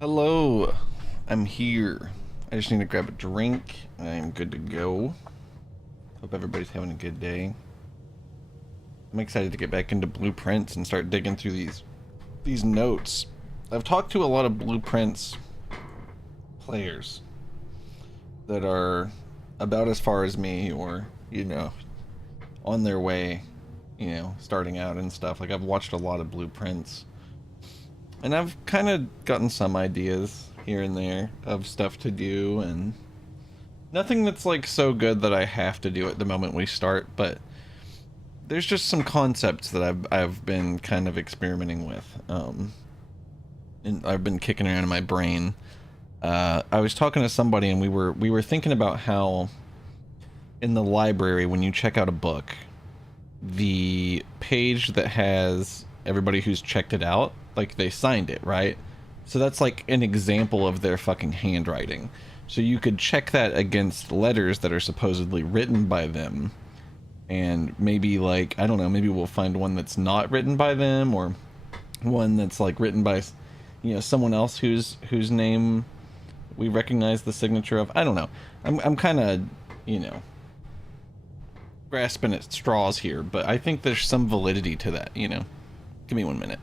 Hello, I'm here. I just need to grab a drink. I'm good to go. Hope everybody's having a good day. I'm excited to get back into blueprints and start digging through these notes. I've talked to a lot of blueprints players that are about as far as me, or on their way, starting out and stuff. Like, I've watched a lot of blueprints. And I've kind of gotten some ideas here and there of stuff to do, and nothing that's like so good that I have to do it the moment we start, but there's just some concepts that I've been kind of experimenting with, and I've been kicking around in my brain. I was talking to somebody, and we were thinking about how in the library, when you check out a book, the page that has everybody who's checked it out, like, they signed it, right? So that's like an example of their fucking handwriting. So you could check that against letters that are supposedly written by them, and maybe, like, I don't know, maybe we'll find one that's not written by them, or one that's like written by someone else whose name we recognize the signature of. I don't know. I'm kind of grasping at straws here, but I think there's some validity to that. Give me 1 minute.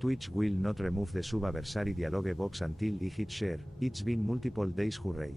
Twitch will not remove the sub-adversary dialogue box until I hit share. It's been multiple days, hooray.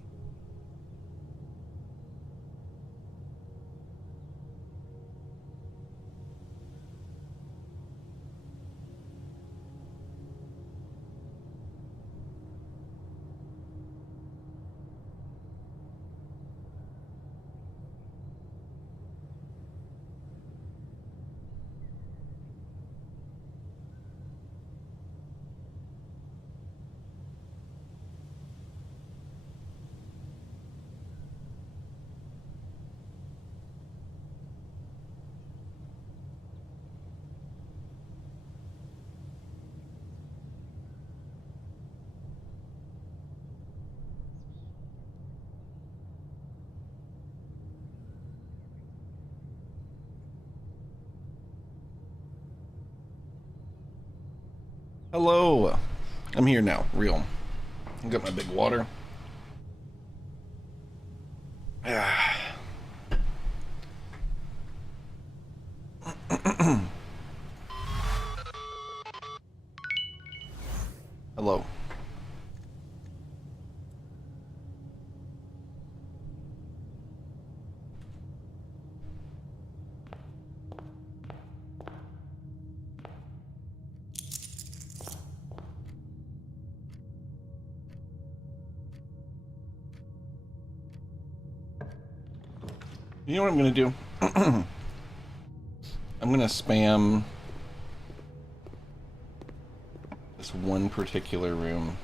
Hello, I'm here now, real. I got my big water. Hello. You know what I'm gonna do? I'm gonna spam this one particular room.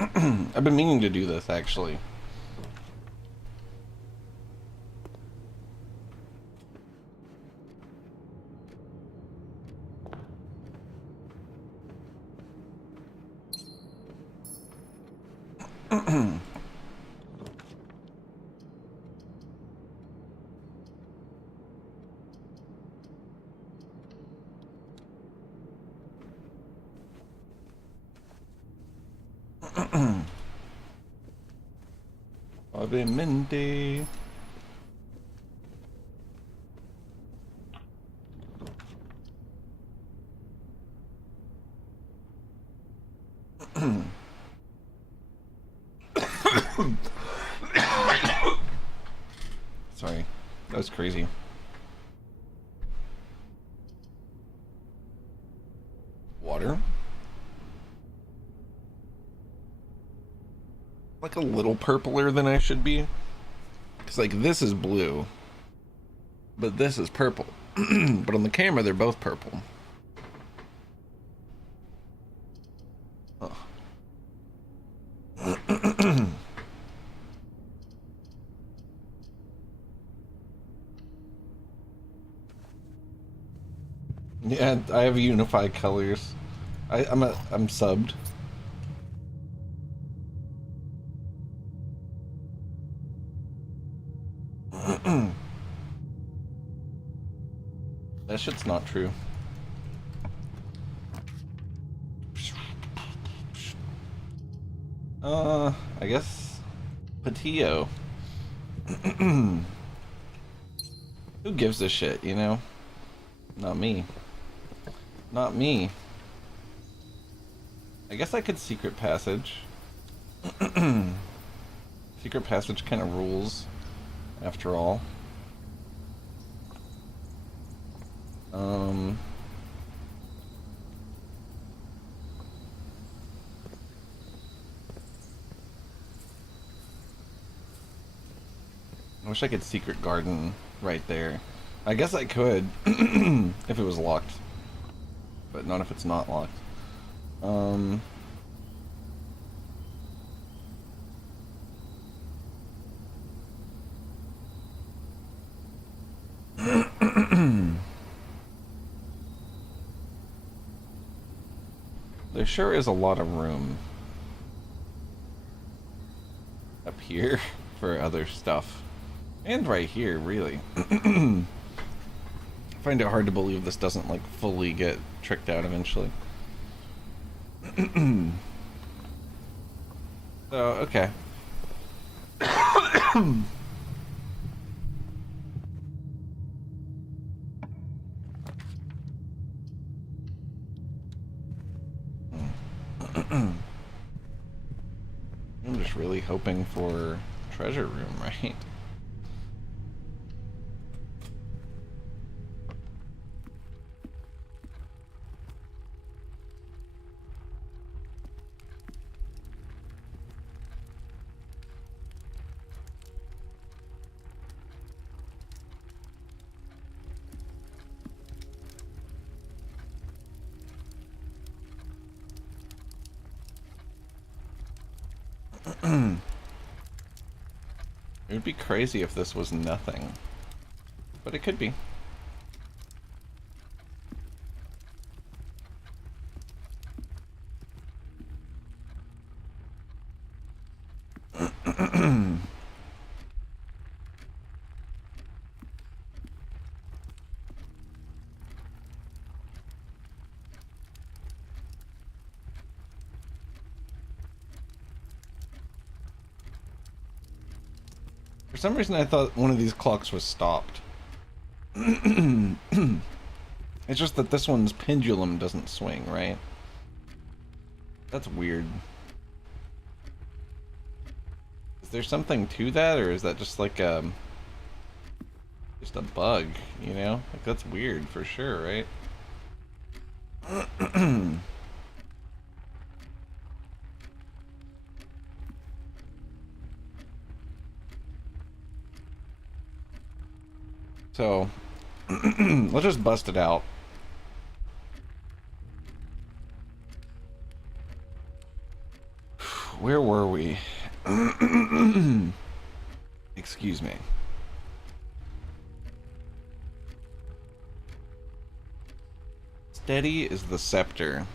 I've been meaning to do this, actually. Obviamente. Sorry, that was crazy. Water? Like a little purpler than I should be. Because, like, this is blue, but this is purple. But on the camera, they're both purple. Oh. Yeah, I have unified colors. I'm subbed. That shit's not true. I guess Patillo. Who gives a shit, you know? Not me. Not me. I guess I could secret passage. Secret passage kind of rules, after all. I wish I could secret garden right there. I guess I could if it was locked, but not if it's not locked. There sure is a lot of room up here for other stuff. And right here, really. I find it hard to believe this doesn't, like, fully get tricked out eventually. So, okay. I'm just really hoping for treasure room, right? It would be crazy if this was nothing, but it could be. For some reason I thought one of these clocks was stopped. It's just that this one's pendulum doesn't swing, right? That's weird. Is there something to that, or is that just like just a bug, you know? Like, that's weird for sure, right? So, let's just bust it out. Where were we? Excuse me. Steady is the scepter.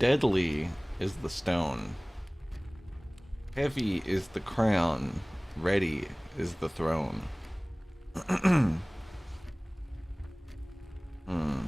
Deadly is the stone. Heavy is the crown. Ready is the throne. Hmm.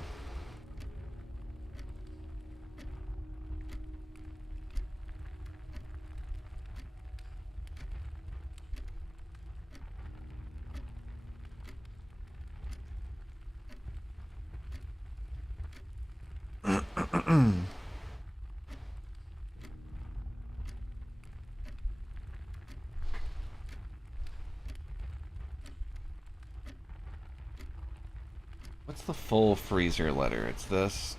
What's the full freezer letter? It's this.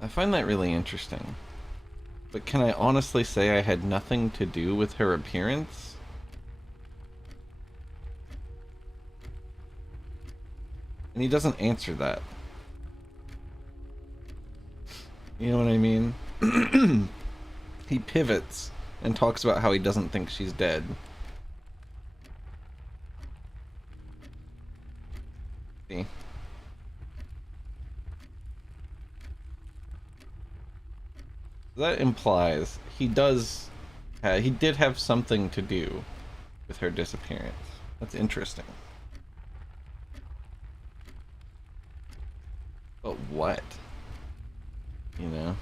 I find that really interesting. But can I honestly say I had nothing to do with her appearance? And he doesn't answer that. You know what I mean? He pivots and talks about how he doesn't think she's dead. See? That implies he did have something to do with her disappearance. That's interesting. But what? You know?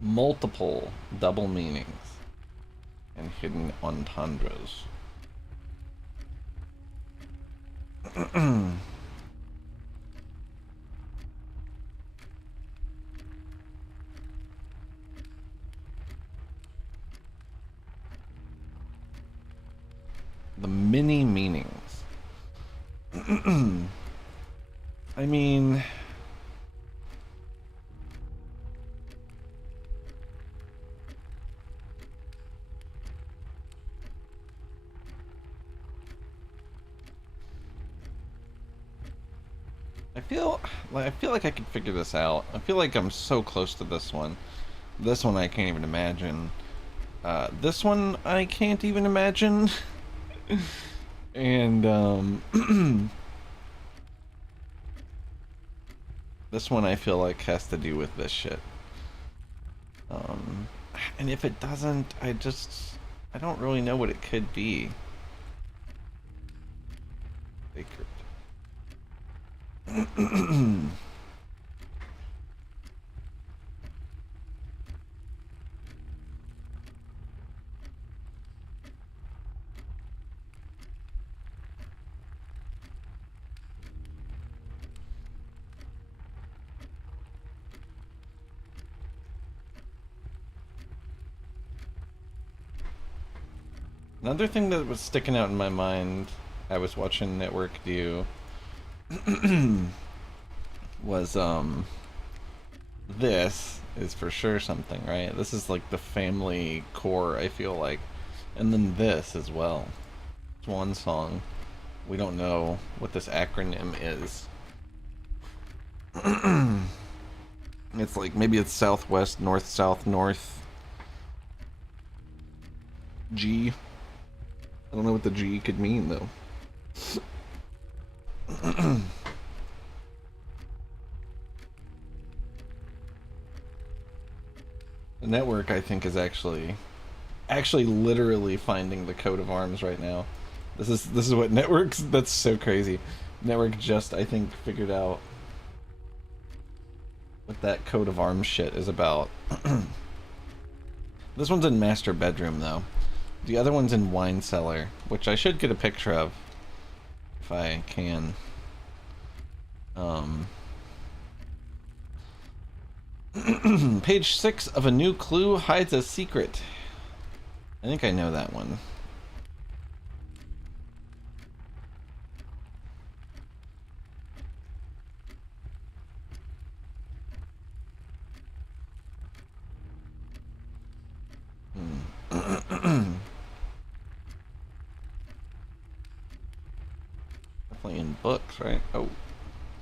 Multiple double meanings and hidden entendres. The many meanings. I mean, I feel like I could figure this out. I feel like I'm so close to this one. This one I can't even imagine. This one I can't even imagine. And this one I feel like has to do with this shit. And if it doesn't, I don't really know what it could be. Sacred. Another thing that was sticking out in my mind, I was watching Network do, was, this is for sure something, right? This is like the family core, I feel like. And then this as well. It's one song. We don't know what this acronym is. It's like, maybe it's Southwest, North, South, North. G. I don't know what the G could mean, though. The network, I think, is actually literally finding the coat of arms right now. This is what networks. That's so crazy. Network just, I think, figured out what that coat of arms shit is about. This one's in master bedroom though. The other one's in wine cellar, which I should get a picture of if I can. Page 6 of a new clue hides a secret. I think I know that one. Definitely in books, right? Oh,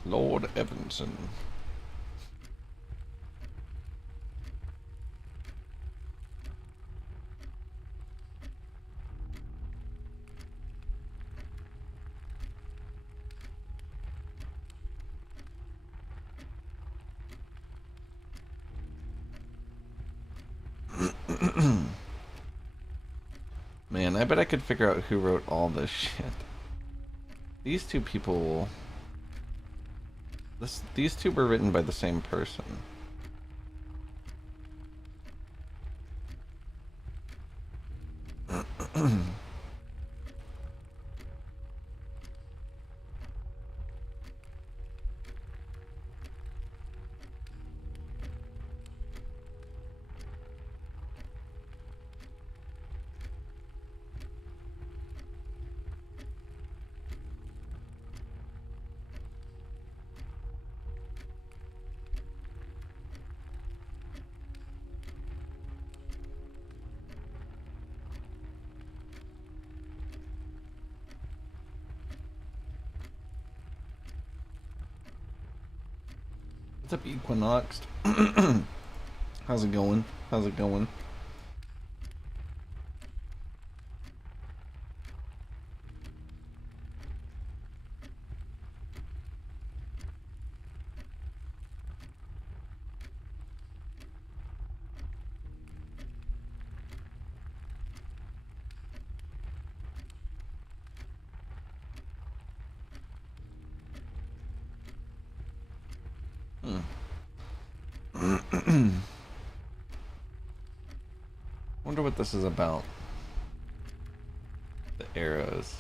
Lord Evanson. Man, I bet I could figure out who wrote all this shit. These two people... These two were written by the same person. What's up, Equinox? How's it going? How's it going? Wonder what this is about. The arrows.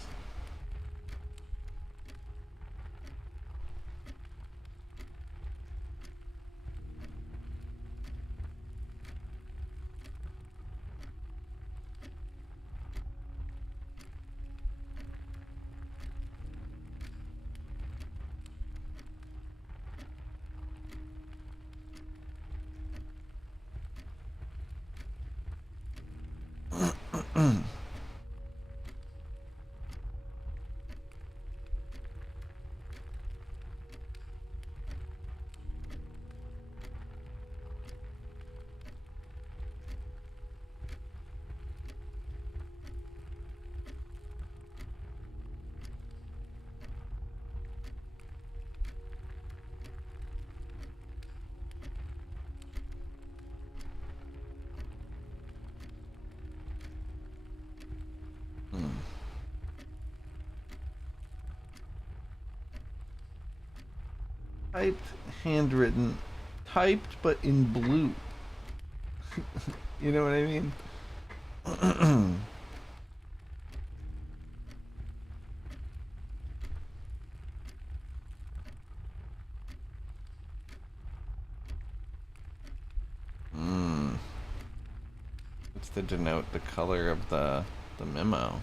Typed, handwritten, typed but in blue. You know what I mean? It's to denote the color of the The memo.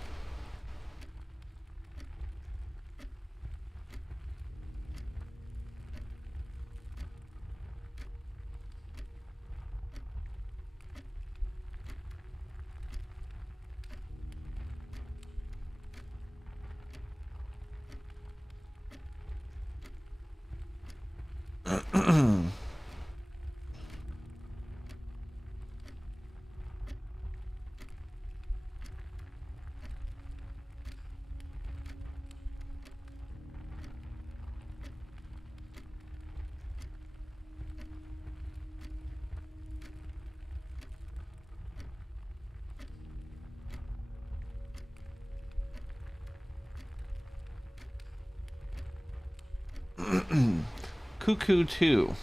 Cuckoo 2.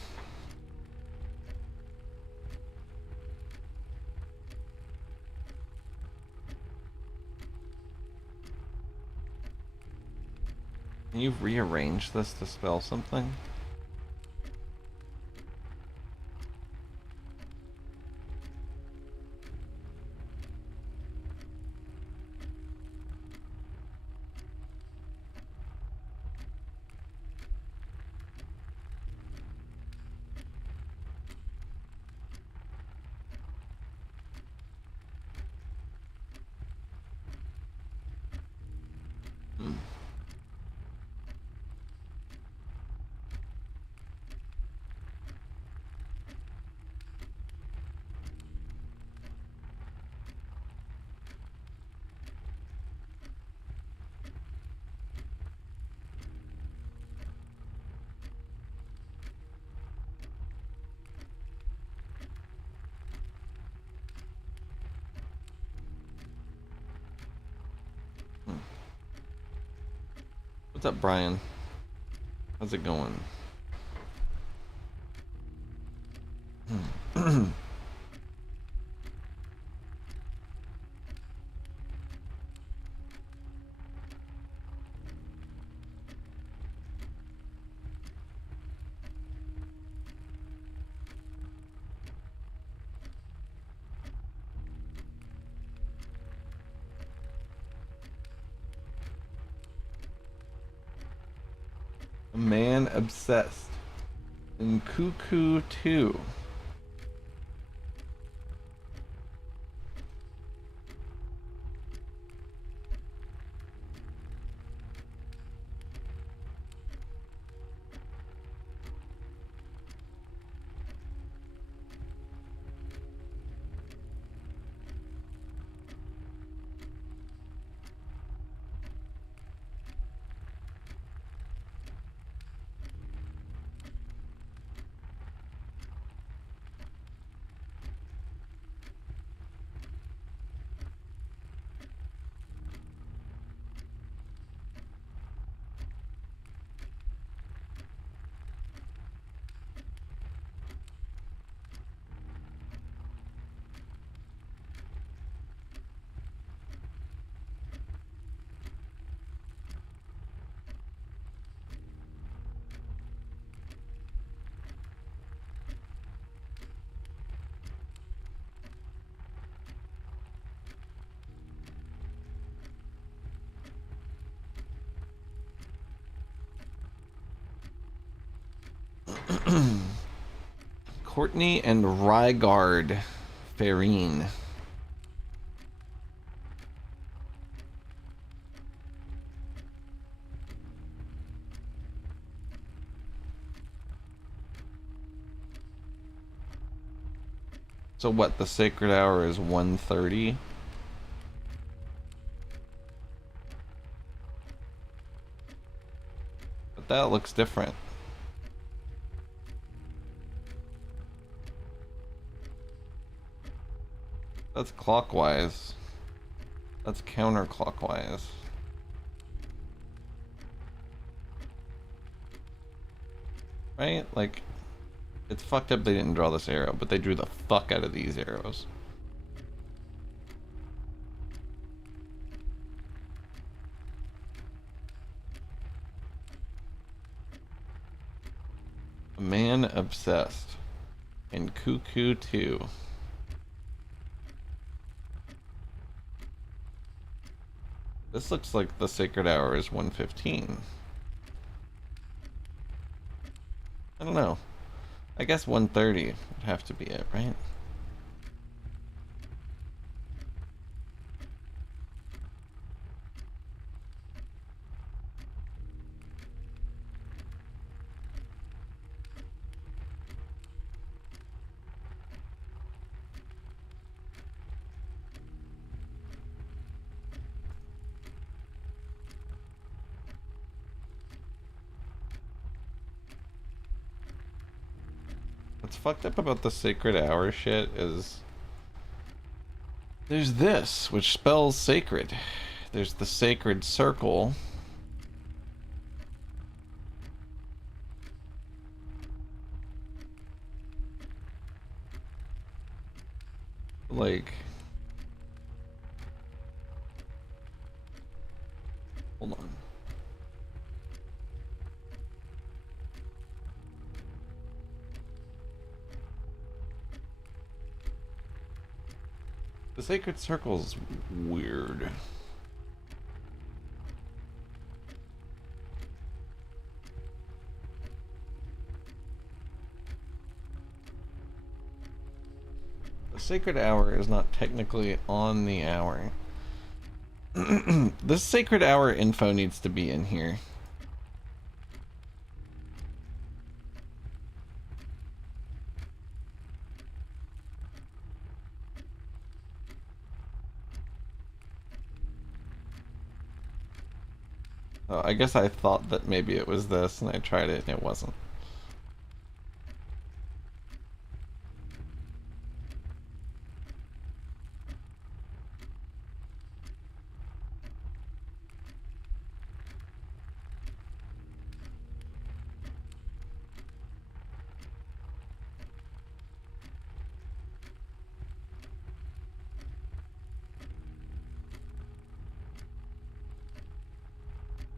Can you rearrange this to spell something? What's up, Brian? How's it going? A man obsessed in Cuckoo 2. Courtney and Rygard Farine. So what, the sacred hour is 1:30? But that looks different. That's clockwise. That's counterclockwise. Right? Like, it's fucked up they didn't draw this arrow, but they drew the fuck out of these arrows. A man obsessed in Cuckoo 2. This looks like the sacred hour is 1:15. I don't know. I guess 1:30 would have to be it, right? What's fucked up about the sacred hour shit is there's this, which spells sacred. There's the sacred circle. Like, hold on. The sacred circle's weird. The sacred hour is not technically on the hour. This sacred hour info needs to be in here. Oh, I guess I thought that maybe it was this, and I tried it, and it wasn't.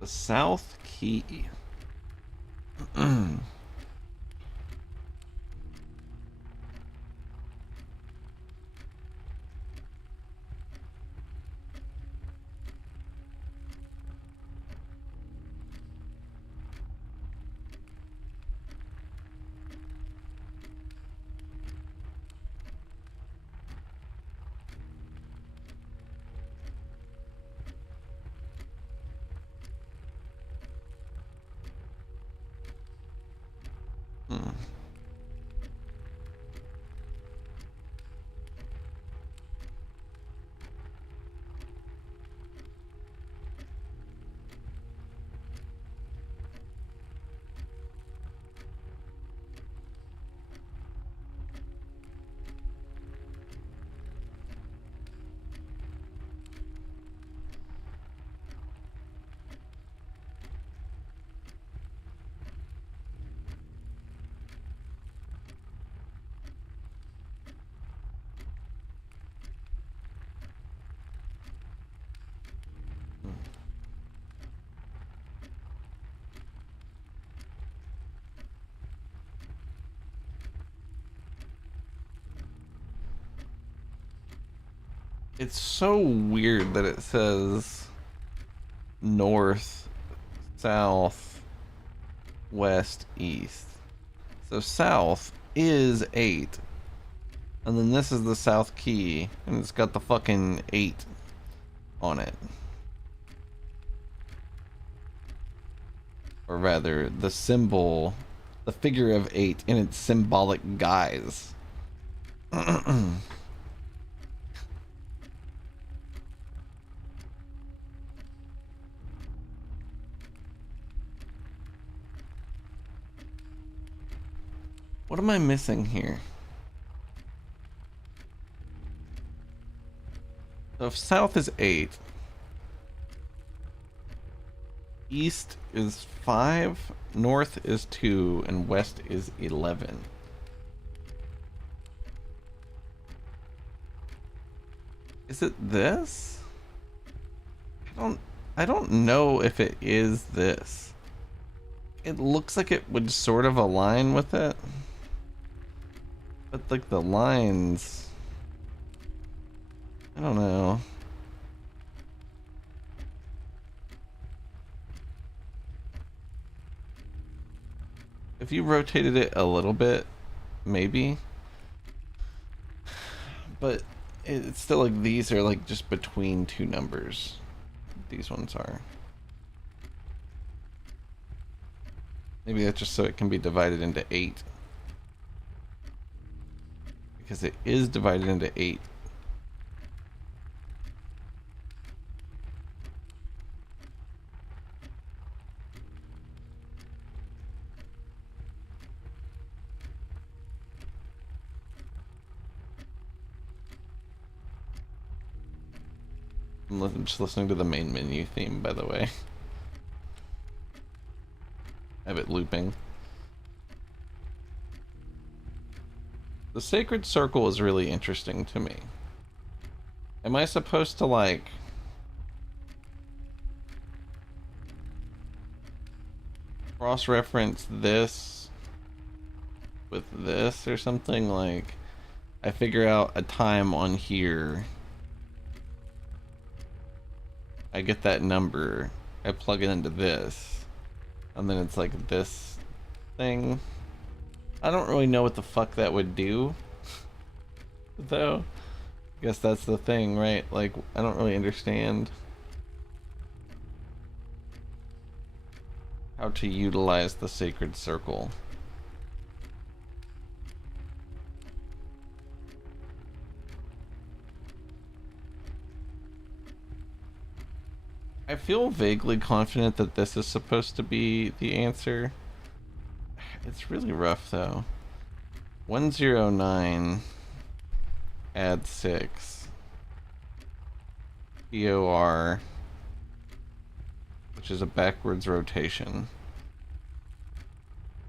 The South Key. It's so weird that it says north, south, west, east. So south is 8. And then this is the South Key, and it's got the fucking 8 on it. Or rather, the symbol, the figure of 8 in its symbolic guise. What am I missing here? So if south is 8, east is 5, north is 2, and west is 11. Is it this? I don't know if it is this. It looks like it would sort of align with it. But like the lines, I don't know. If you rotated it a little bit, maybe. But it's still like these are like just between two numbers. These ones are. Maybe that's just so it can be divided into 8. Because it is divided into 8. I'm just listening to the main menu theme, by the way. I have it looping. The sacred circle is really interesting to me. Am I supposed to, like... cross-reference this with this or something? Like, I figure out a time on here. I get that number. I plug it into this. And then it's like this thing. I don't really know what the fuck that would do. Though. I guess that's the thing, right? Like, I don't really understand how to utilize the sacred circle. I feel vaguely confident that this is supposed to be the answer. It's really rough though. 109 add 6 POR, which is a backwards rotation,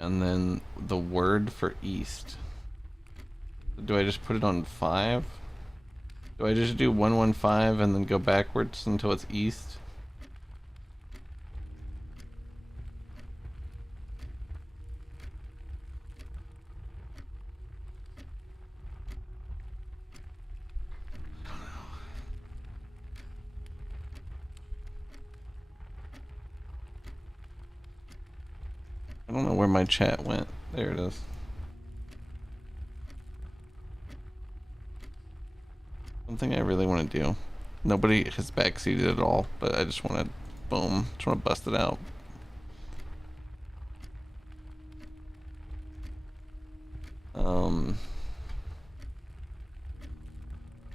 and then the word for east. Do I just put it on 5? Do I just do 115 and then go backwards until it's east? I don't know where my chat went. There it is. Something I really want to do. Nobody has backseated at all, but I just want to, boom, just want to bust it out.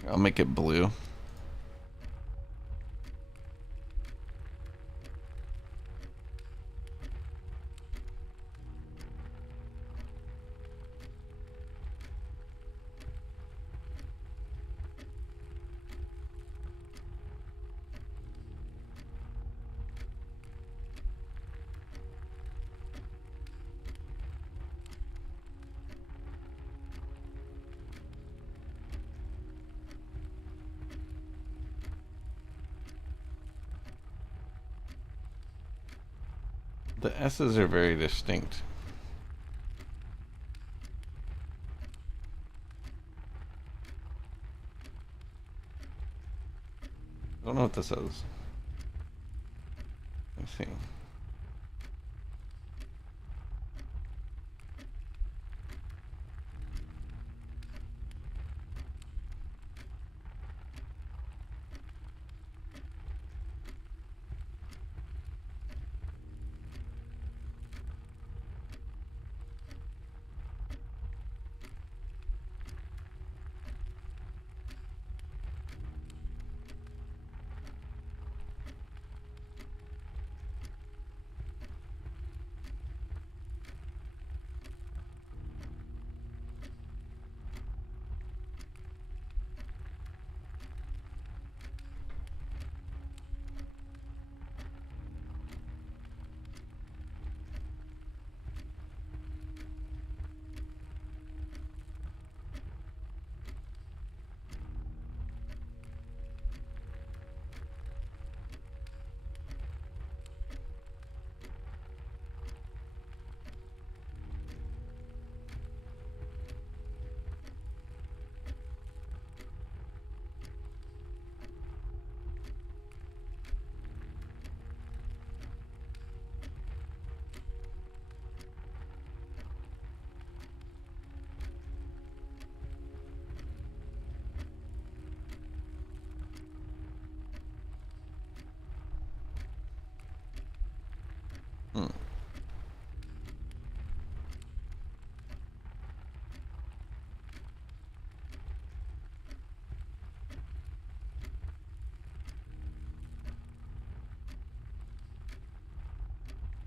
I'll make it blue. The S's are very distinct. I don't know what this is. Let me see.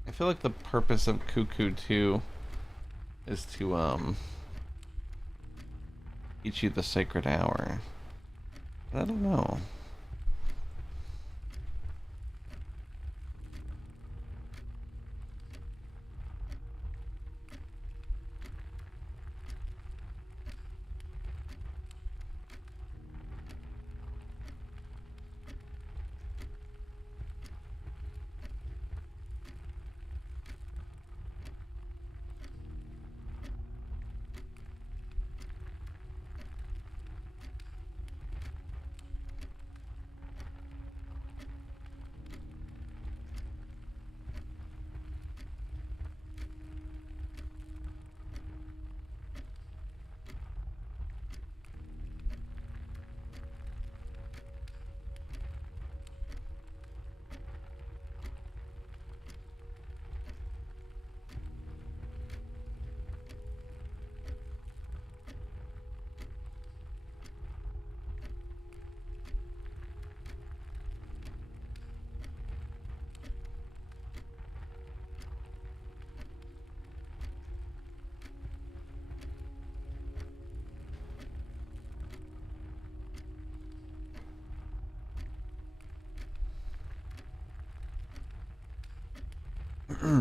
I feel like the purpose of Cuckoo 2 is to teach you the sacred hour. But I don't know.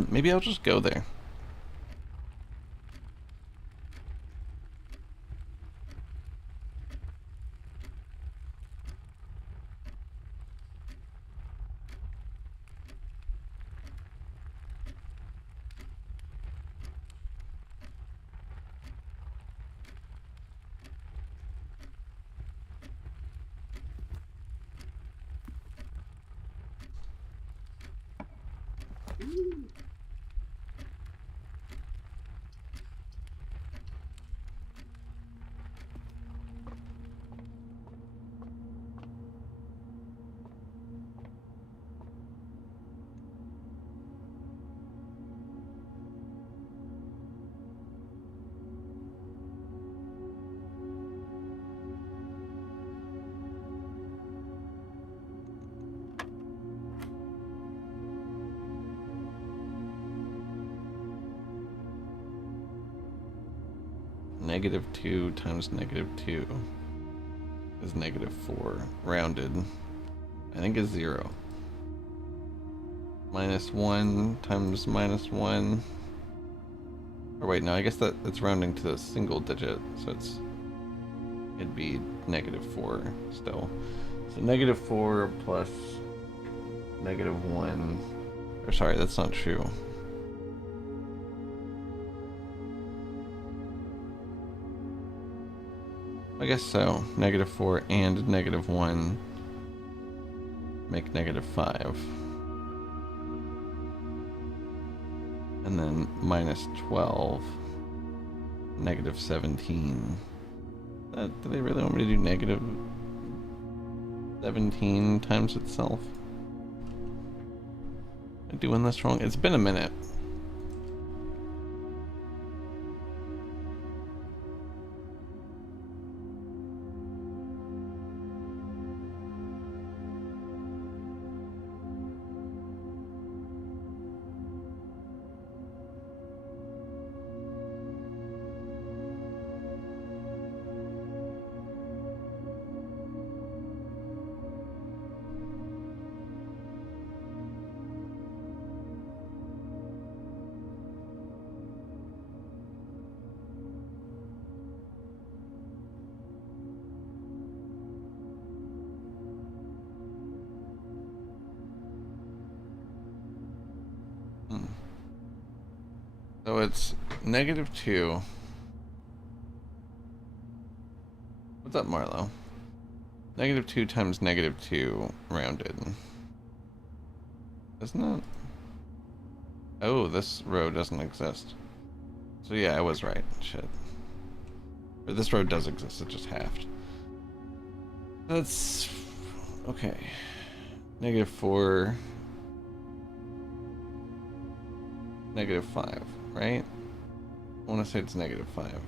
Maybe I'll just go there. -2 times -2 is -4, rounded. I think is 0. -1 times -1. Or wait, no, I guess it's rounding to a single digit, so it'd be -4 still. So -4 plus -1. Or sorry, that's not true. I guess so. -4 and -1 make -5. And then -12, -17. Do they really want me to do -17 times itself? Am I doing this wrong? It's been a minute. So it's -2. What's up, Marlo? -2 times -2 rounded. Isn't it? Oh, this row doesn't exist. So yeah, I was right. Shit. But this row does exist, it just halved. That's... okay. -4... -5, right? I want to say it's -5.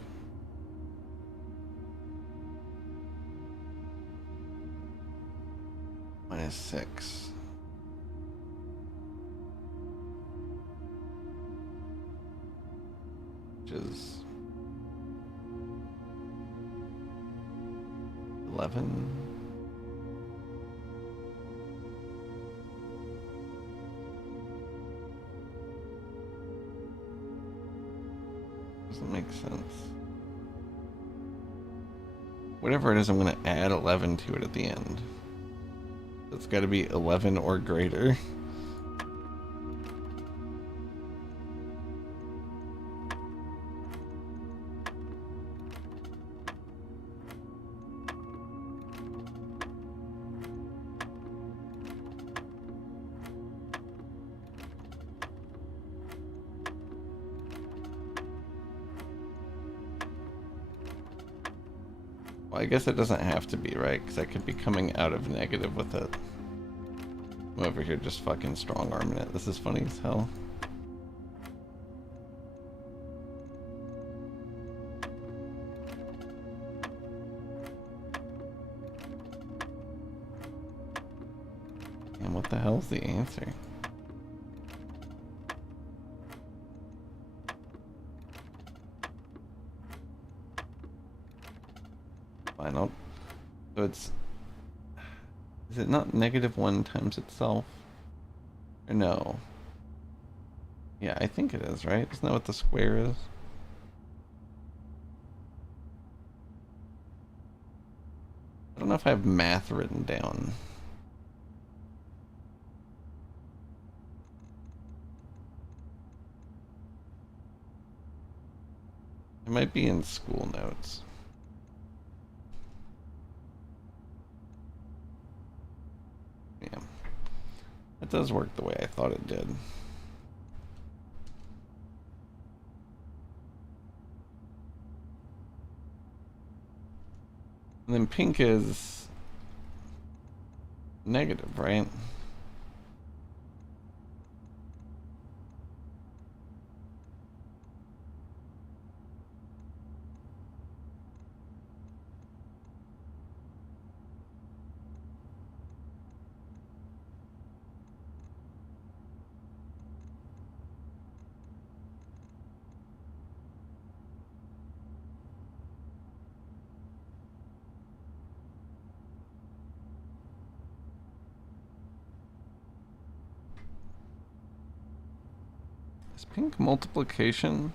-6. which is 11. Doesn't make sense. Whatever it is, I'm going to add 11 to it at the end. It's got to be 11 or greater. Well, I guess it doesn't have to be, right? Because I could be coming out of negative with it. I'm over here just fucking strong arming it. This is funny as hell. And what the hell's the answer? Final. So it's... Is it not -1 times itself? Or no? Yeah, I think it is, right? Isn't that what the square is? I don't know if I have math written down. It might be in school notes. Yeah. It does work the way I thought it did. And then pink is negative, right? Is pink multiplication?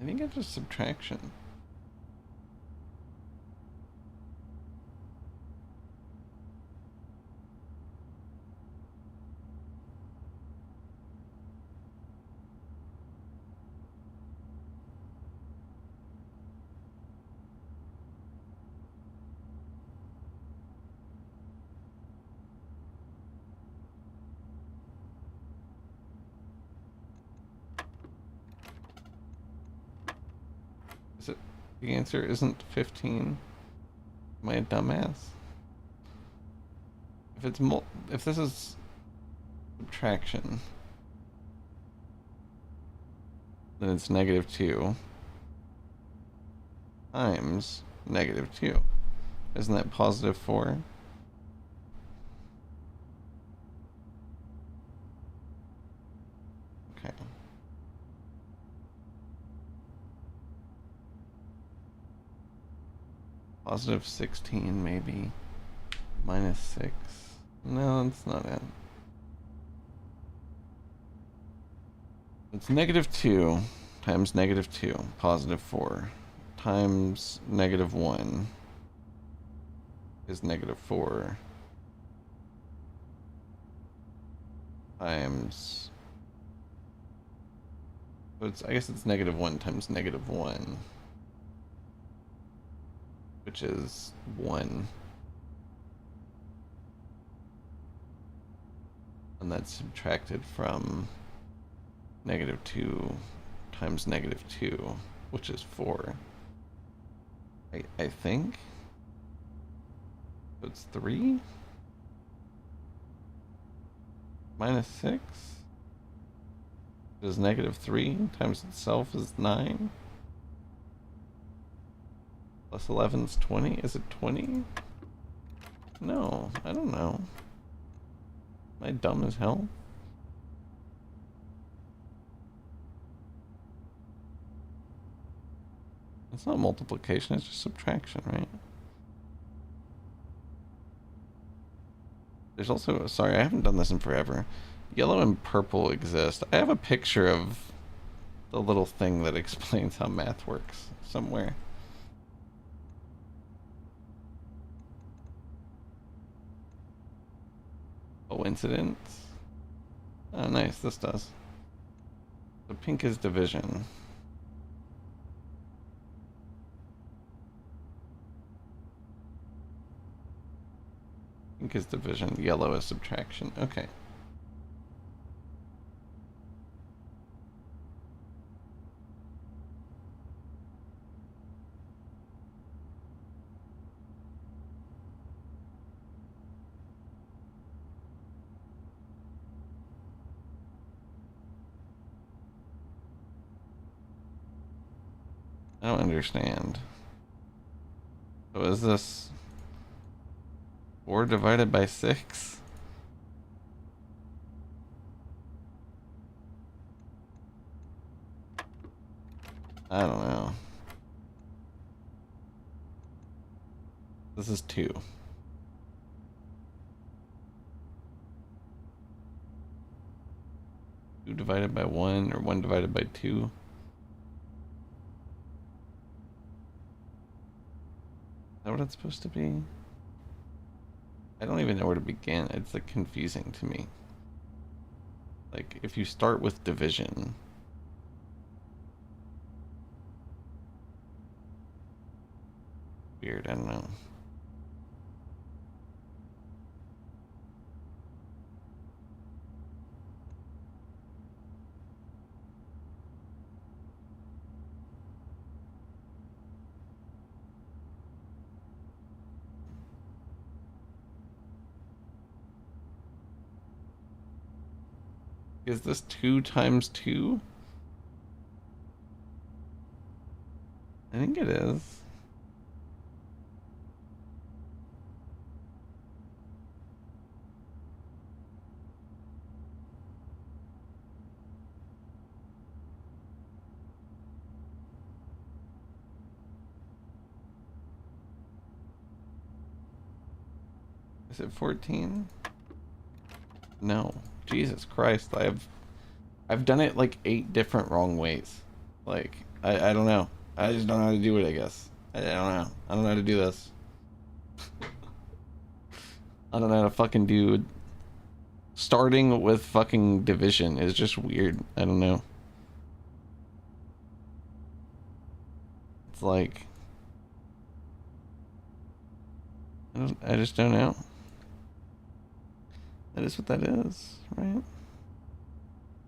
I think it's just subtraction. Is it? The answer isn't 15. Am I a dumbass? If this is subtraction, then it's -2 times -2. Isn't that +4? Okay. +16 maybe. -6. No, that's not it. It's -2 times -2, +4, times -1 is -4, times... So it's, I guess it's -1 times -1, which is 1. And that's subtracted from -2 times -2, which is 4. I think. So it's 3? -6? Is -3 times itself is 9. Plus 11 is 20. Is it 20? No, I don't know. Am I dumb as hell? It's not multiplication, it's just subtraction, right? There's also, sorry, I haven't done this in forever. Yellow and purple exist. I have a picture of the little thing that explains how math works somewhere. Coincidence? Oh, nice, this does. The pink is division. Pink is division, yellow is subtraction. Okay. I don't understand. So is this 4 divided by 6? I don't know. This is 2. 2 divided by 1 or 1 divided by 2? Is that what it's supposed to be? I don't even know where to begin. It's like confusing to me. Like if you start with division, weird, I don't know. Is this 2 times 2? I think it is. Is it 14? No. Jesus Christ, I've done it like 8 different wrong ways. Like, I don't know. I just don't know how to do it, I guess. I don't know. I don't know how to do this. I don't know how to fucking do... Starting with fucking division is just weird. I don't know. It's like... I just don't know. That is what that is, right?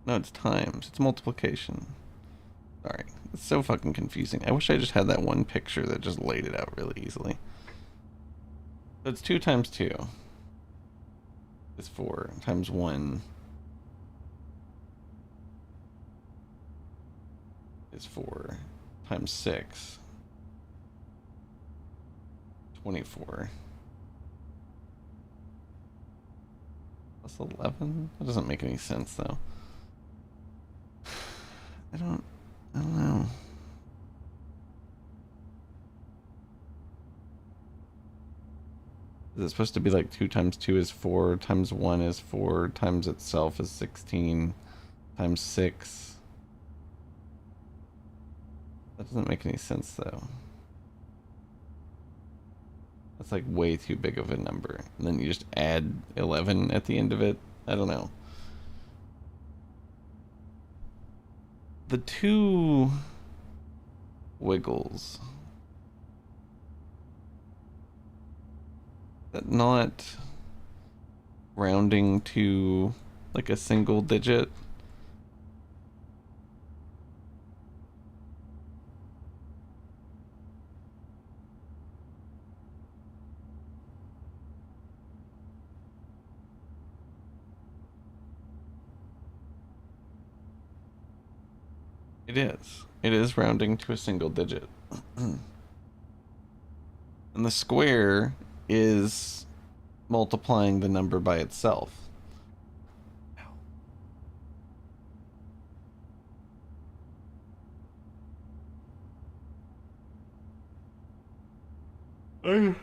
No, it's times. It's multiplication. Sorry. It's so fucking confusing. I wish I just had that one picture that just laid it out really easily. So it's 2 times 2. It's 4 times 1 is 4 times 6. 24. Plus 11? That doesn't make any sense though. I don't know. Is it supposed to be like 2 times 2 is 4, times 1 is 4, times itself is 16, times 6? That doesn't make any sense though. That's like way too big of a number. And then you just add 11 at the end of it. I don't know. The 2 wiggles. That not rounding to like a single digit. It is. It is rounding to a single digit. And the square is multiplying the number by itself. I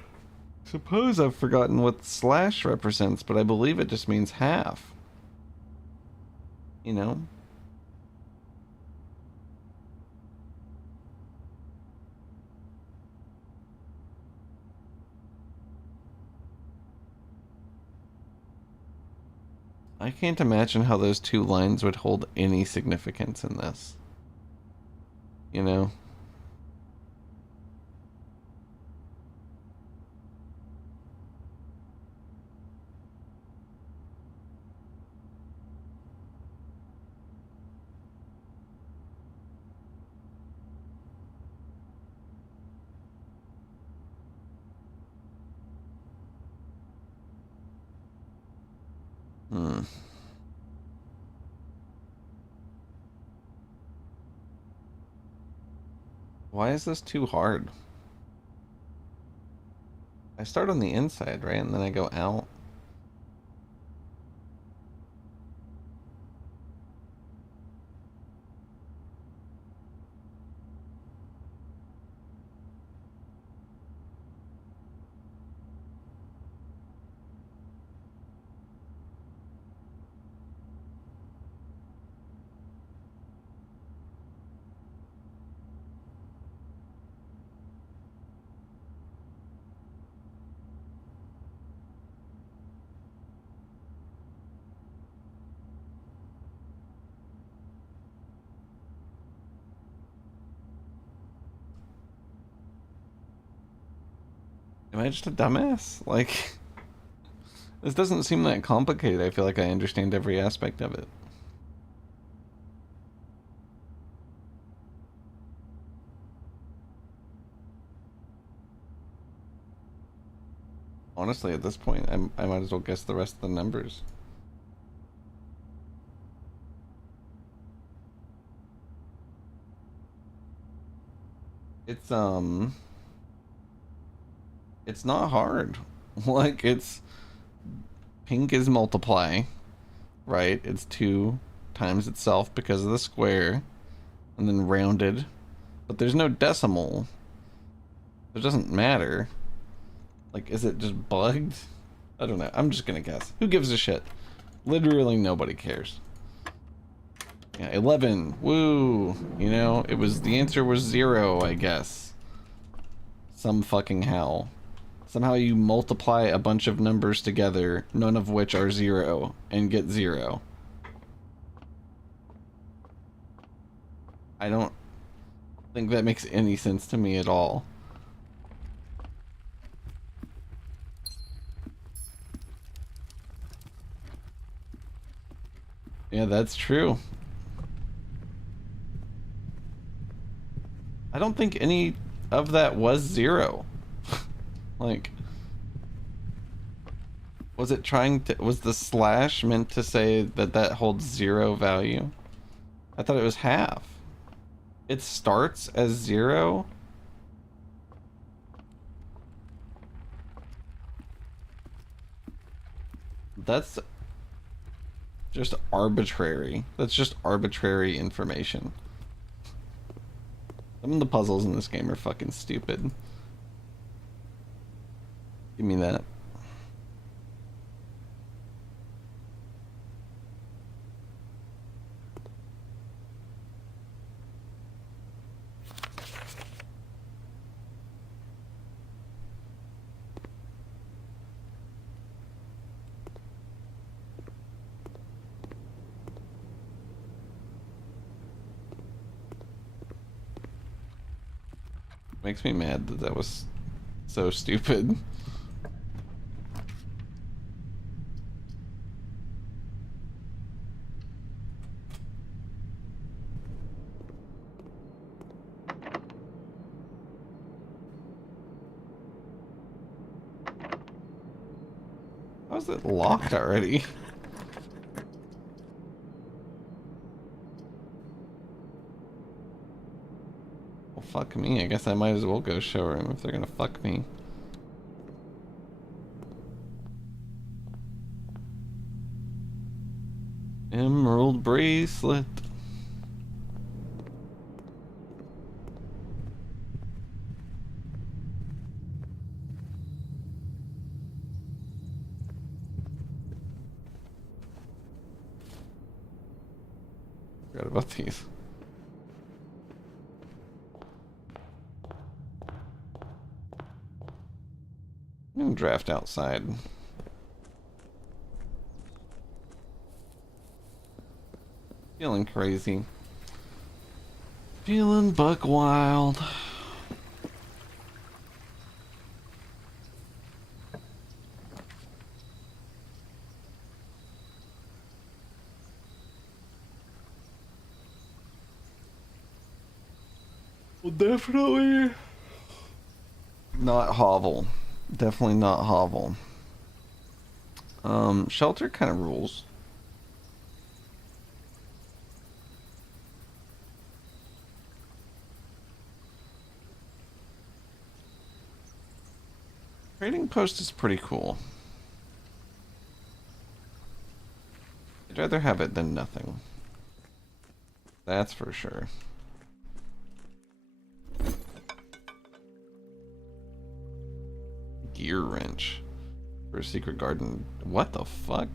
suppose I've forgotten what slash represents, but I believe it just means half. You know? I can't imagine how those two lines would hold any significance in this. You know? Hmm. Why is this too hard? I start on the inside, right? And then I go out. Am I just a dumbass? Like, this doesn't seem that complicated. I feel like I understand every aspect of it. Honestly, at this point, I might as well guess the rest of the numbers. It's, it's not hard. Like, it's, pink is multiply, right? It's 2 times itself because of the square, and then rounded. But there's no decimal. It doesn't matter. Like, is it just bugged? I don't know. I'm just gonna guess. Who gives a shit? Literally nobody cares. Yeah, 11. Woo! You know, it was, the answer was 0, I guess. Some fucking how. Somehow you multiply a bunch of numbers together, none of which are 0, and get 0. I don't think that makes any sense to me at all. Yeah, that's true. I don't think any of that was 0. Like, was it trying to, was the slash meant to say that that holds 0 value? I thought it was half. It starts as 0? That's just arbitrary. That's just arbitrary information. Some of the puzzles in this game are fucking stupid. Give me that. Makes me mad that that was so stupid. How is it locked already? fuck me. I guess I might as well go show him if they're gonna fuck me. Emerald bracelet. Forgot about these. I'm gonna draft outside. Feeling crazy. Feeling buck wild. Well, definitely not hovel. Definitely not hovel. Shelter kind of rules. Trading post is pretty cool. I'd rather have it than nothing. That's for sure. Gear wrench for a secret garden. What the fuck?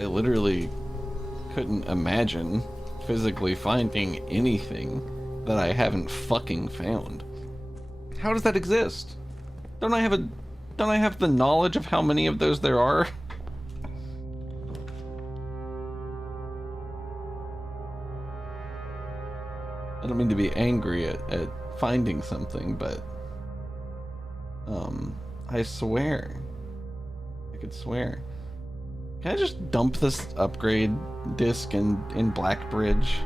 I literally couldn't imagine physically finding anything that I haven't fucking found. How does that exist? Don't I have the knowledge of how many of those there are? I don't mean to be angry at finding something, but I swear. I could swear. Can I just dump this upgrade disc in Blackbridge?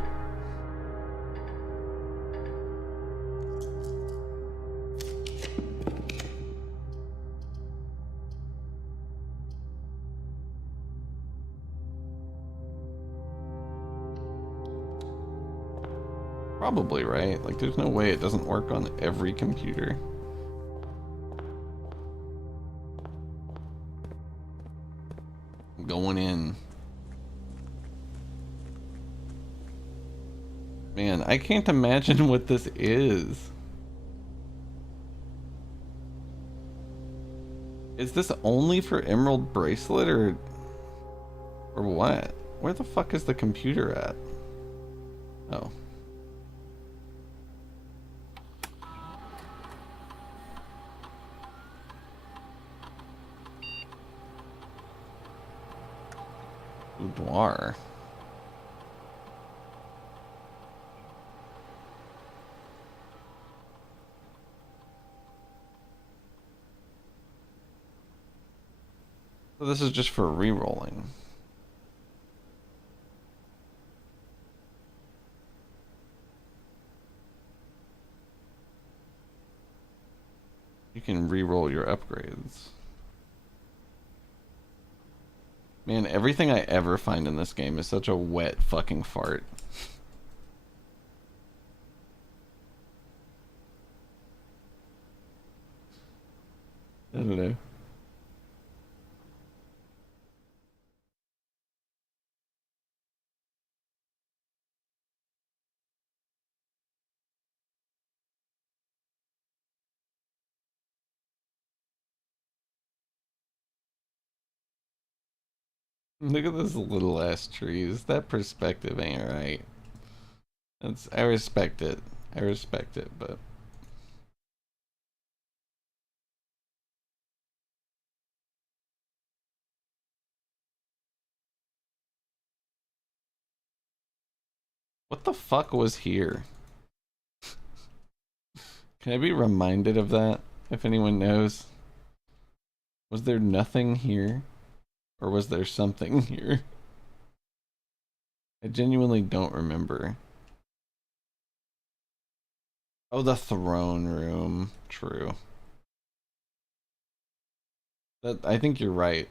Probably, right? Like, there's no way it doesn't work on every computer. I'm going in. Man, I can't imagine what this is. Is this only for Emerald Bracelet or what? Where the fuck is the computer at? Oh. Boudoir. So this is just for re-rolling. You can re-roll your upgrades. Man, everything I ever find in this game is such a wet fucking fart. I don't know. Look at those little ass trees. That perspective ain't right. I respect it. I respect it, but what the fuck was here? Can I be reminded of that, if anyone knows? Was there nothing here? Or was there something here? I genuinely don't remember. Oh, the throne room. True. I think you're right.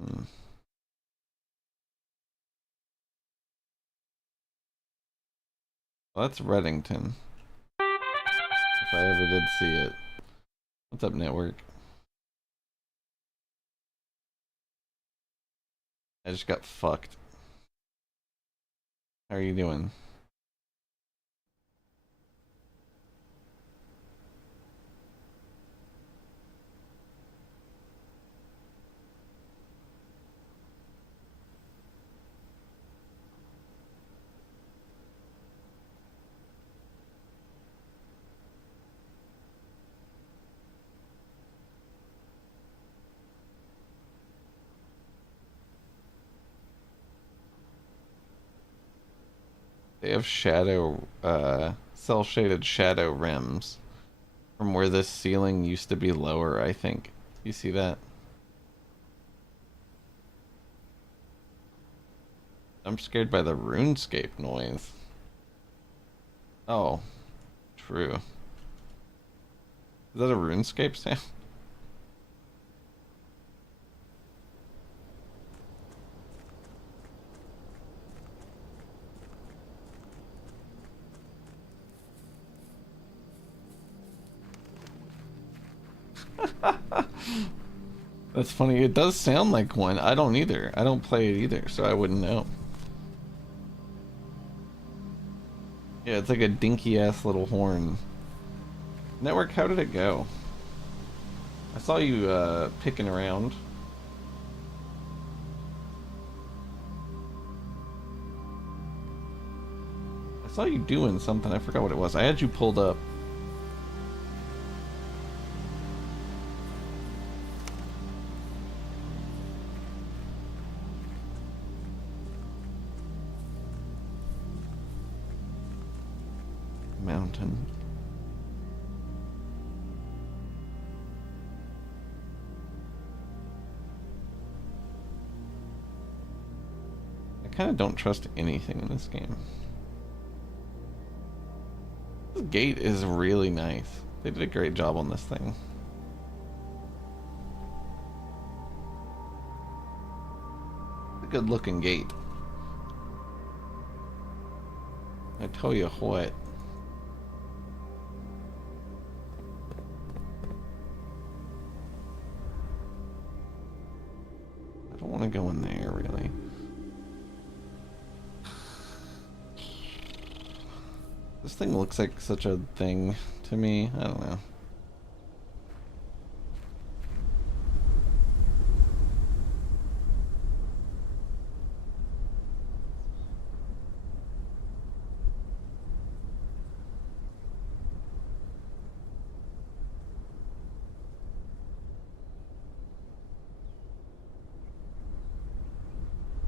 Hmm. Well, that's Reddington. If I ever did see it. What's up, network? I just got fucked. How are you doing? They have shadow, cell-shaded shadow rims from where this ceiling used to be lower, I think. You see that? I'm scared by the RuneScape noise. Oh, true. Is that a RuneScape sound? That's funny. It does sound like one. I don't either. I don't play it either, so I wouldn't know. Yeah, it's like a dinky ass little horn. Network, how did it go? I saw you picking around. I saw you doing something. I forgot what it was. I had you pulled up. Mountain. I kind of don't trust anything in this game. This gate is really nice. They did a great job on this thing. It's a good looking gate. I tell you what. I don't want to go in there, really. This thing looks like such a thing to me. I don't know.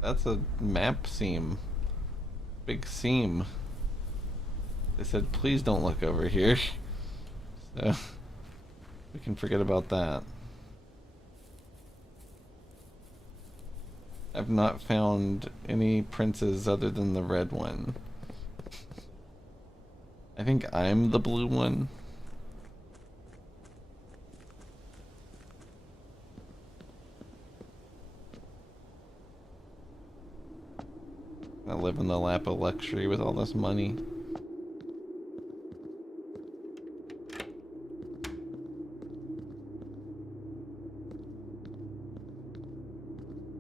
That's a map seam. Big seam. They said, please don't look over here. So, we can forget about that. I've not found any princes other than the red one. I think I'm the blue one. I live in the lap of luxury with all this money.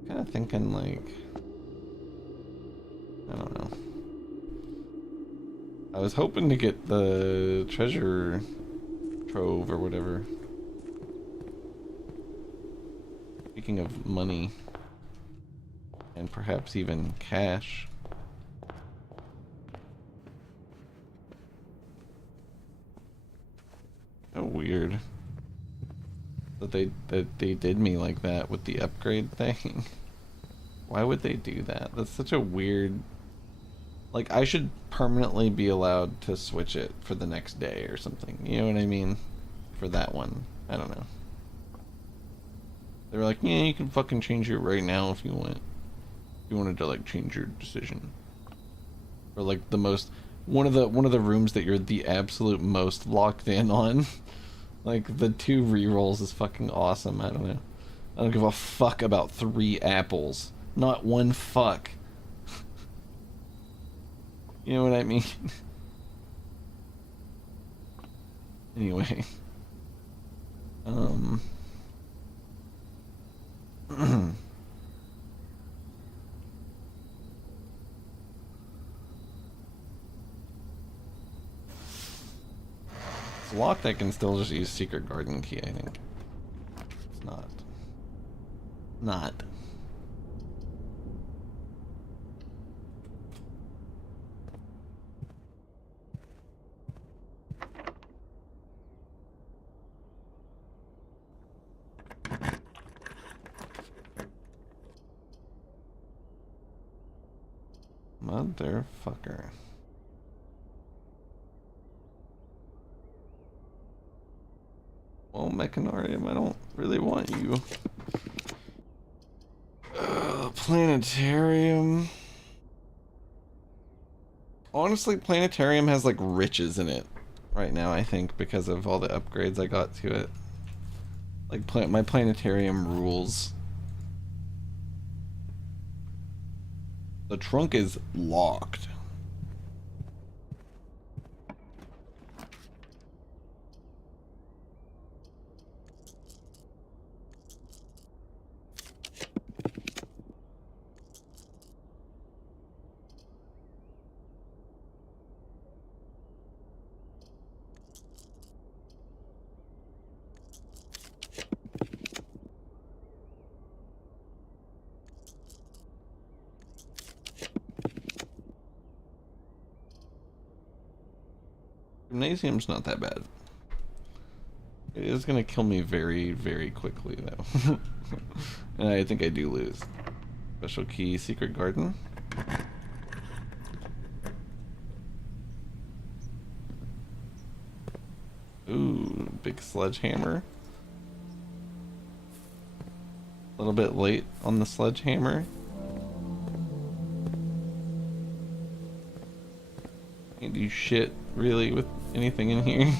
Kind of thinking like, I don't know. I was hoping to get the treasure trove or whatever. Speaking of money, and perhaps even cash. So weird that they did me like that with the upgrade thing. Why would they do that? That's such a weird. Like, I should permanently be allowed to switch it for the next day or something. You know what I mean? For that one. I don't know. They were like, yeah, you can fucking change it right now if you want. You wanted to like change your decision, or like the most one of the rooms that you're the absolute most locked in on. Like the 2 rerolls is fucking awesome. I don't know. I don't give a fuck about 3 apples. Not one fuck. You know what I mean? Anyway. It's locked, I can still just use secret garden key, I think. It's not. Not. Motherfucker. Well, Mechanarium, I don't really want you. Planetarium. Honestly, Planetarium has like riches in it right now, I think, because of all the upgrades I got to it. Like, my Planetarium rules. The trunk is locked. Gymnasium's not that bad. It is gonna kill me very, very quickly, though. And I think I do lose. Special key, secret garden. Ooh, big sledgehammer. A little bit late on the sledgehammer. Can't do shit, really, with anything in here.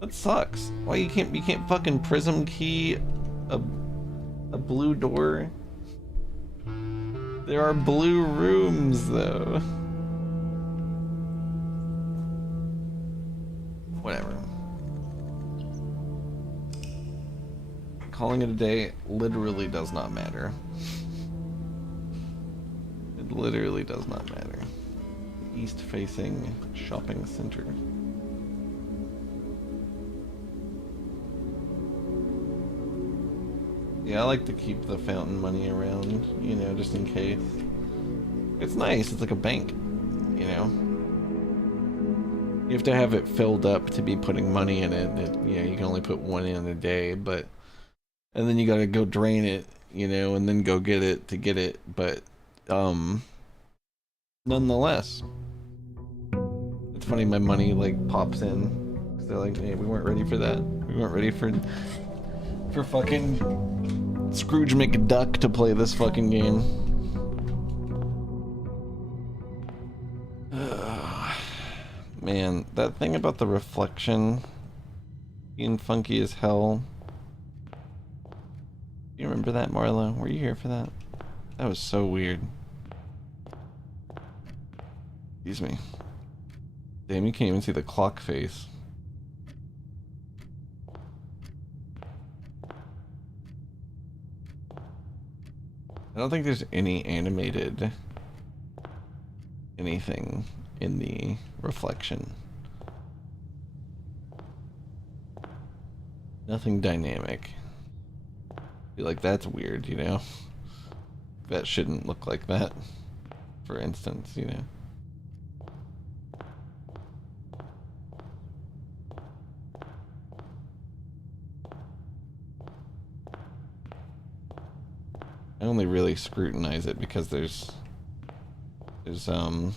That sucks. Why you can't fucking prism key a blue door? There are blue rooms though. Whatever. Calling it a day literally does not matter. It literally does not matter. East facing shopping center. Yeah, I like to keep the fountain money around, you know, just in case. It's nice, it's like a bank, you know? You have to have it filled up to be putting money in it. You know, you can only put 1 in a day, but... And then you gotta go drain it, you know, and then go get it to get it, but... Nonetheless. It's funny, my money, like, pops in. Cause they're like, hey, we weren't ready for that. We weren't ready for fucking... Scrooge McDuck to play this fucking game. Man, that thing about the reflection being funky as hell. You remember that, Marlo? Were you here for that? That was so weird. Excuse me. Damn, you can't even see the clock face. I don't think there's any animated anything in the reflection. Nothing dynamic. I feel like that's weird, you know? That shouldn't look like that, for instance, you know? I only really scrutinize it because there's there's a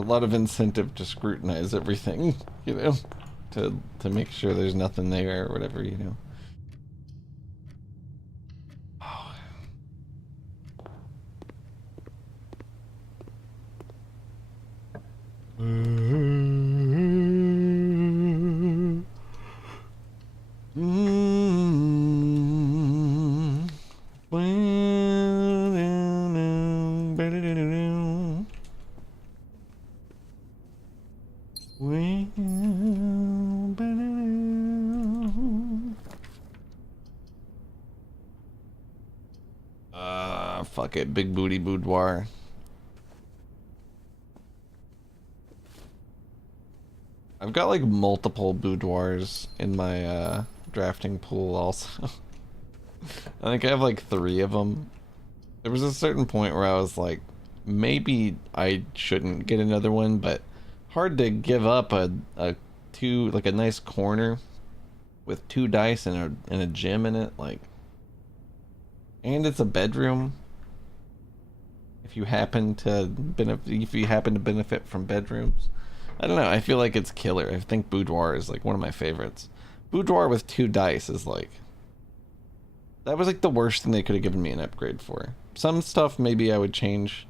lot of incentive to scrutinize everything, you know, to make sure there's nothing there or whatever, you know. Fuck it, big booty boudoir. I've got like multiple boudoirs in my drafting pool also. I think I have like 3 of them. There was a certain point where I was like, maybe I shouldn't get another one, but hard to give up a nice corner with 2 dice and a gym in it, like, and it's a bedroom. If you happen to benefit from bedrooms, I don't know. I feel like it's killer. I think boudoir is like one of my favorites. Boudoir with 2 dice is like, that was like the worst thing they could have given me an upgrade for. Some stuff maybe I would change,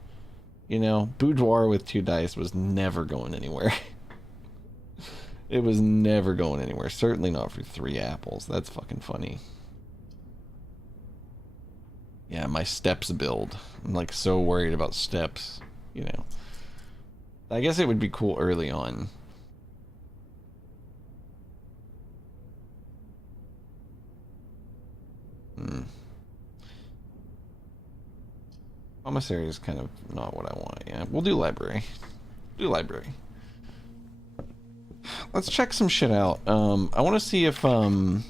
you know. Boudoir with 2 dice was never going anywhere. It was never going anywhere. Certainly not for 3 apples. That's fucking funny. Yeah, my steps build. I'm like so worried about steps, you know. I guess it would be cool early on. Commissary is kind of not what I want. Yeah, we'll do library. Do library. Let's check some shit out. I want to see if I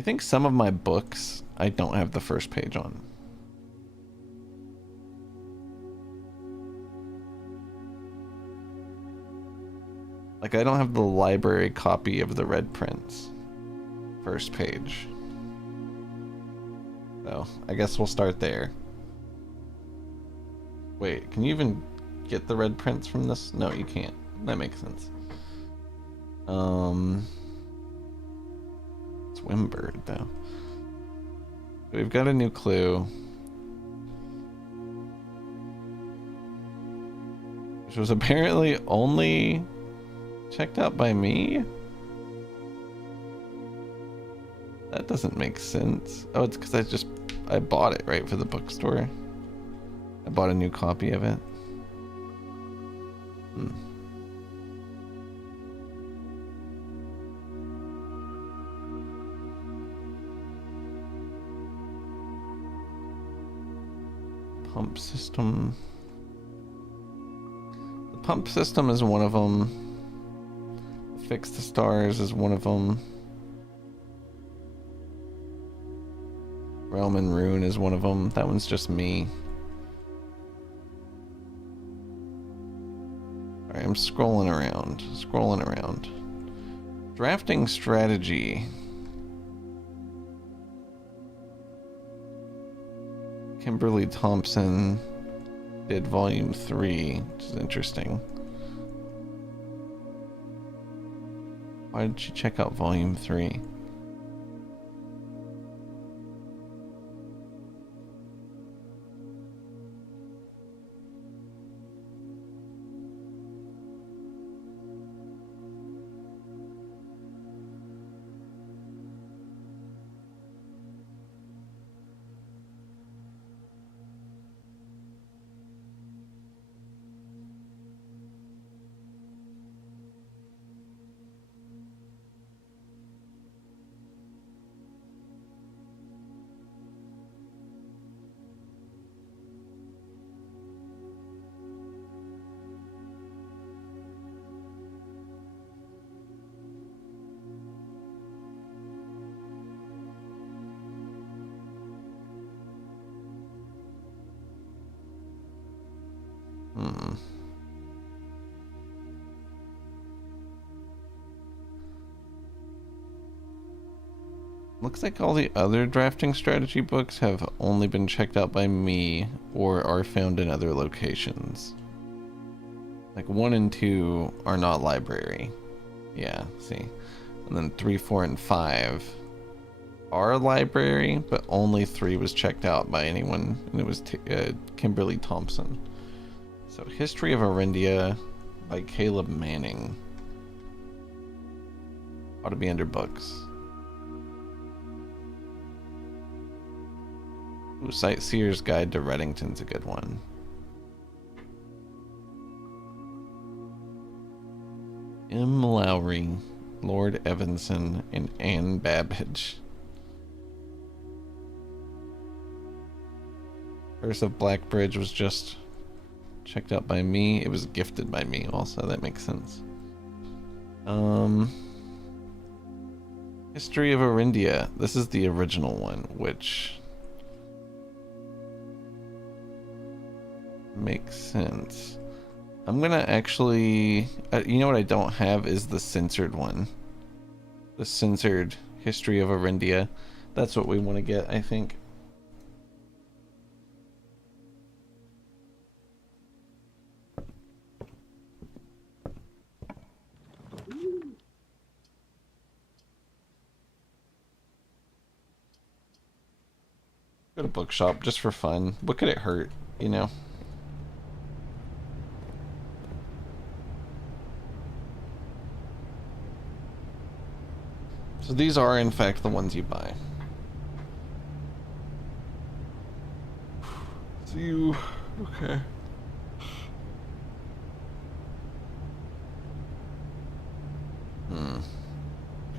think some of my books I don't have the first page on. Like, I don't have the library copy of the Red Prince first page. So, I guess we'll start there. Wait, can you even get the Red Prince from this? No, you can't. That makes sense. Swimbird, though. We've got a new clue. Which was apparently only checked out by me? That doesn't make sense. Oh, it's because I bought it, right, for the bookstore. I bought a new copy of it. Pump system. The pump system is one of them. Fix the stars is one of them. Realm and Rune is one of them. That one's just me. Alright, I'm scrolling around. Drafting strategy. Kimberly Thompson did volume 3, which is interesting. Why did she check out volume 3? Looks like all the other drafting strategy books have only been checked out by me or are found in other locations. Like 1 and 2 are not library. Yeah, see. And then 3, 4, and 5 are library, but only 3 was checked out by anyone, and it was Kimberly Thompson. So History of Arindia by Caleb Manning. Ought to be under books. Ooh, Sightseer's Guide to Reddington's a good one. M. Lowry, Lord Evanson, and Anne Babbage. Curse of Blackbridge was just checked out by me. It was gifted by me also, that makes sense. History of Arindia. This is the original one, which makes sense. I'm gonna actually... you know what I don't have is the censored one. The censored History of Arindia. That's what we want to get, I think. Go to bookshop just for fun. What could it hurt, you know? So these are, in fact, the ones you buy. So you... okay.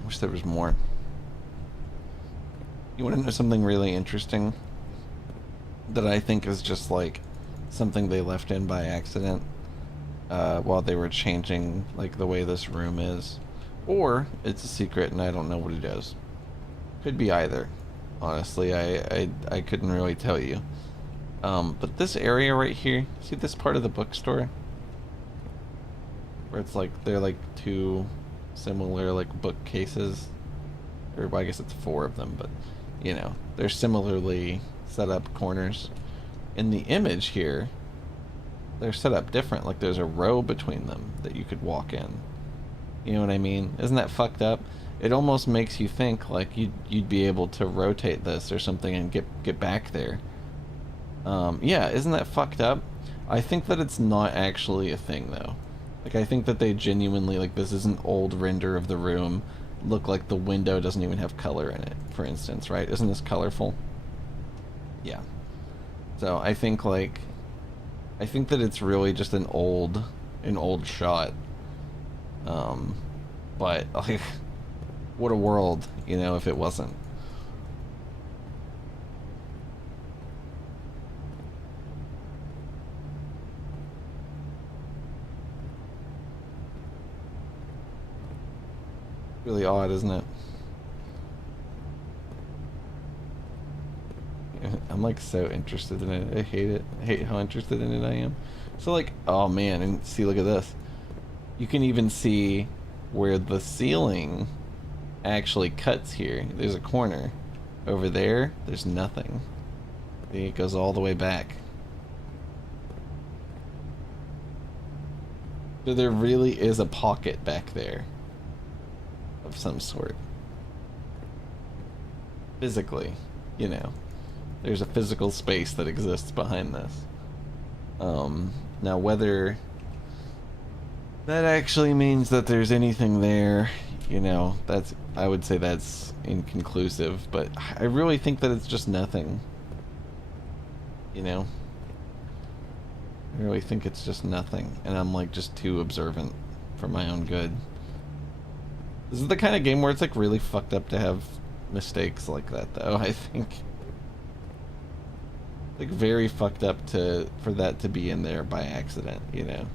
Wish there was more. You want to know something really interesting? That I think is just like something they left in by accident while they were changing like the way this room is. Or it's a secret and I don't know what it is. Could be either. Honestly, I couldn't really tell you. But this area right here, see this part of the bookstore? Where it's like, they're like 2 similar like bookcases. Or well, I guess it's 4 of them, but you know, they're similarly set up corners. In the image here, they're set up different. Like there's a row between them that you could walk in. You know what I mean? Isn't that fucked up? It almost makes you think like you'd be able to rotate this or something and get back there. Yeah, isn't that fucked up? I think that it's not actually a thing though. Like I think that they genuinely, like, this is an old render of the room. Look, like the window doesn't even have color in it, for instance, right? Isn't this colorful? Yeah. So I think like, I think that it's really just an old shot. But like, what a world, you know, if it wasn't. Really odd, isn't it? I'm like so interested in it. I hate it. I hate how interested in it I am. So like, oh man, and see, look at this. You can even see where the ceiling actually cuts here. There's a corner. Over there, there's nothing. See, it goes all the way back. So there really is a pocket back there. Of some sort. Physically, you know. There's a physical space that exists behind this. Now whether that actually means that there's anything there, you know, that's, I would say that's inconclusive, but I really think that it's just nothing. You know? I really think it's just nothing, and I'm like just too observant for my own good. This is the kind of game where it's like really fucked up to have mistakes like that though, I think. Like very fucked up for that to be in there by accident, you know.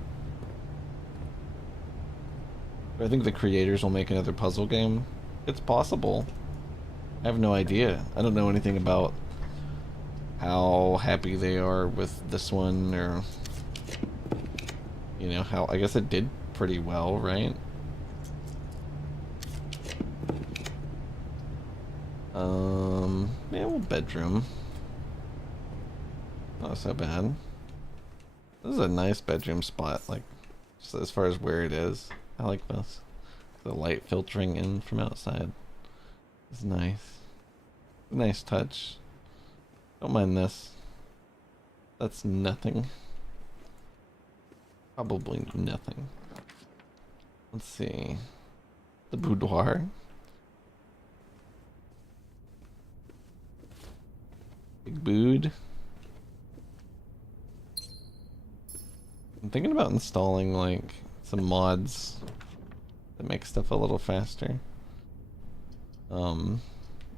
But I think the creators will make another puzzle game. It's possible. I have no idea. I don't know anything about how happy they are with this one, or you know, how, I guess it did pretty well, right? Yeah, well, bedroom. Not so bad. This is a nice bedroom spot, like, just as far as where it is. I like this. The light filtering in from outside. It's nice. Nice touch. Don't mind this. That's nothing. Probably nothing. Let's see. The boudoir. Big bood. I'm thinking about installing like some mods that make stuff a little faster.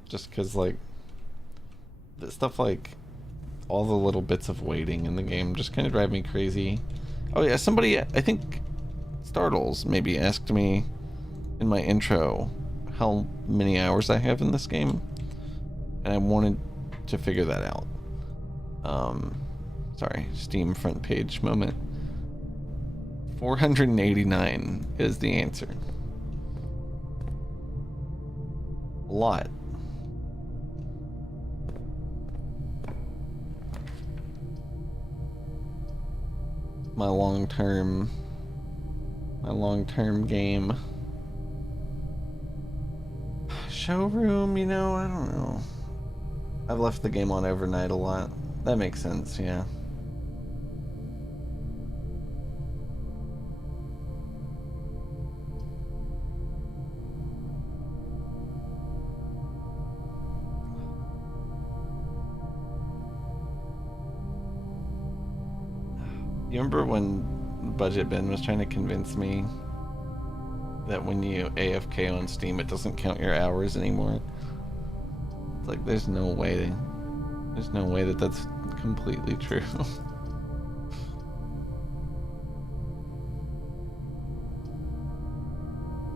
Just cause like the stuff like all the little bits of waiting in the game just kind of drive me crazy. Oh yeah, somebody, I think Startles maybe asked me in my intro how many hours I have in this game, and I wanted to figure that out. Sorry, Steam front page moment. 489 is the answer. A lot. My long-term game. Showroom, you know, I don't know. I've left the game on overnight a lot. That makes sense, yeah. You remember when Budget Ben was trying to convince me that when you AFK on Steam it doesn't count your hours anymore? It's like there's no way that that's completely true.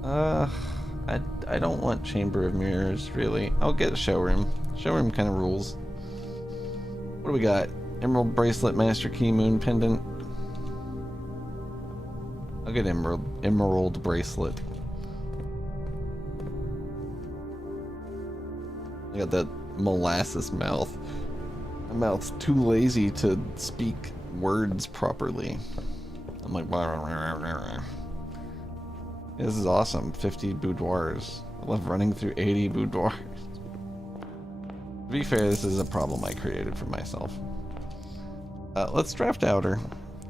I don't want Chamber of Mirrors, really. I'll get a Showroom. Showroom kind of rules. What do we got? Emerald Bracelet, Master Key, Moon Pendant. I'll get Emerald Bracelet. I got that molasses mouth. My mouth's too lazy to speak words properly. I'm like, this is awesome. 50 boudoirs. I love running through 80 boudoirs. To be fair, this is a problem I created for myself. Let's draft Outer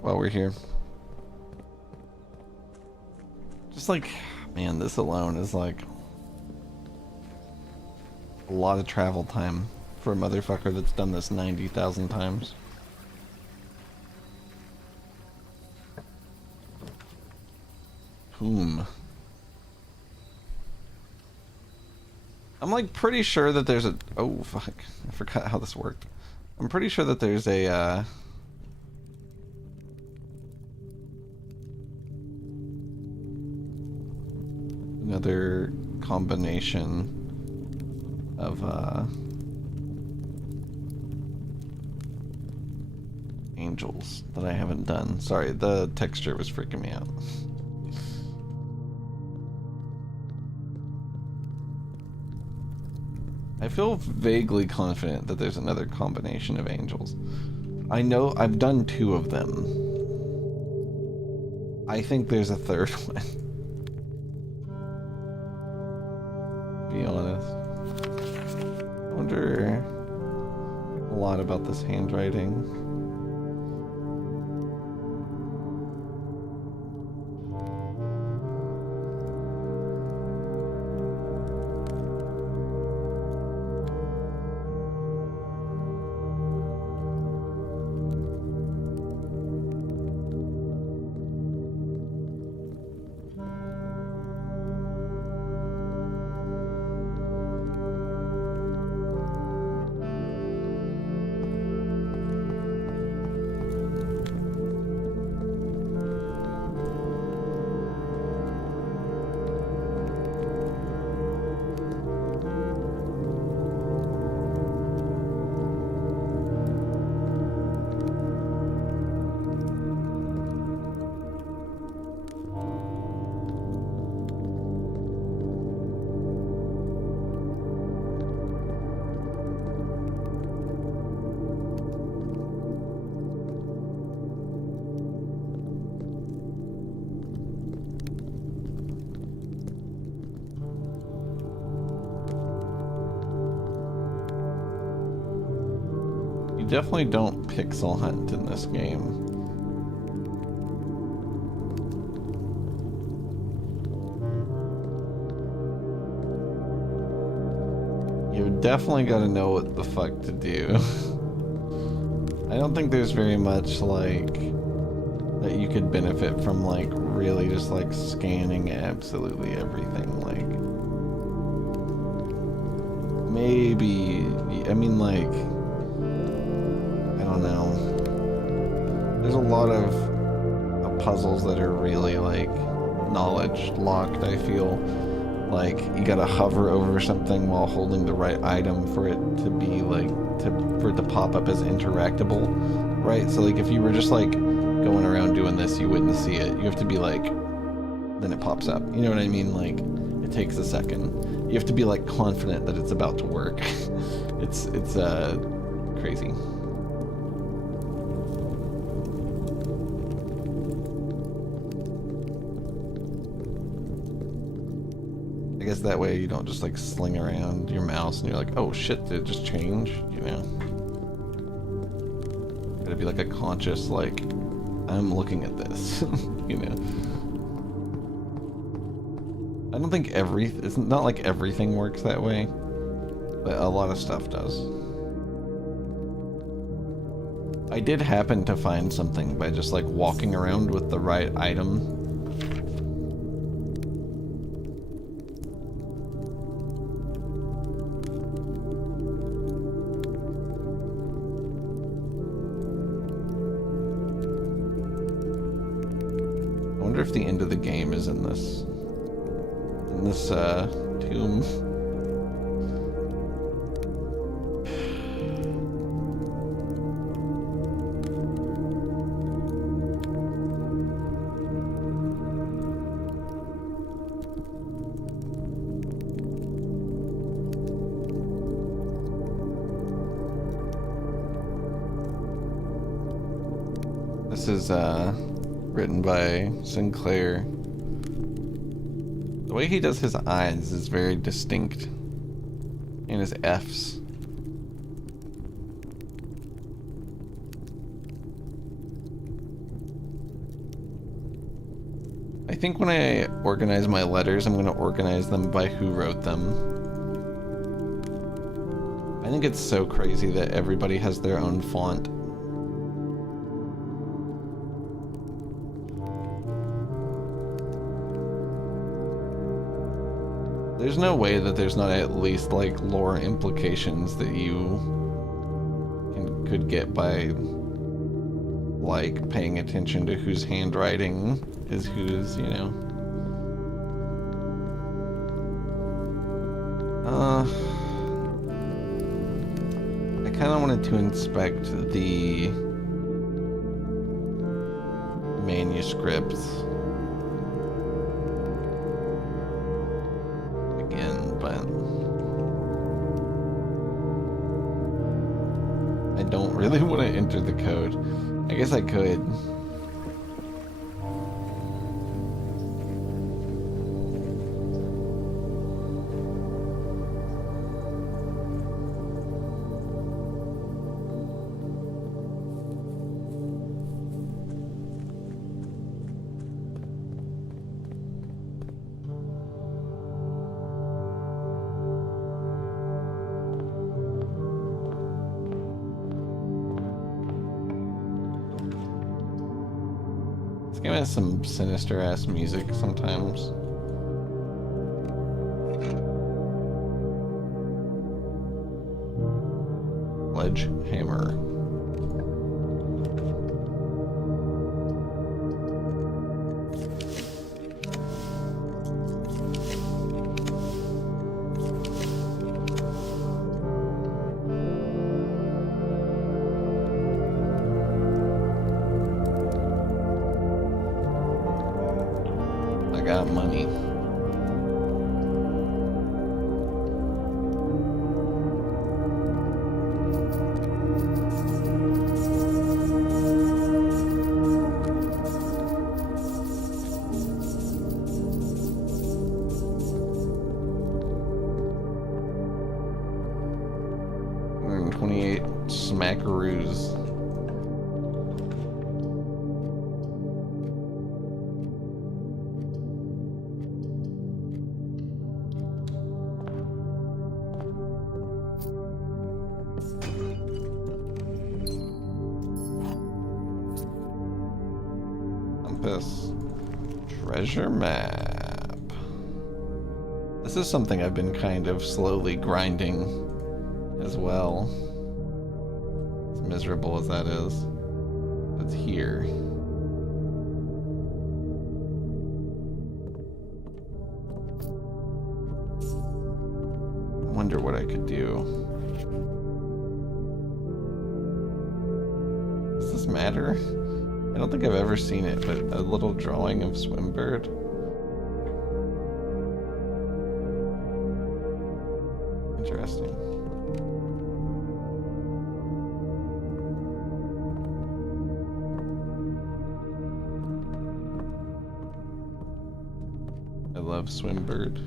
while we're here. Just like, man, this alone is like a lot of travel time for a motherfucker that's done this 90,000 times. Whom? I'm like pretty sure that there's a... Oh, fuck. I forgot how this worked. I'm pretty sure that there's a, another combination of, angels that I haven't done. Sorry, the texture was freaking me out. I feel vaguely confident that there's another combination of angels. I know I've done 2 of them. I think there's a third one. Be honest. I wonder a lot about this handwriting. definitely don't pixel hunt in this game. You definitely gotta know what the fuck to do. I don't think there's very much, like, that you could benefit from, like, really just, like, scanning absolutely everything, like... Maybe... I mean, like... I don't know. There's a lot of puzzles that are really, like, knowledge locked, I feel. Like, you gotta hover over something while holding the right item for it to be, like, for it to pop up as interactable, right? So, like, if you were just, like, going around doing this, you wouldn't see it. You have to be, like, then it pops up. You know what I mean? Like, it takes a second. You have to be, like, confident that it's about to work. It's crazy. I guess that way you don't just like sling around your mouse and you're like, oh shit, did it just change? You know? Gotta be like a conscious, like, I'm looking at this, you know? I don't think it's not like everything works that way, but a lot of stuff does. I did happen to find something by just like walking around with the right item. I wonder if the end of the game is in this tomb. This is written by Sinclair. The way he does his eyes is very distinct. And his F's. I think when I organize my letters, I'm going to organize them by who wrote them. I think it's so crazy that everybody has their own font. There's no way that there's not at least, like, lore implications that you could get by, like, paying attention to whose handwriting is whose, you know. I kind of wanted to inspect the manuscripts again, but I don't really want to enter the code. I guess I could. This game has some sinister ass music sometimes. Sledgehammer. I got money. $128 smack. smackaroos. Compass. Treasure map. This is something I've been kind of slowly grinding as well. As miserable as that is. It's here. I wonder what I could do. Does this matter? I don't think I've ever seen it, but a little drawing of Swimbird. Interesting. I love Swimbird.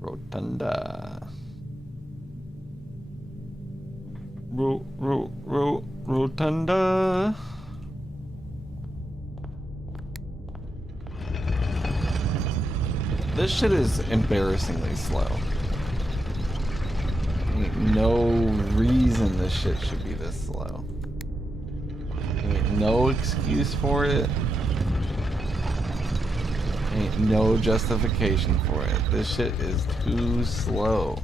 Rotunda. Rotunda. This shit is embarrassingly slow. Ain't no reason this shit should be this slow. Ain't no excuse for it. Ain't no justification for it. This shit is too slow.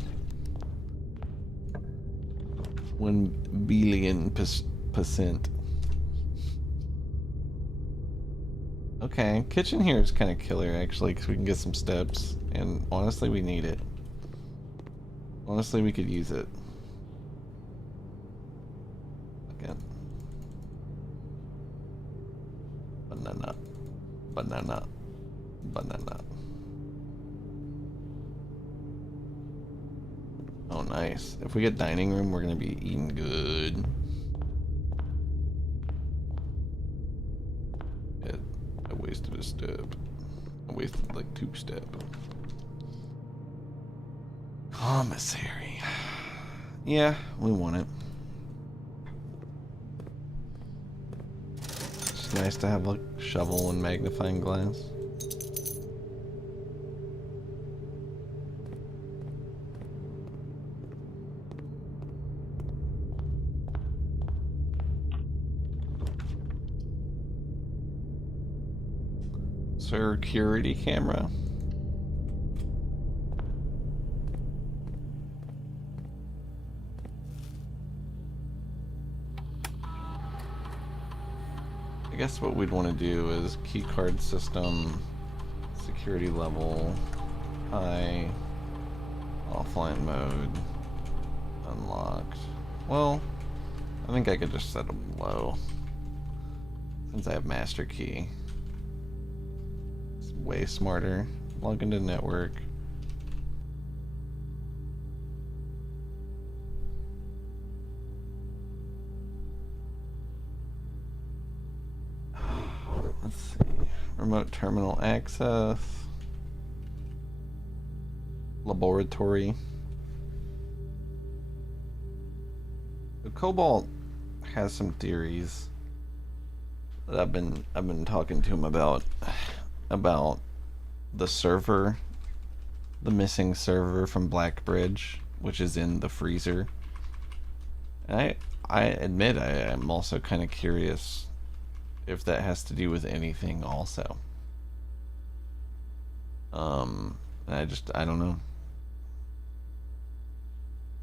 1 billion%. Okay, kitchen here is kind of killer actually, because we can get some steps, and honestly we need it. Honestly, we could use it. Again. Banana. Banana. Banana. Oh, nice. If we get dining room, we're gonna be eating good. I wasted a step. I wasted like 2 steps. Commissary. Yeah, we want it. It's nice to have a shovel and magnifying glass. Security camera. I guess what we'd want to do is keycard system, security level, high, offline mode, unlocked. Well, I think I could just set them low since I have master key. It's way smarter. Log into network. Let's see. Remote terminal access. Laboratory. The Cobalt has some theories that I've been talking to him about the server, the missing server from Blackbridge, which is in the freezer. And I admit I am also kind of curious if that has to do with anything also. I don't know.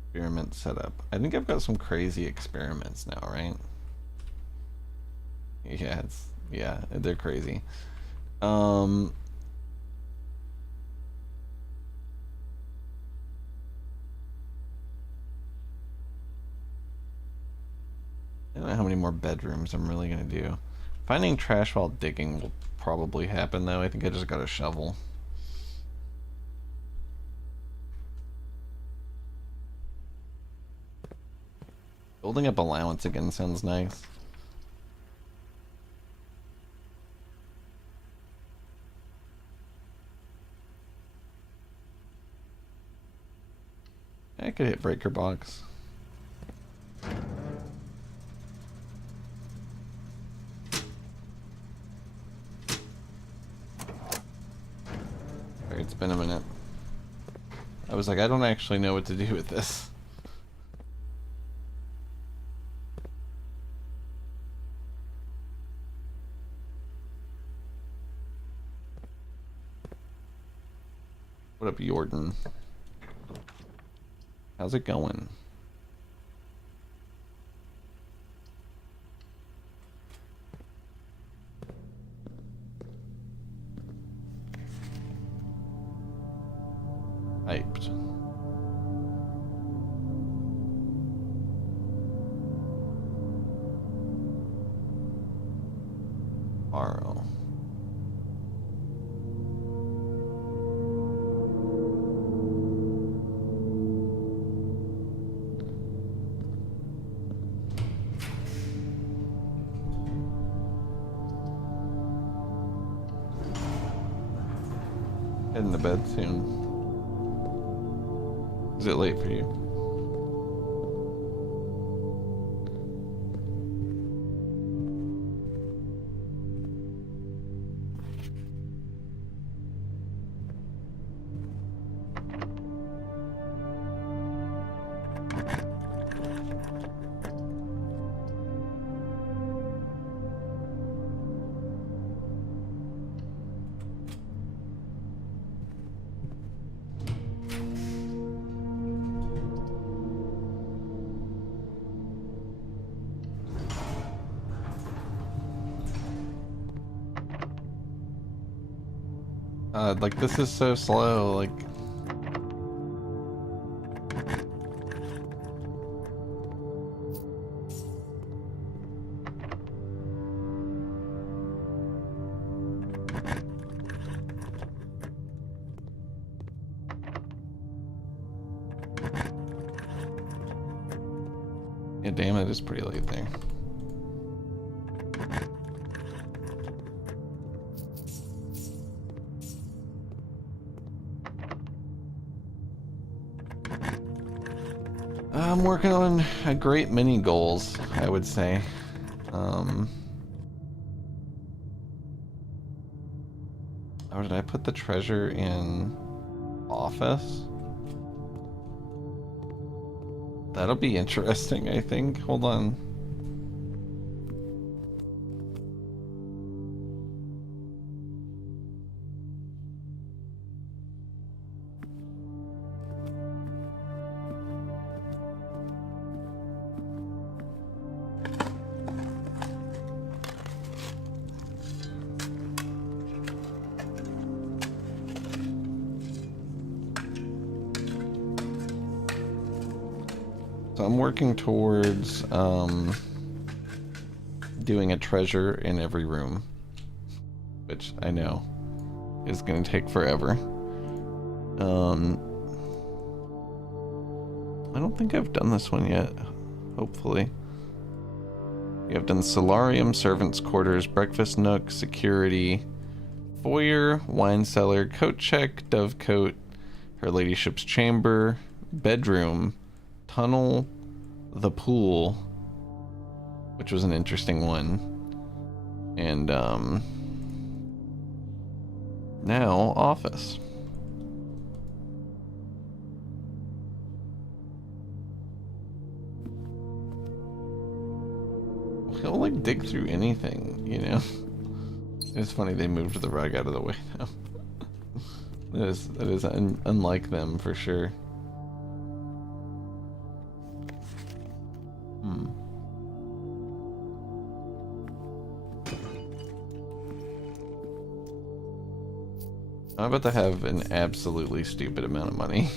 Experiment setup. I think I've got some crazy experiments now, right? Yeah, they're crazy. I don't know how many more bedrooms I'm really gonna do. Finding trash while digging will probably happen though. I think I just got a shovel. Building up allowance again sounds nice. I could hit breaker box. Alright, it's been a minute. I was like, I don't actually know what to do with this. What up, Jordan? How's it going? Hyped. Borrow. Heading to bed soon. Is it late for you? Like, this is so slow, like... Yeah, damn, it is pretty late there. I'm working on a great many goals, I would say. Oh, did I put the treasure in office? That'll be interesting, I think. Hold on. So I'm working towards doing a treasure in every room, which I know is going to take forever. I don't think I've done this one yet, hopefully. Yeah, I've done solarium, servants' quarters, breakfast nook, security, foyer, wine cellar, coat check, dovecote, her ladyship's chamber, bedroom, tunnel, the pool, which was an interesting one, and now office. He'll like dig through anything, you know. It's funny they moved the rug out of the way now. That is unlike them for sure. I'm about to have an absolutely stupid amount of money.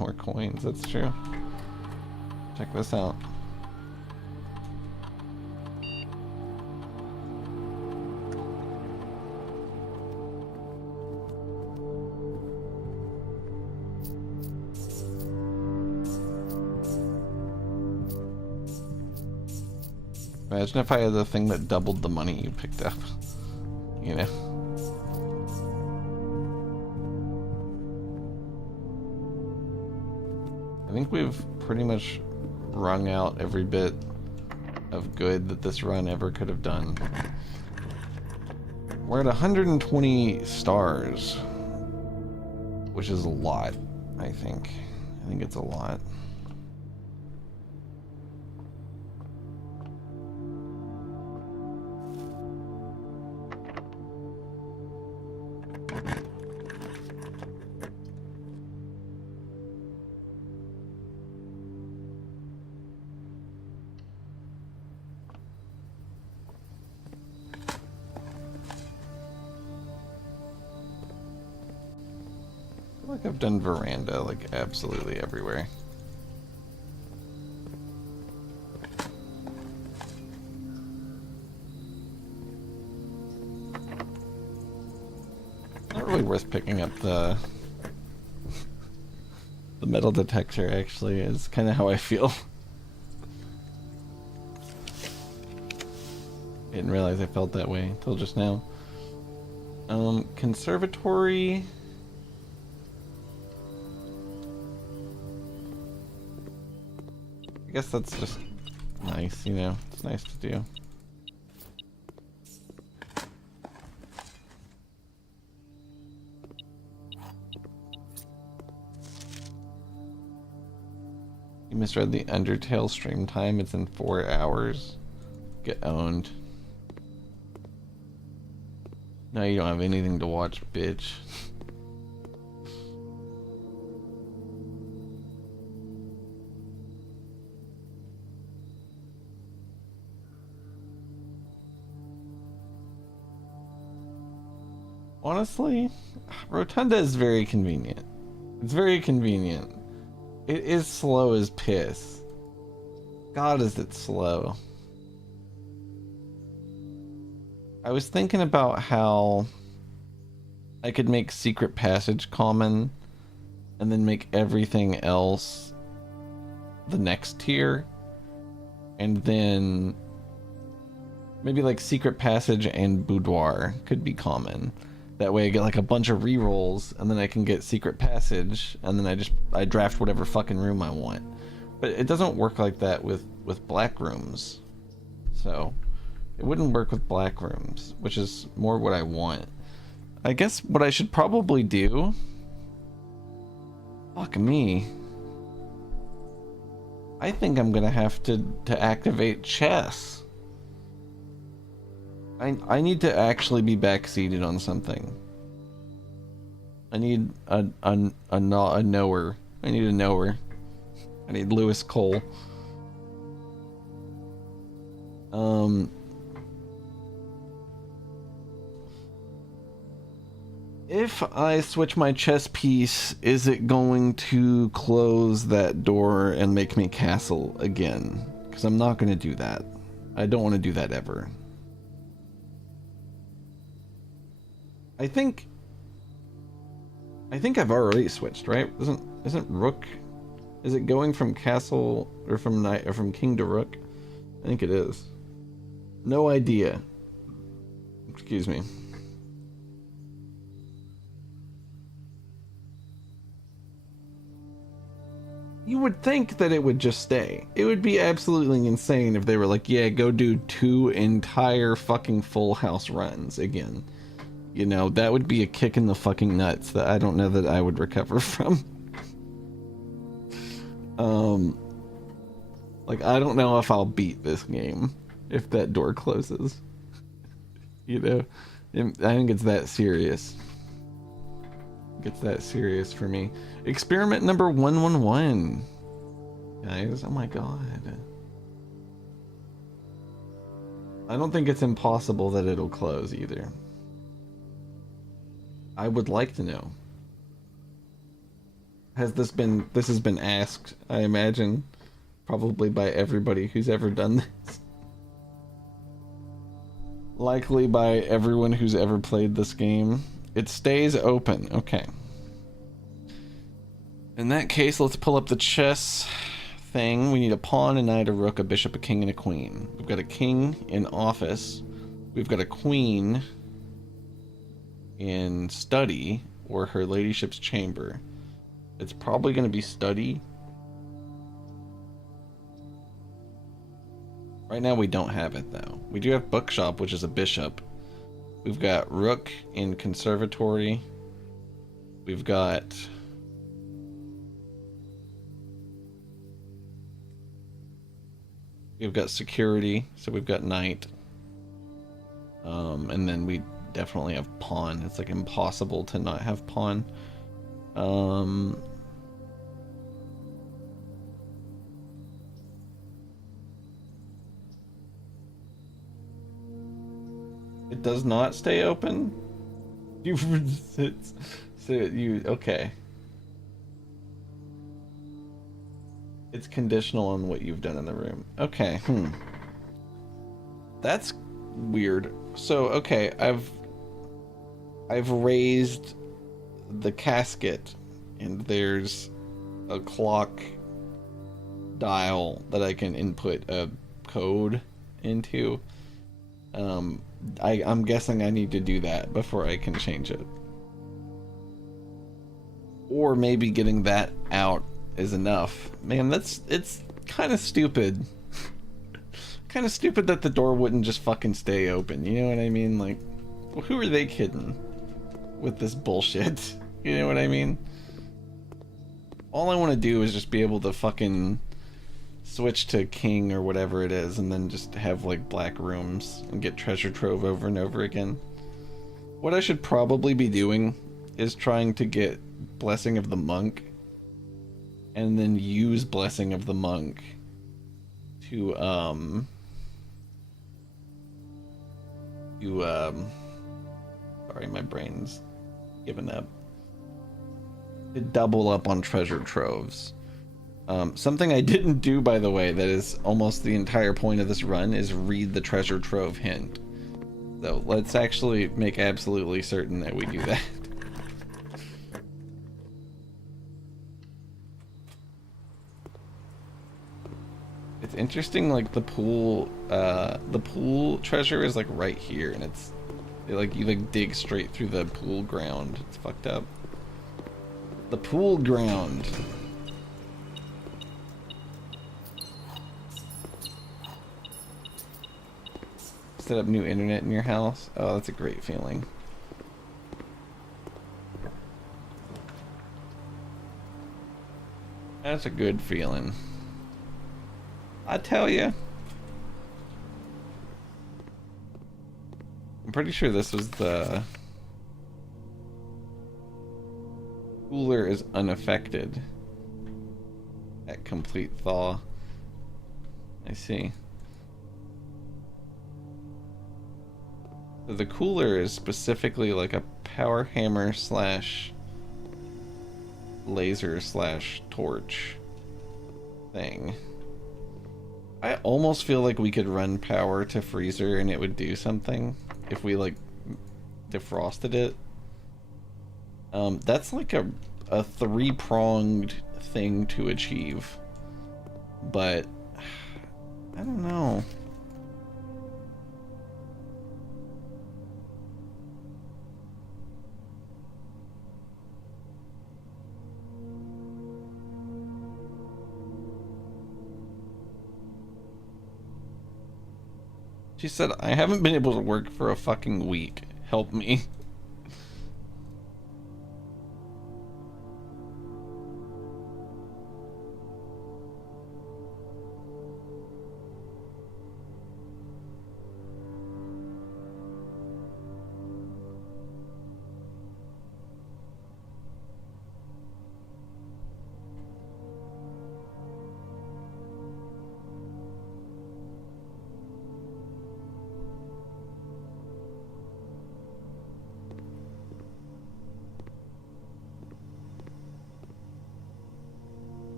More coins, that's true. Check this out. Imagine if I had the thing that doubled the money you picked up. You know? I think we've pretty much wrung out every bit of good that this run ever could have done. We're at 120 stars, which is a lot, I think. I think it's a lot. Like I've done veranda like absolutely everywhere. Not really worth picking up the metal detector, actually, is kind of how I feel. Didn't realize I felt that way until just now. Conservatory. I guess that's just nice, you know, it's nice to do. You misread the Undertale stream time, it's in 4 hours. Get owned. Now you don't have anything to watch, bitch. Honestly, Rotunda is very convenient. It's very convenient. It is slow as piss. God, is it slow. I was thinking about how I could make Secret Passage common and then make everything else the next tier, and then maybe like Secret Passage and Boudoir could be common. That way I get like a bunch of rerolls, and then I can get Secret Passage, and then I draft whatever fucking room I want. But it doesn't work like that with black rooms. So it wouldn't work with black rooms, which is more what I want. I guess what I should probably do... Fuck me. I think I'm gonna have to activate chess. I need to actually be backseated on something. I need a knower. I need a knower. I need Lewis Cole. If I switch my chess piece, is it going to close that door and make me castle again? Because I'm not going to do that. I don't want to do that ever. I think I've already switched, right? Isn't Rook? Is it going from castle or from knight or from king to rook? I think it is. No idea. Excuse me. You would think that it would just stay. It would be absolutely insane if they were like, yeah, go do 2 entire fucking full house runs again. You know, that would be a kick in the fucking nuts that I don't know that I would recover from. Like, I don't know if I'll beat this game if that door closes. You know, I think it's that serious. It's that serious for me. Experiment number 111. Guys, oh my god. I don't think it's impossible that it'll close either. I would like to know. This has been asked, I imagine, probably by everybody who's ever done this. Likely by everyone who's ever played this game. It stays open. Okay. In that case, let's pull up the chess thing. We need a pawn, a knight, a rook, a bishop, a king, and a queen. We've got a king in office. We've got a queen in study, or her ladyship's chamber. It's probably going to be study. Right now we don't have it though. We do have bookshop, which is a bishop. We've got rook in conservatory. We've got security, so we've got knight. And then we definitely have pawn. It's like impossible to not have pawn. It does not stay open. Okay. It's conditional on what you've done in the room. Okay. That's weird. So okay, I've raised the casket, and there's a clock dial that I can input a code into. I'm guessing I need to do that before I can change it. Or maybe getting that out is enough. Man, it's kind of stupid. Kind of stupid that the door wouldn't just fucking stay open. You know what I mean? Like, who are they kidding with this bullshit? You know what I mean? All I want to do is just be able to fucking switch to king or whatever it is, and then just have like black rooms and get treasure trove over and over again. What I should probably be doing is trying to get Blessing of the Monk, and then use Blessing of the Monk to sorry, my brain's given up. To double up on treasure troves. Something I didn't do, by the way, that is almost the entire point of this run, is read the treasure trove hint. So let's actually make absolutely certain that we do that. It's interesting, like the pool treasure is like right here, and you like dig straight through the pool ground. It's fucked up. The pool ground. Set up new internet in your house. Oh, that's a great feeling. That's a good feeling. I tell you. I'm pretty sure this was the cooler is unaffected at complete thaw. I see. So the cooler is specifically like a power hammer slash laser slash torch thing. I almost feel like we could run power to freezer and it would do something if we like defrosted it. That's like a three-pronged thing to achieve, but I don't know. She said, I haven't been able to work for a fucking week. Help me.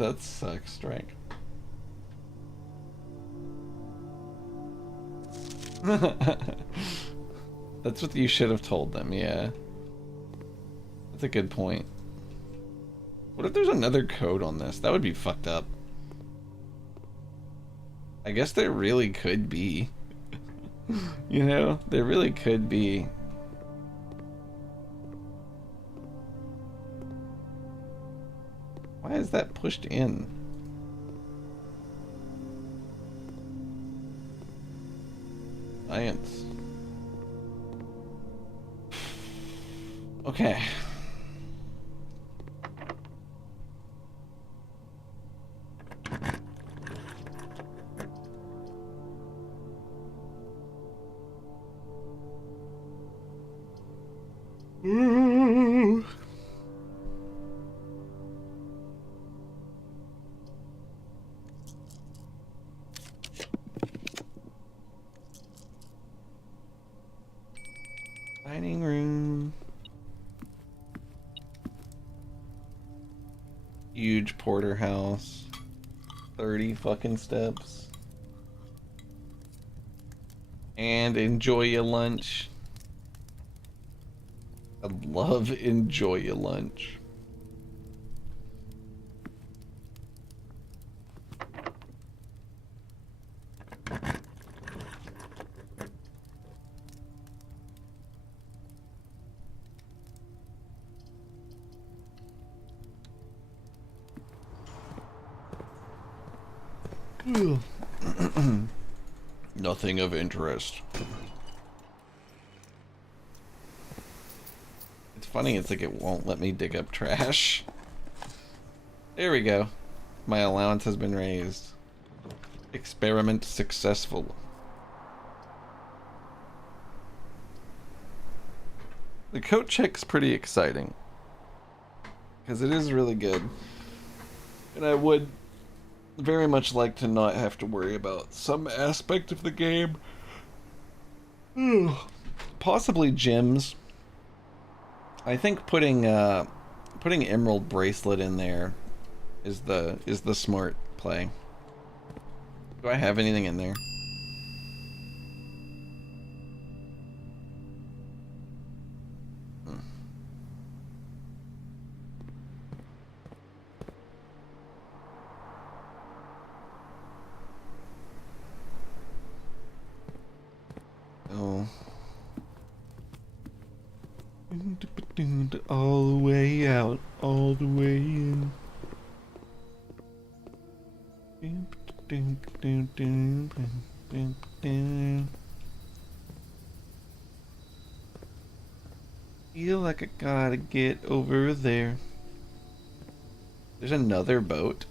That sucks, Strike. That's what you should have told them, yeah. That's a good point. What if there's another code on this? That would be fucked up. I guess there really could be. You know, there really could be. Why is that pushed in? Science. Okay. Ooh. Dining room. Huge porterhouse. 30 fucking steps. And enjoy your lunch. I love enjoy your lunch. Nothing of interest. It's funny, it's like it won't let me dig up trash. There we go. My allowance has been raised. Experiment successful. The coat check's pretty exciting. Because it is really good. And I would very much like to not have to worry about some aspect of the game. Possibly gyms. I think putting Emerald Bracelet in there is the smart play. Do I have anything in there? Oh. All the way out, all the way in. Feel like I gotta get over there. There's another boat.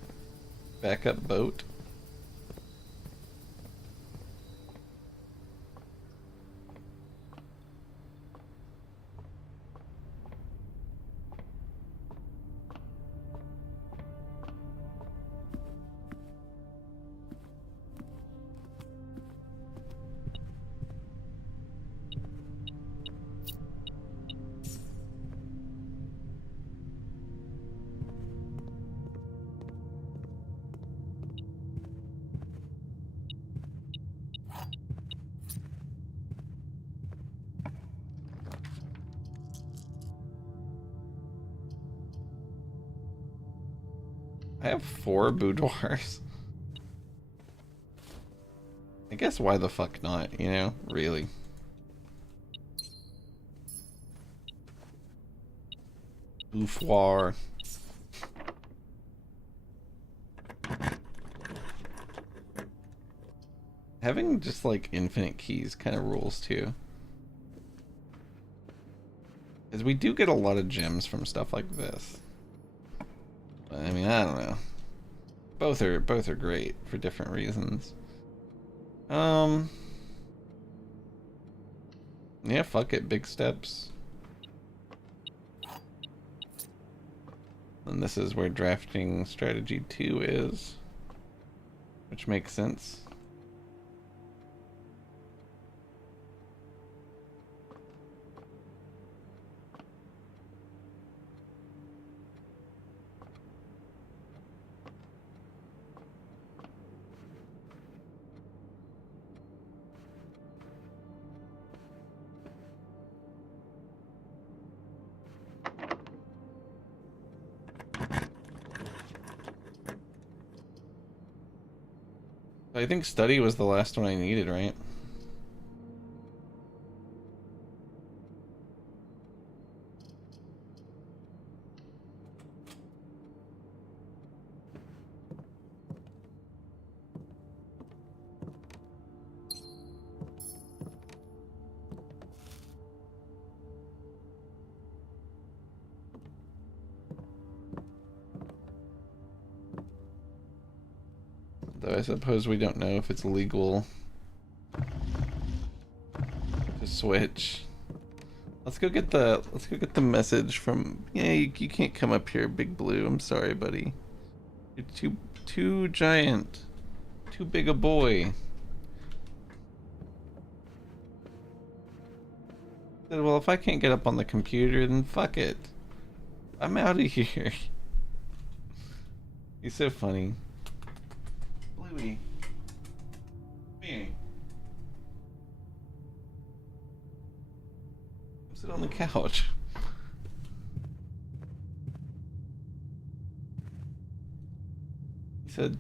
Backup boat. I have 4 boudoirs. I guess why the fuck not, you know? Really. Bouffoir. Having just like infinite keys kind of rules too. Because we do get a lot of gems from stuff like this. I mean, I don't know. Both are great for different reasons. Yeah, fuck it, big steps. And this is where drafting strategy 2 is, which makes sense. I think study was the last one I needed, right? Though I suppose we don't know if it's legal to switch. Let's go get the message from. Yeah, you can't come up here, Big Blue. I'm sorry, buddy. You're too giant, too big a boy. Said, well, if I can't get up on the computer, then fuck it. I'm out of here. He's so funny. Bluey. Me. Sit on the couch. He said,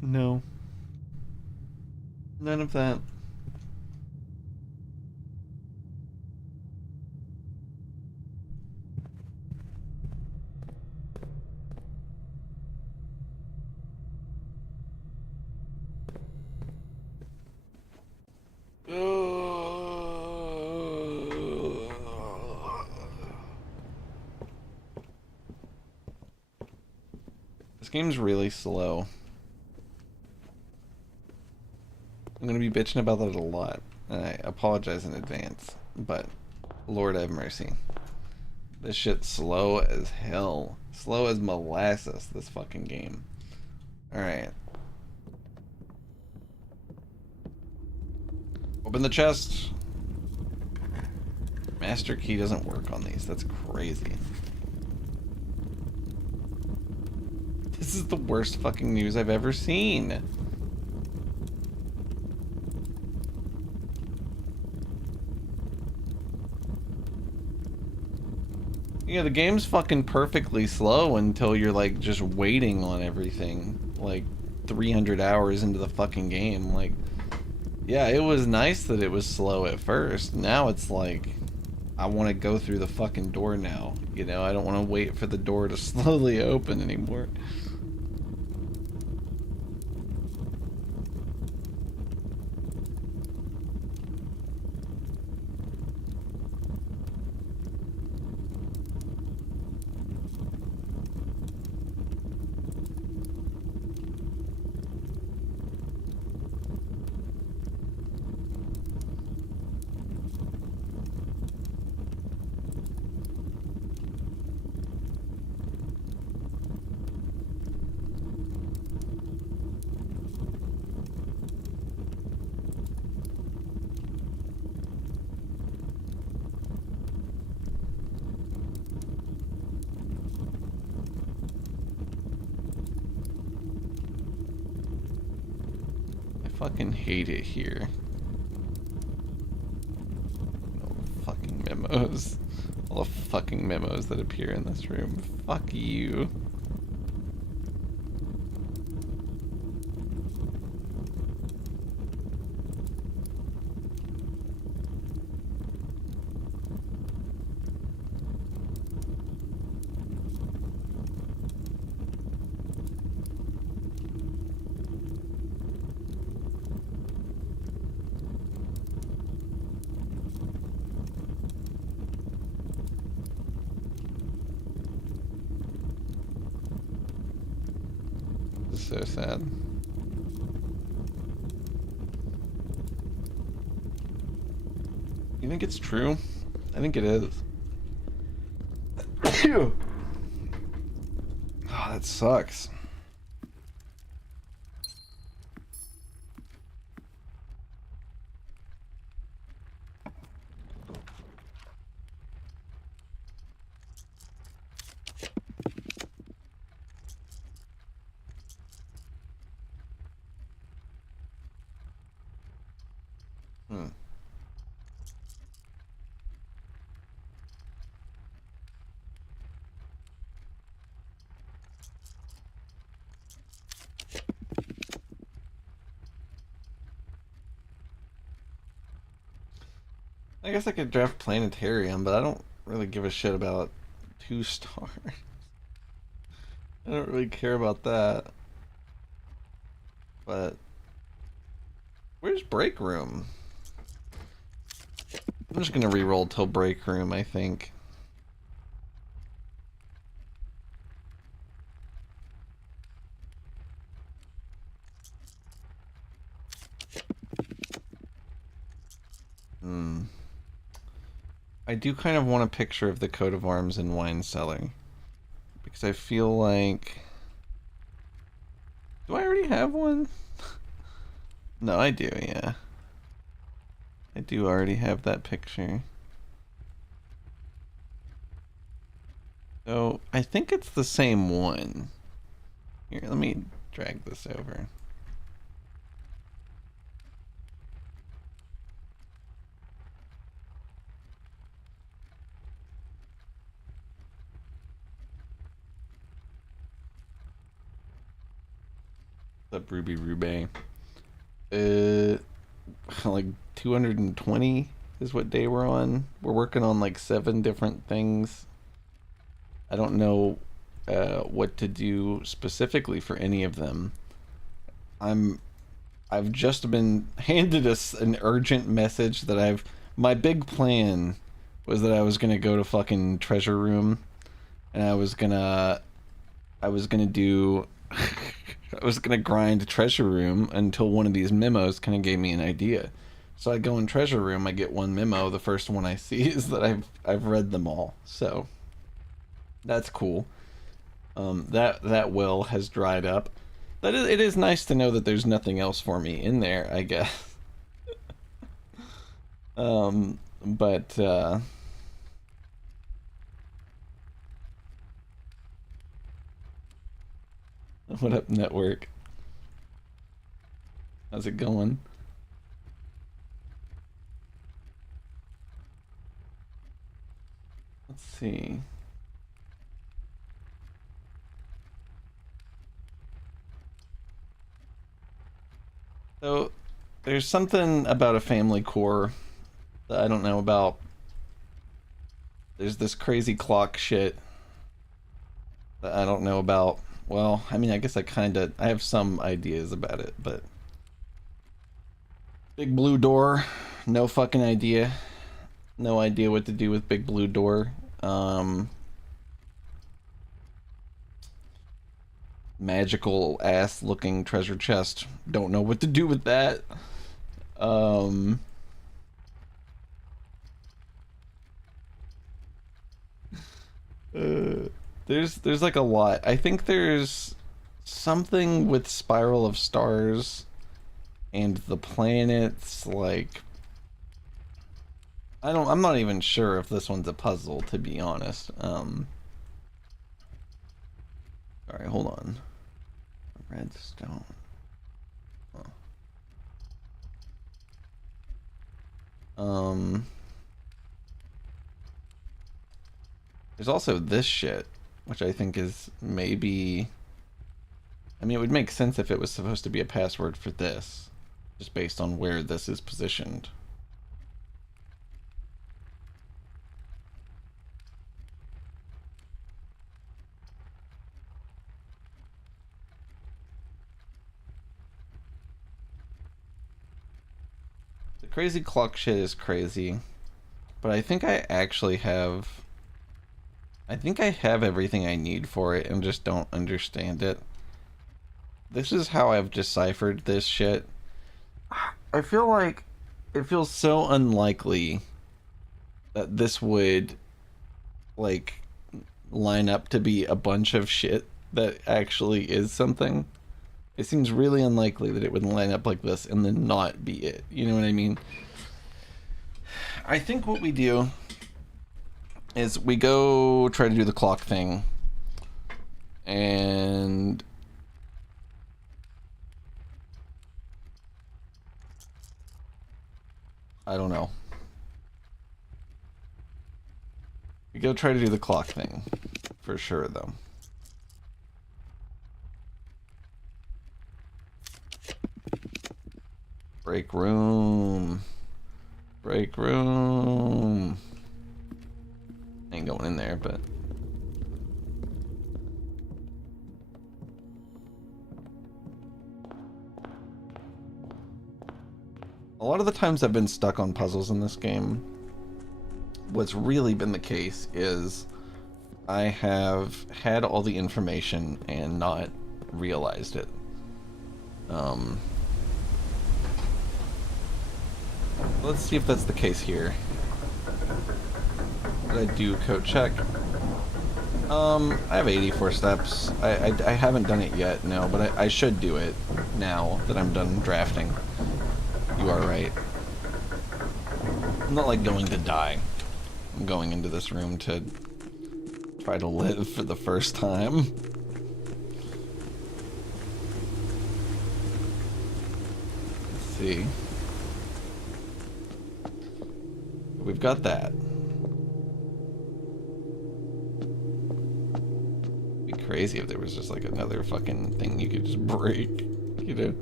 no. None of that. This game's really slow. I'm gonna be bitching about that a lot, and I apologize in advance, but Lord have mercy. This shit's slow as hell. Slow as molasses, this fucking game. Alright. Open the chest. Master key doesn't work on these. That's crazy. This is the worst fucking news I've ever seen. Yeah, the game's fucking perfectly slow until you're like just waiting on everything. Like 300 hours into the fucking game. Like, yeah, it was nice that it was slow at first. Now it's like, I want to go through the fucking door now. You know, I don't want to wait for the door to slowly open anymore. Fucking hate it here. All the fucking memos. All the fucking memos that appear in this room. Fuck you. So sad. You think it's true? I think it is. Oh, that sucks. I guess I could draft planetarium, but I don't really give a shit about 2 stars. I don't really care about that. But where's break room? I'm just gonna re-roll till break room, I think. I do kind of want a picture of the coat of arms and wine cellar. Because I feel like... Do I already have one? No, I do, yeah. I do already have that picture. So, I think it's the same one. Here, let me drag this over. What's up, Ruby Rube? Like 220 is what day we're on. We're working on like 7 different things. I don't know what to do specifically for any of them. I've just been handed an urgent message that my big plan was that I was gonna go to fucking treasure room and I was gonna do I was gonna grind treasure room until one of these memos kind of gave me an idea. So I go in treasure room, I get one memo. The first one I see is that I've read them all. So that's cool. That well has dried up. It is nice to know that there's nothing else for me in there, I guess. But what up, network? How's it going? Let's see. So, there's something about a family core that I don't know about. There's this crazy clock shit that I don't know about. Well, I mean, I guess I have some ideas about it, but... Big blue door, no fucking idea. No idea what to do with big blue door. Magical ass looking treasure chest. Don't know what to do with that. There's like a lot. I think there's something with Spiral of Stars and the planets, like I'm not even sure if this one's a puzzle, to be honest. Alright, hold on. Redstone. There's also this shit, which I think is maybe... I mean, it would make sense if it was supposed to be a password for this, just based on where this is positioned. The crazy clock shit is crazy, but I think I actually have... I think I have everything I need for it and just don't understand it. This is how I've deciphered this shit. I feel like it feels so unlikely that this would, like, line up to be a bunch of shit that actually is something. It seems really unlikely that it would line up like this and then not be it. You know what I mean? I think what we do is we go try to do the clock thing, and I don't know. We go try to do the clock thing for sure, though. Break room. Break room. Ain't going in there, but. A lot of the times I've been stuck on puzzles in this game, what's really been the case is I have had all the information and not realized it. Let's see if that's the case here. Did I do code check? I have 84 steps. I haven't done it yet, no, but I should do it now that I'm done drafting. You are right. I'm not like going to die. I'm going into this room to try to live for the first time. Let's see. We've got that. It'd be crazy if there was just like another fucking thing you could just break, you know?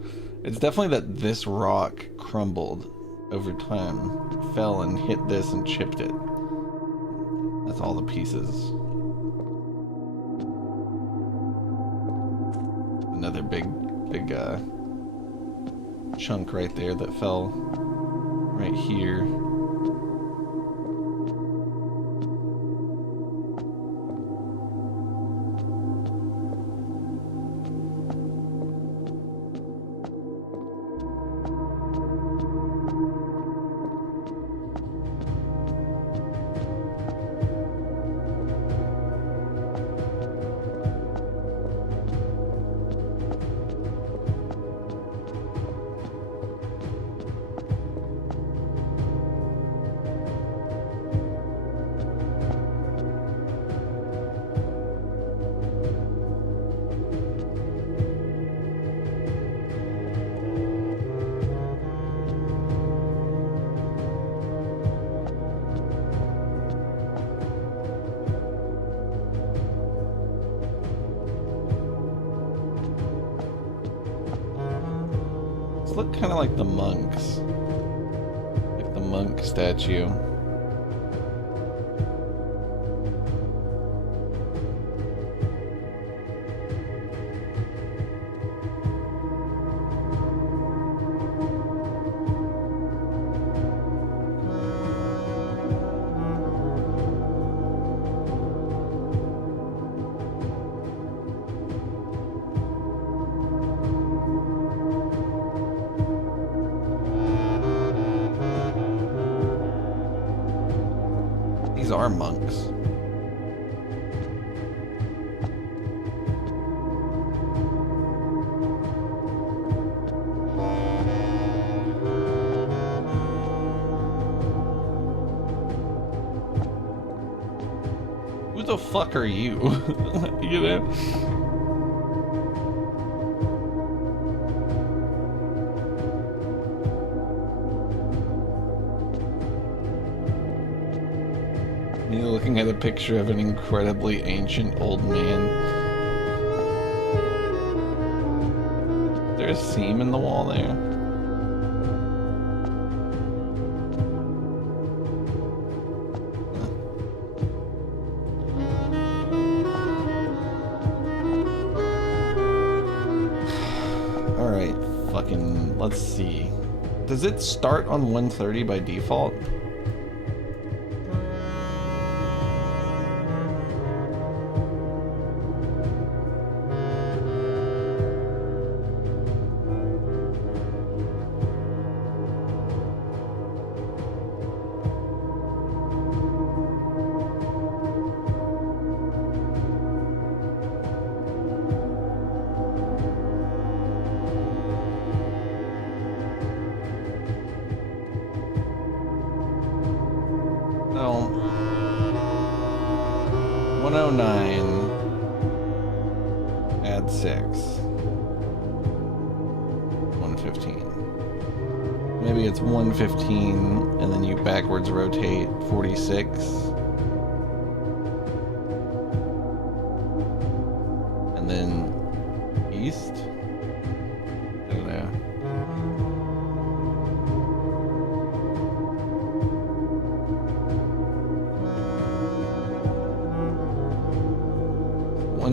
It's definitely that this rock crumbled over time, fell and hit this and chipped it. That's all the pieces. Another big chunk right there that fell right here. Look kind of like the monks. Like the monk statue. These are monks. Who the fuck are you? You know? You're looking at a picture of an incredibly ancient old man. Is there a seam in the wall there? Alright, fucking, let's see. Does it start on 130 by default? No. 109. Add 6. 115. Maybe it's 115 and then you backwards rotate 46. And then east? I don't know.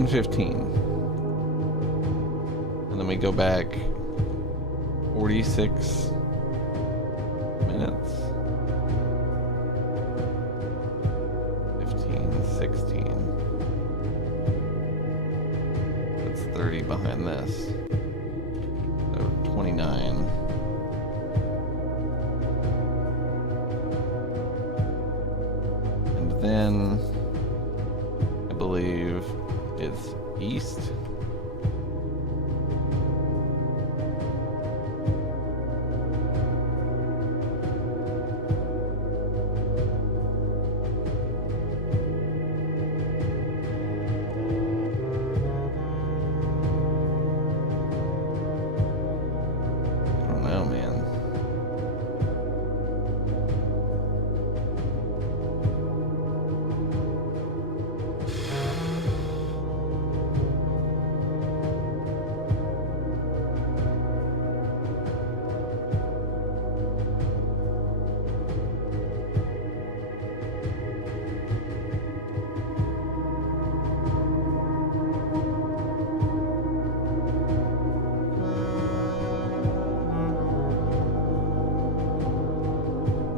1:15. And then we go back 46 minutes. 15, 16. That's 30 behind this. So 29. And then I believe it's east.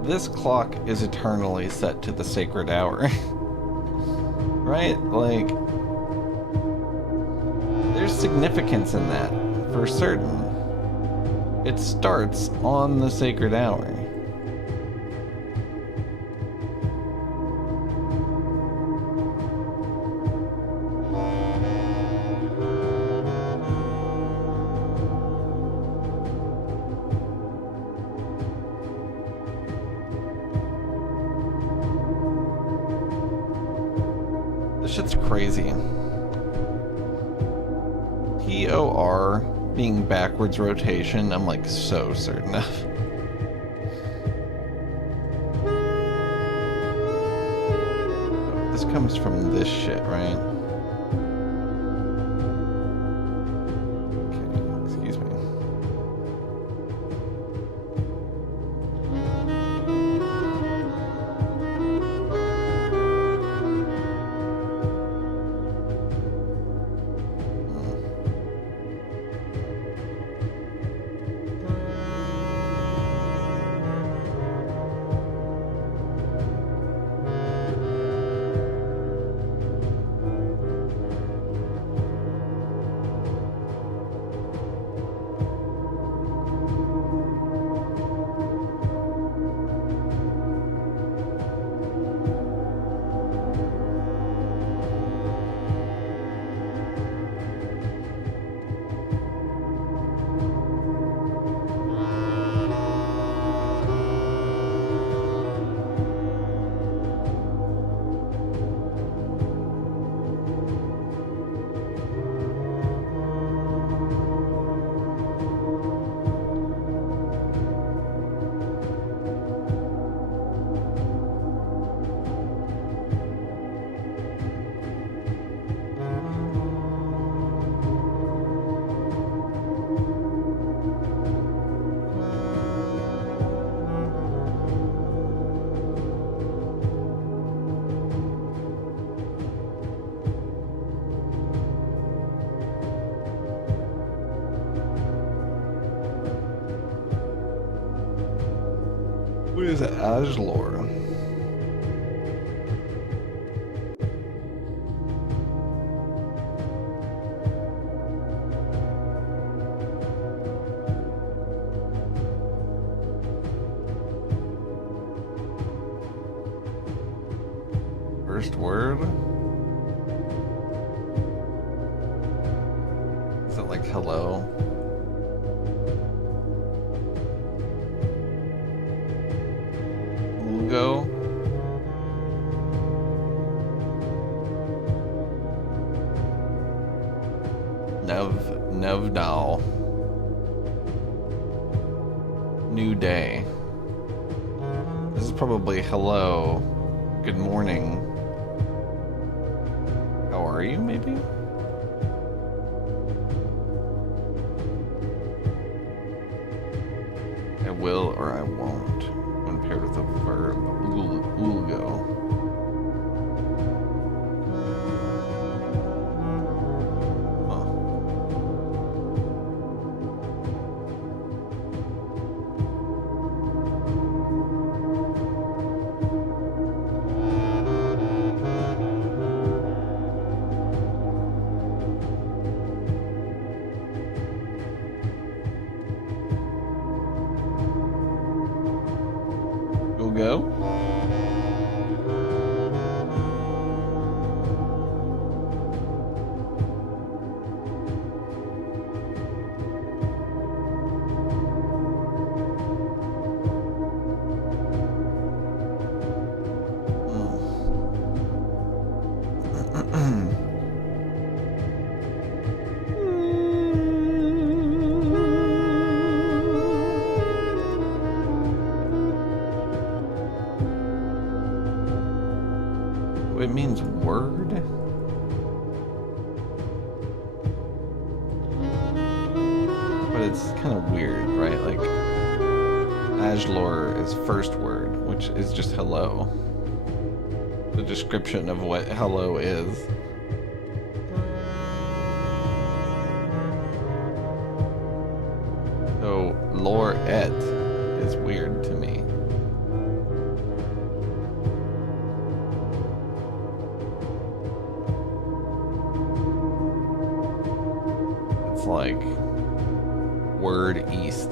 This clock is eternally set to the sacred hour. Right? Like, there's significance in that, for certain. It starts on the sacred hour. This shit's crazy. TOR being backwards rotation, I'm like so certain of. This comes from this shit, right? Okay, excuse me. What is it? Ajlor. First word? Is it like hello? Go. Nevdal. New day. This is probably hello. Good morning. How are you, maybe? I will or I won't. When paired with a verb, ulgo. it means word? But it's kind of weird, right? Like, Ajlor is first word, which is just hello. The description of what hello is. So, lore et is weird to me. It's like word east.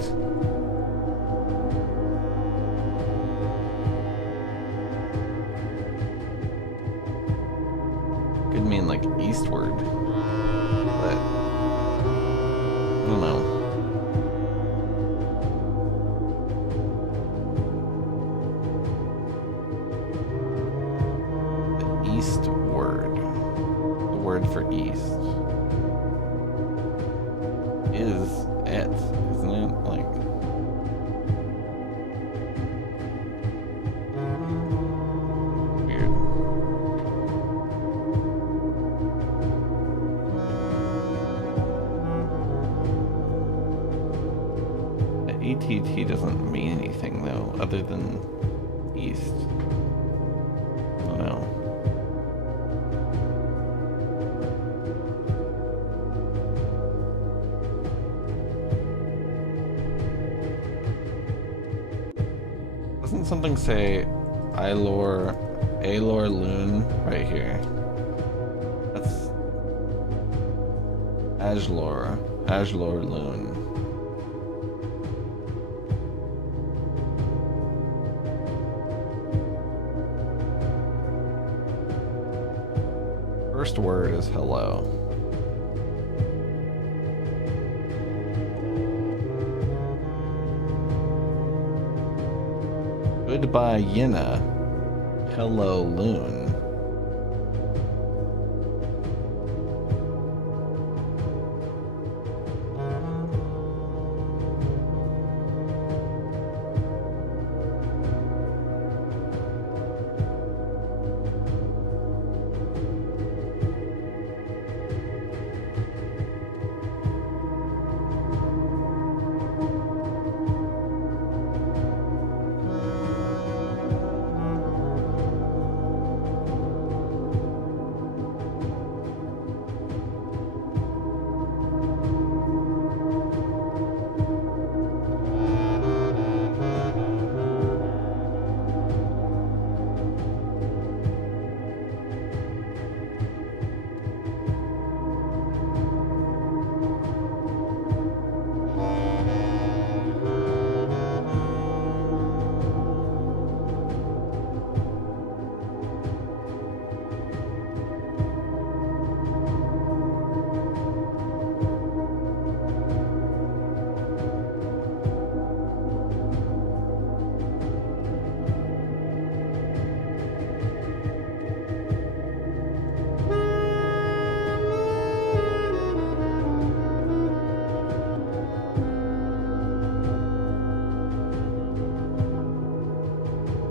Could mean like eastward, but I don't know. The east word, the word for east, is et, isn't it? Like, weird. ATT doesn't mean anything though, other than east. I don't know. Doesn't something say Alor Loon right here? That's Ajlor Loon. First word is hello. Goodbye, Yina. Hello, Loon.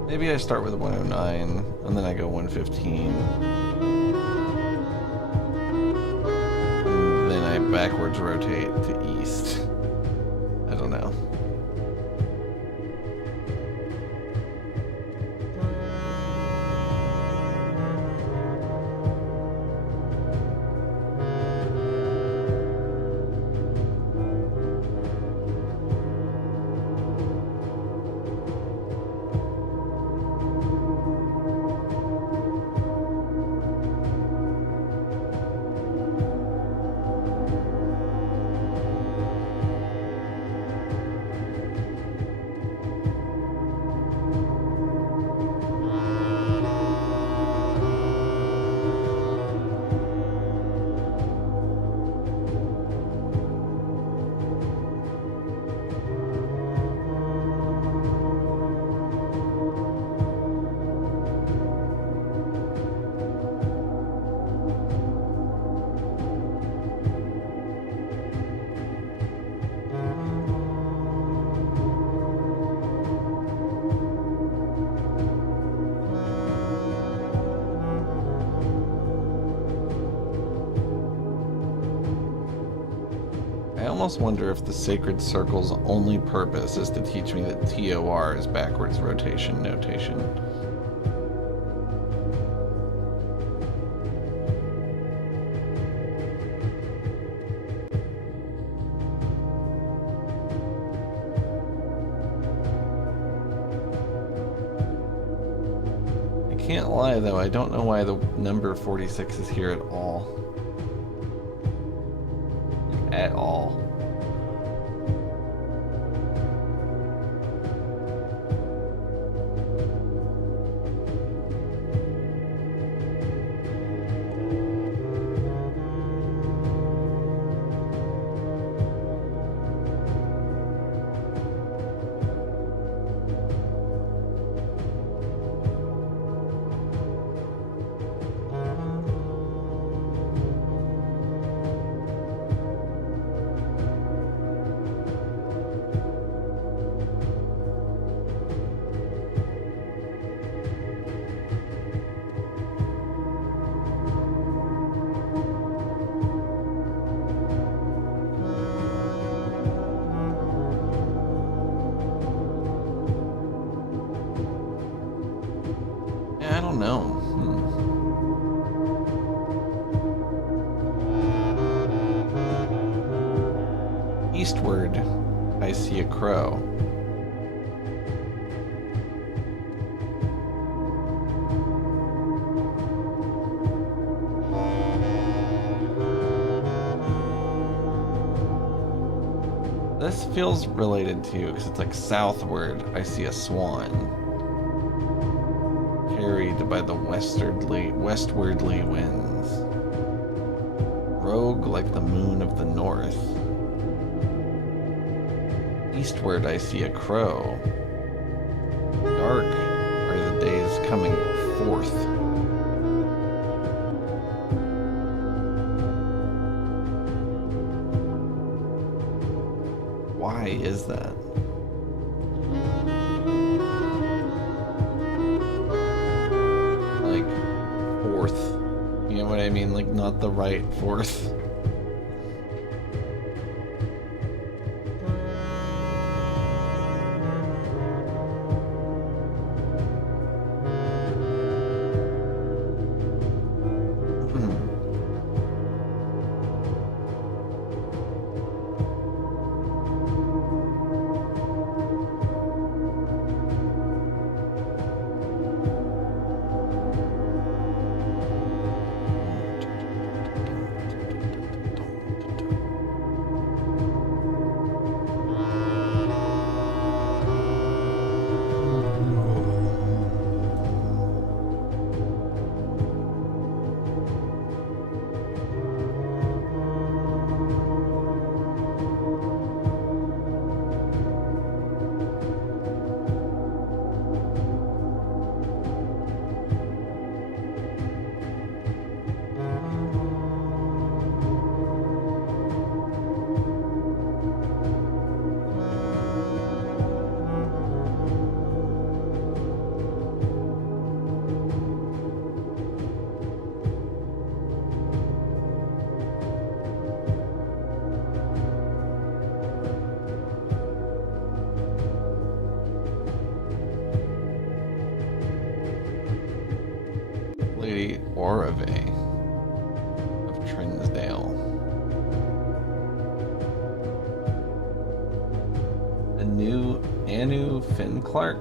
Maybe I start with 109 and then I go 115. And then I backwards rotate to east. I don't know. almost wonder if the sacred circle's only purpose is to teach me that TOR is backwards rotation notation. I can't lie though, I don't know why the number 46 is here at all. At all. I don't know. Eastward, I see a crow. This feels related to, because it's like southward, I see a swan. Carried by the westwardly winds. Rogue like the moon of the north. Eastward I see a crow. Dark are the days coming forth. Why is that? Like, fourth. You know what I mean? Like, not the right fourth. Lady Orave of Trinsdale. A new Anu Finn Clark.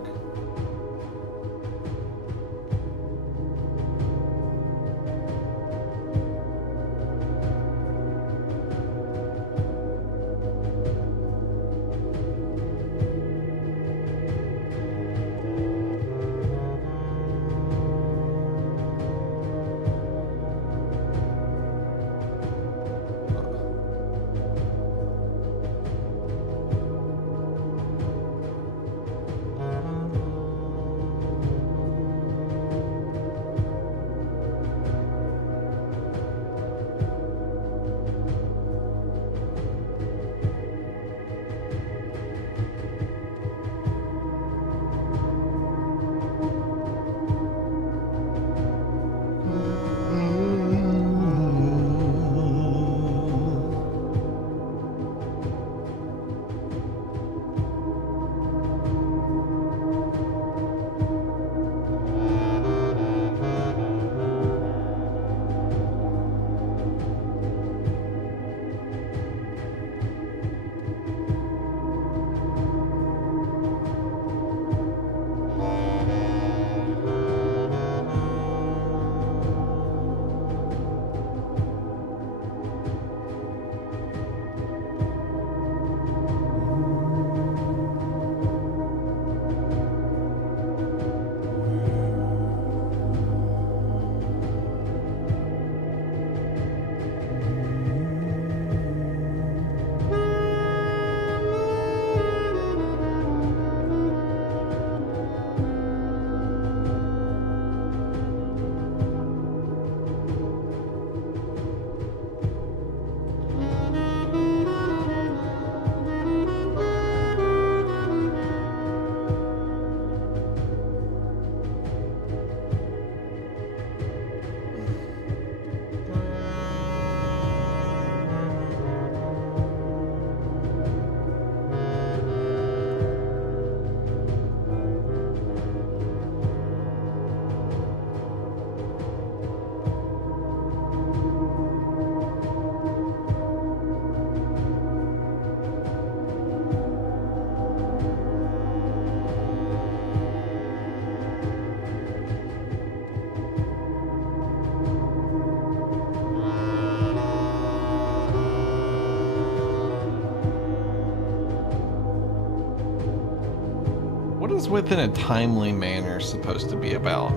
What's within a timely manner supposed to be about?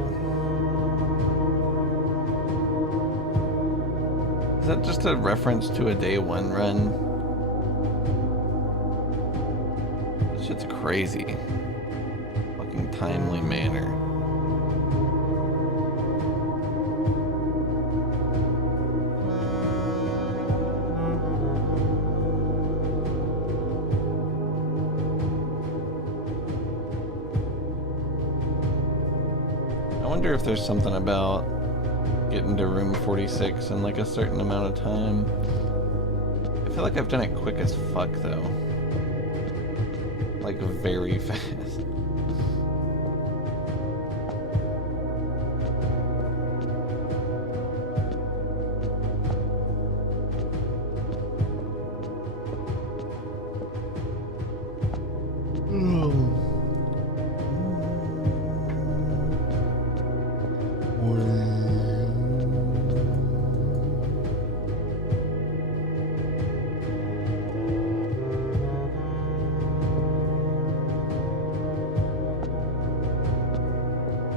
Is that just a reference to a day one run? This shit's crazy. Fucking timely manner. I wonder if there's something about getting to room 46 in like a certain amount of time. I feel like I've done it quick as fuck though. Like very fast.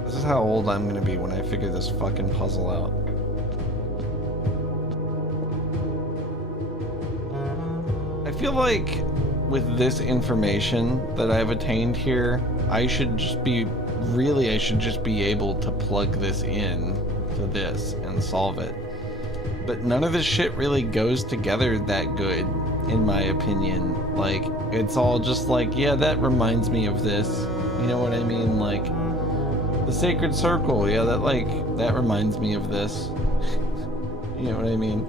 This is how old I'm gonna be when I figure this fucking puzzle out. I feel like with this information that I've attained here, I should just be able to plug this in to this and solve it. But none of this shit really goes together that good, in my opinion. Like, it's all just like, yeah, that reminds me of this. You know what I mean? Like, the sacred circle, yeah, that reminds me of this. You know what I mean?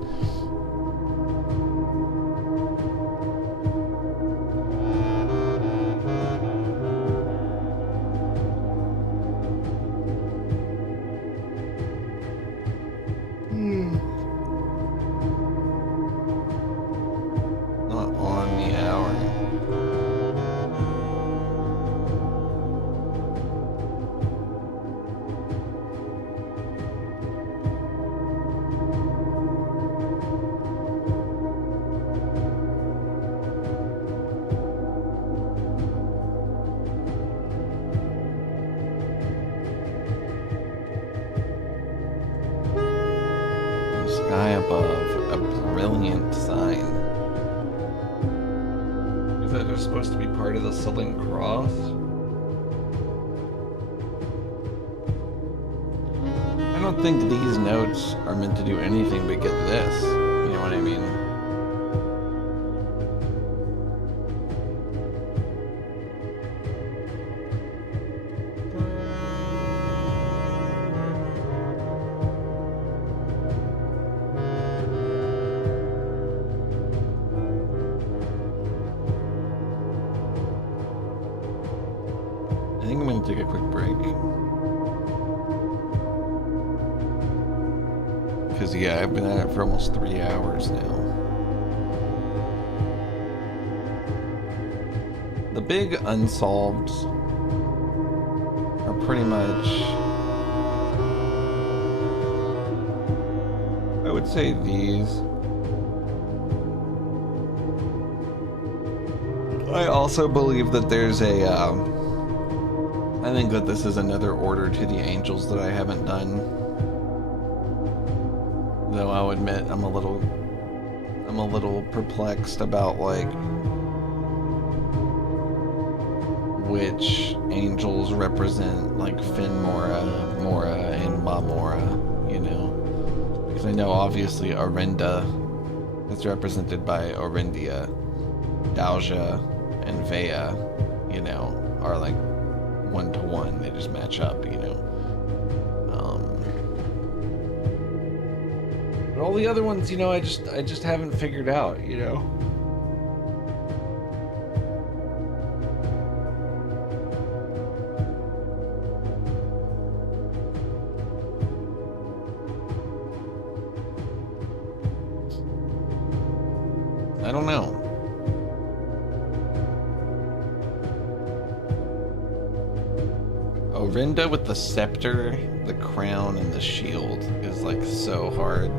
Not on the hour. Sky above, a brilliant sign. Is that just supposed to be part of the Southern Cross? I don't think these notes are meant to do anything but get this. You know what I mean? I think I'm going to take a quick break. Because, yeah, I've been at it for almost 3 hours now. The big unsolveds are pretty much, I would say these. I also believe that there's I think that this is another order to the angels that I haven't done. Though I'll admit I'm a little perplexed about like which angels represent like Fin Mora, Mora, and Mamora, you know. Because I know obviously Orinda is represented by Orindia, Dauja, and Vea, you know, are like 1-to-1. They just match up, you know. But all the other ones, you know, I just haven't figured out, you know. I don't know. Orinda with the scepter, the crown, and the shield is like so hard.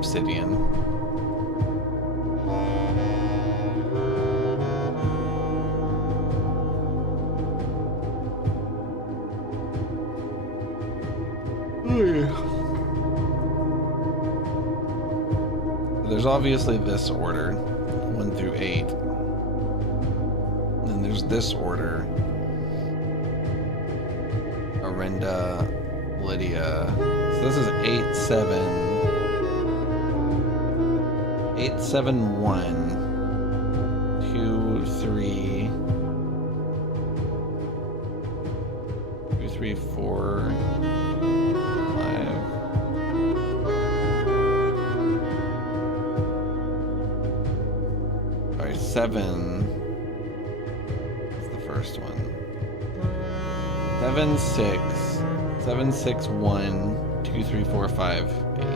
obsidian. There's obviously this order, 1 through 8. And then there's this order. Arenda, Lydia. So this is 8, 7. 8, 7, 1. 2, 3. 2, 3, 4. 7 is the first one. 7, 6. 7, 6, 1, 2, 3, 4, 5, 8.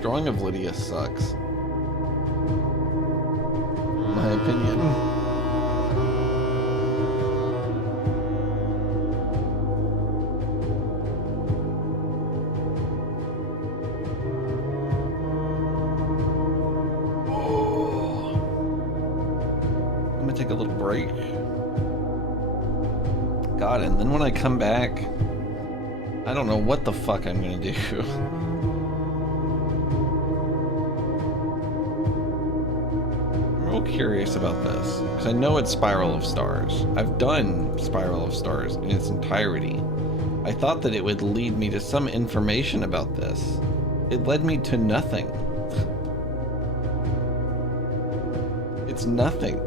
Drawing of Lydia sucks, in my opinion. I'm gonna take a little break. God, and then when I come back, I don't know what the fuck I'm gonna do. Curious about this because I know it's Spiral of Stars. I've done Spiral of Stars in its entirety. I thought that it would lead me to some information about this. It led me to nothing. It's nothing.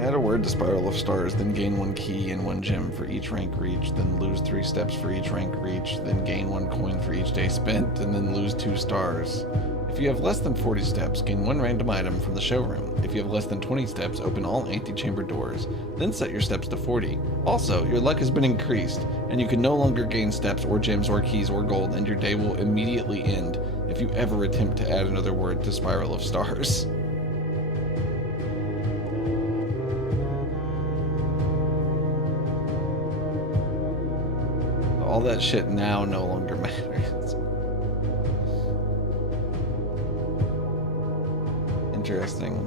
Add a word to Spiral of Stars, then gain 1 key and 1 gem for each rank reached, then lose 3 steps for each rank reached, then gain 1 coin for each day spent, and then lose 2 stars. If you have less than 40 steps, gain 1 random item from the showroom. If you have less than 20 steps, open all antechamber doors, then set your steps to 40. Also, your luck has been increased, and you can no longer gain steps or gems or keys or gold, and your day will immediately end if you ever attempt to add another word to Spiral of Stars. All that shit now no longer matters. Interesting.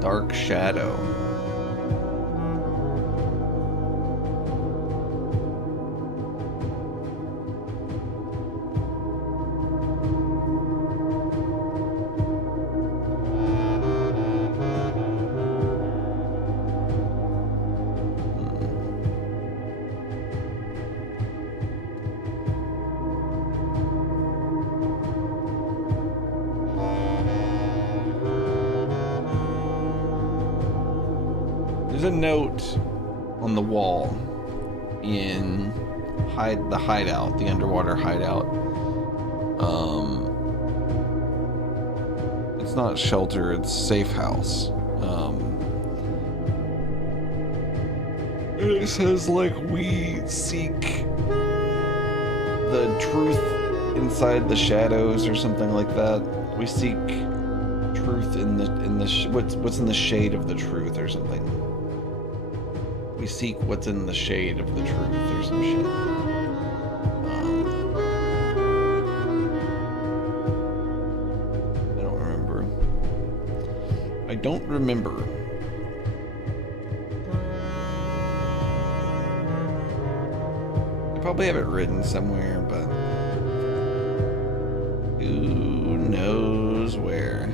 Dark Shadow. There's a note on the wall in the hideout, the underwater hideout. It's not shelter, it's safe house. And it says, like, we seek the truth inside the shadows or something like that. We seek truth in the what's in the shade of the truth or something. We seek what's in the shade of the truth or some shit. I don't remember. I don't remember. I probably have it written somewhere, but who knows where.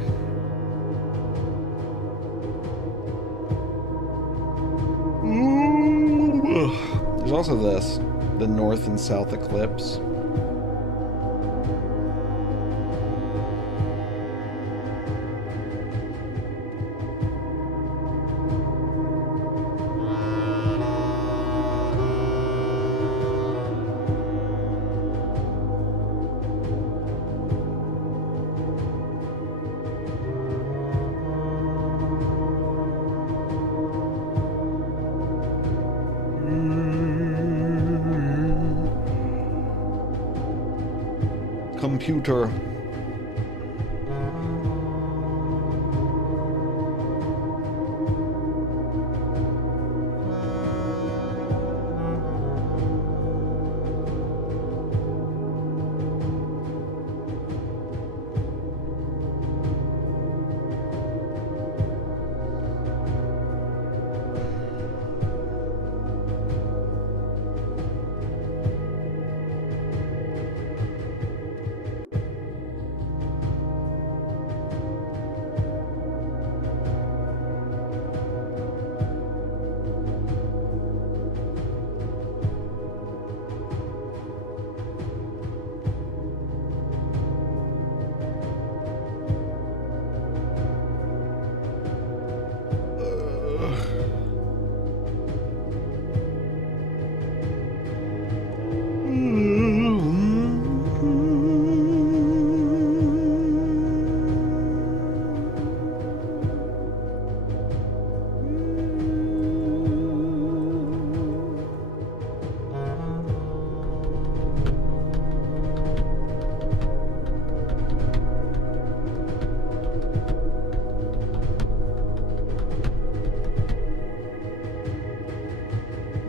There's also this, the north and south eclipse. computer.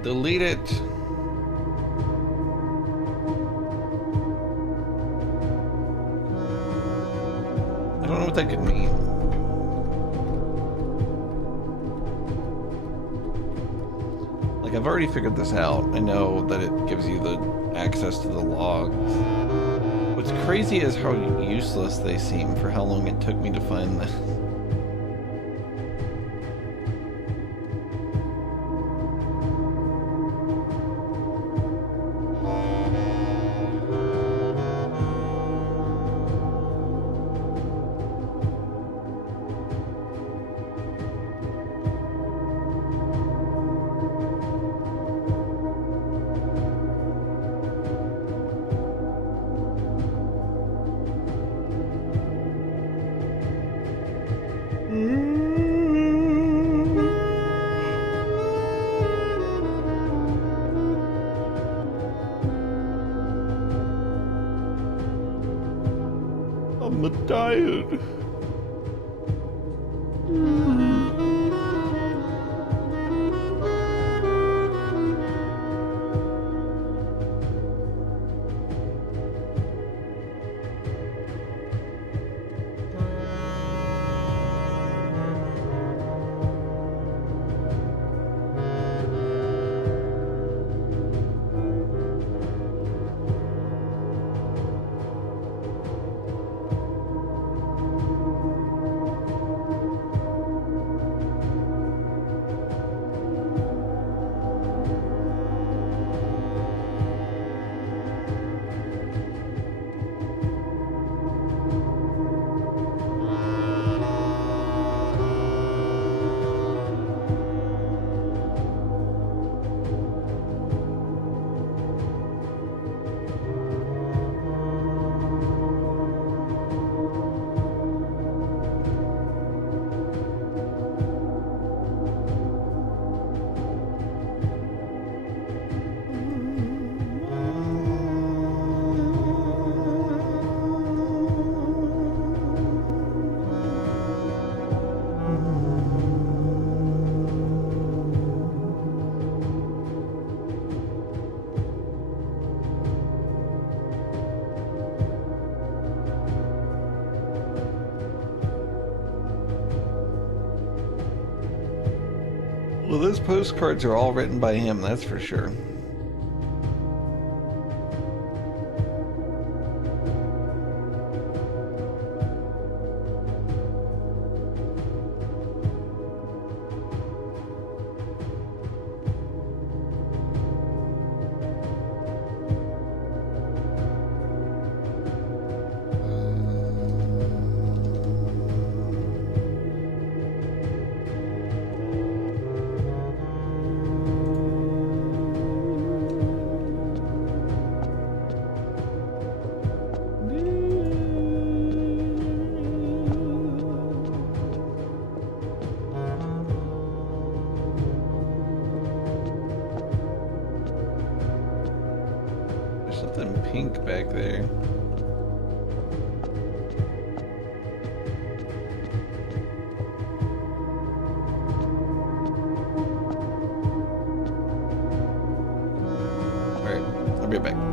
Delete it. I don't know what that could mean. Like, I've already figured this out. I know that it gives you the access to the logs. What's crazy is how useless they seem for how long it took me to find them. I'm tired. Well, those postcards are all written by him, that's for sure. Something pink back there. I'll be right back.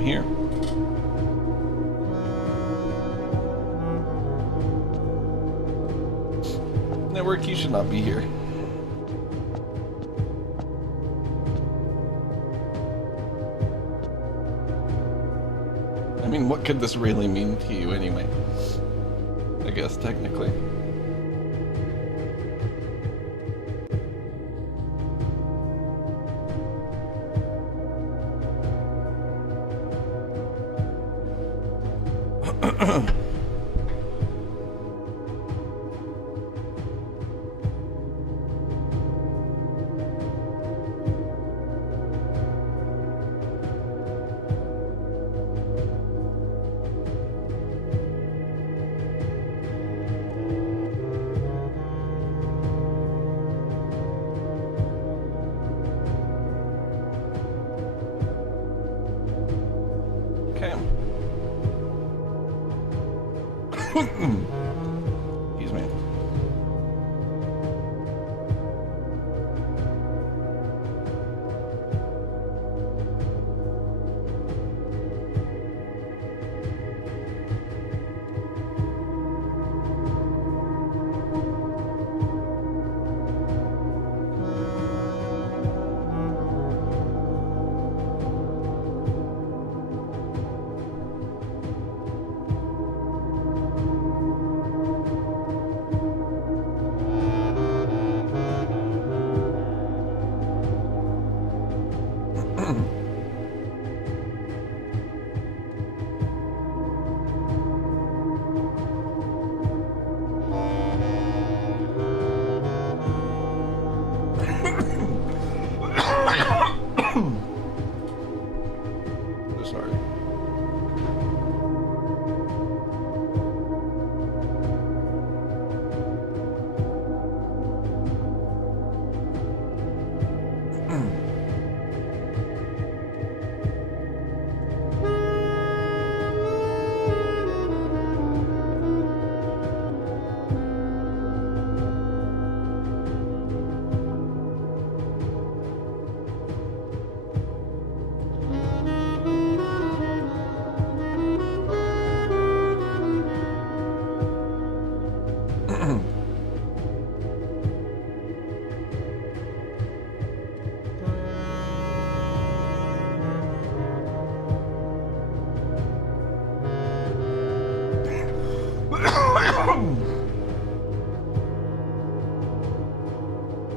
I'm here. Network, you should not be here. I mean, what could this really mean to you anyway? I guess, technically. Okay. Excuse me. So sorry.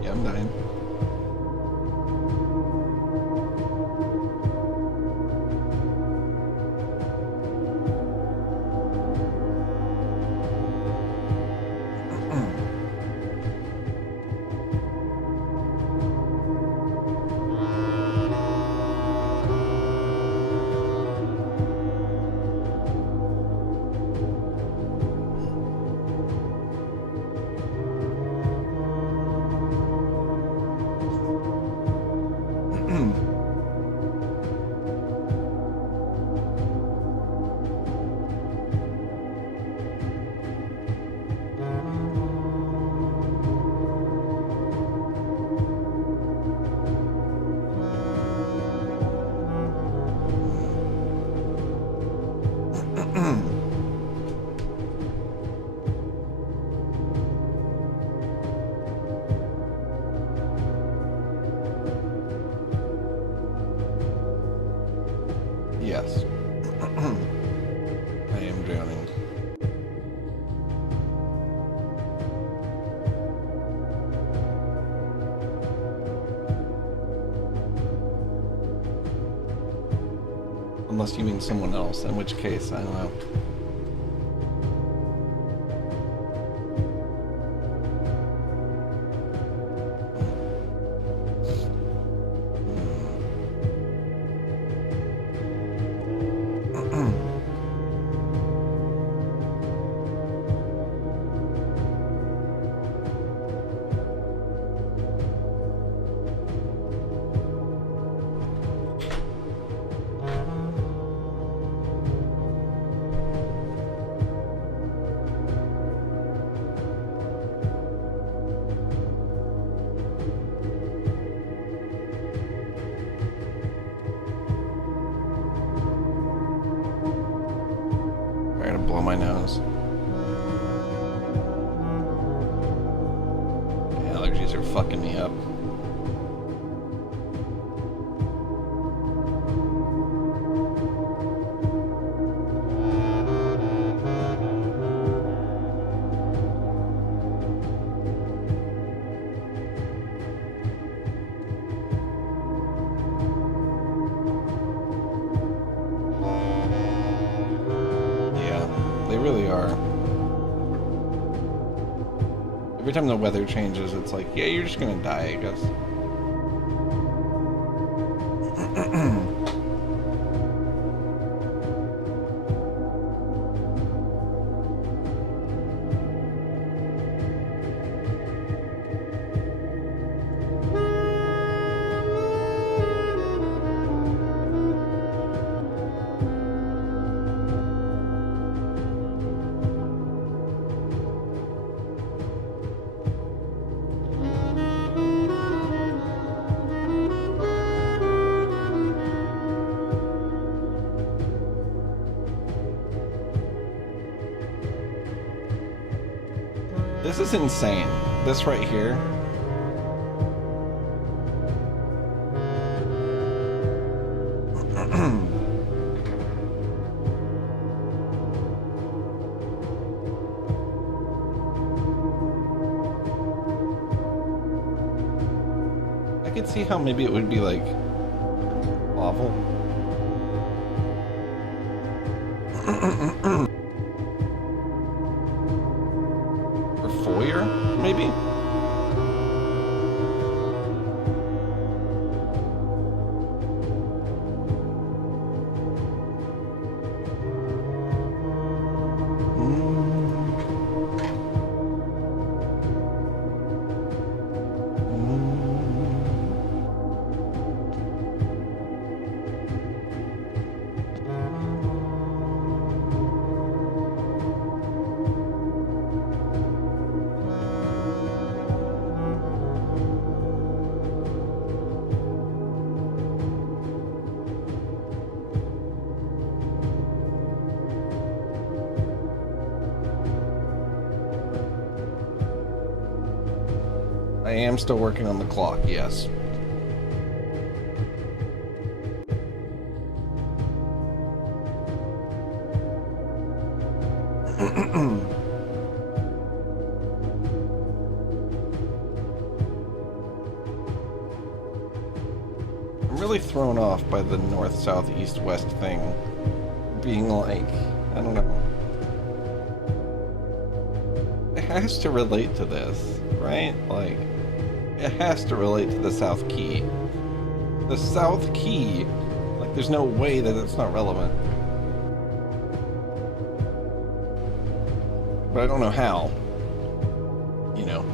Yeah, I'm dying. Yes. I am drowning. Unless you mean someone else, in which case, I don't know. blow my nose. Allergies are fucking me up. They really are. Every time the weather changes, it's like, yeah, you're just gonna die, I guess. This is insane. This right here. I could see how maybe it would be like awful. Foyer, maybe? I am still working on the clock, yes. I'm really thrown off by the north, south, east, west thing being like, I don't know. It has to relate to this, right? Like, it has to relate to the South Key. The South Key, like, there's no way that it's not relevant. But I don't know how. You know.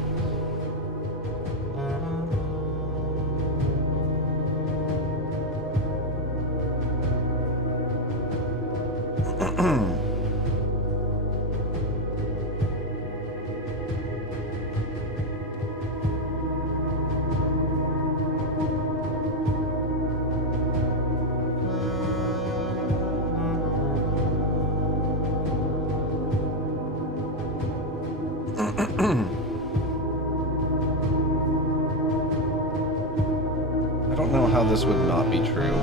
I don't know how this would not be true.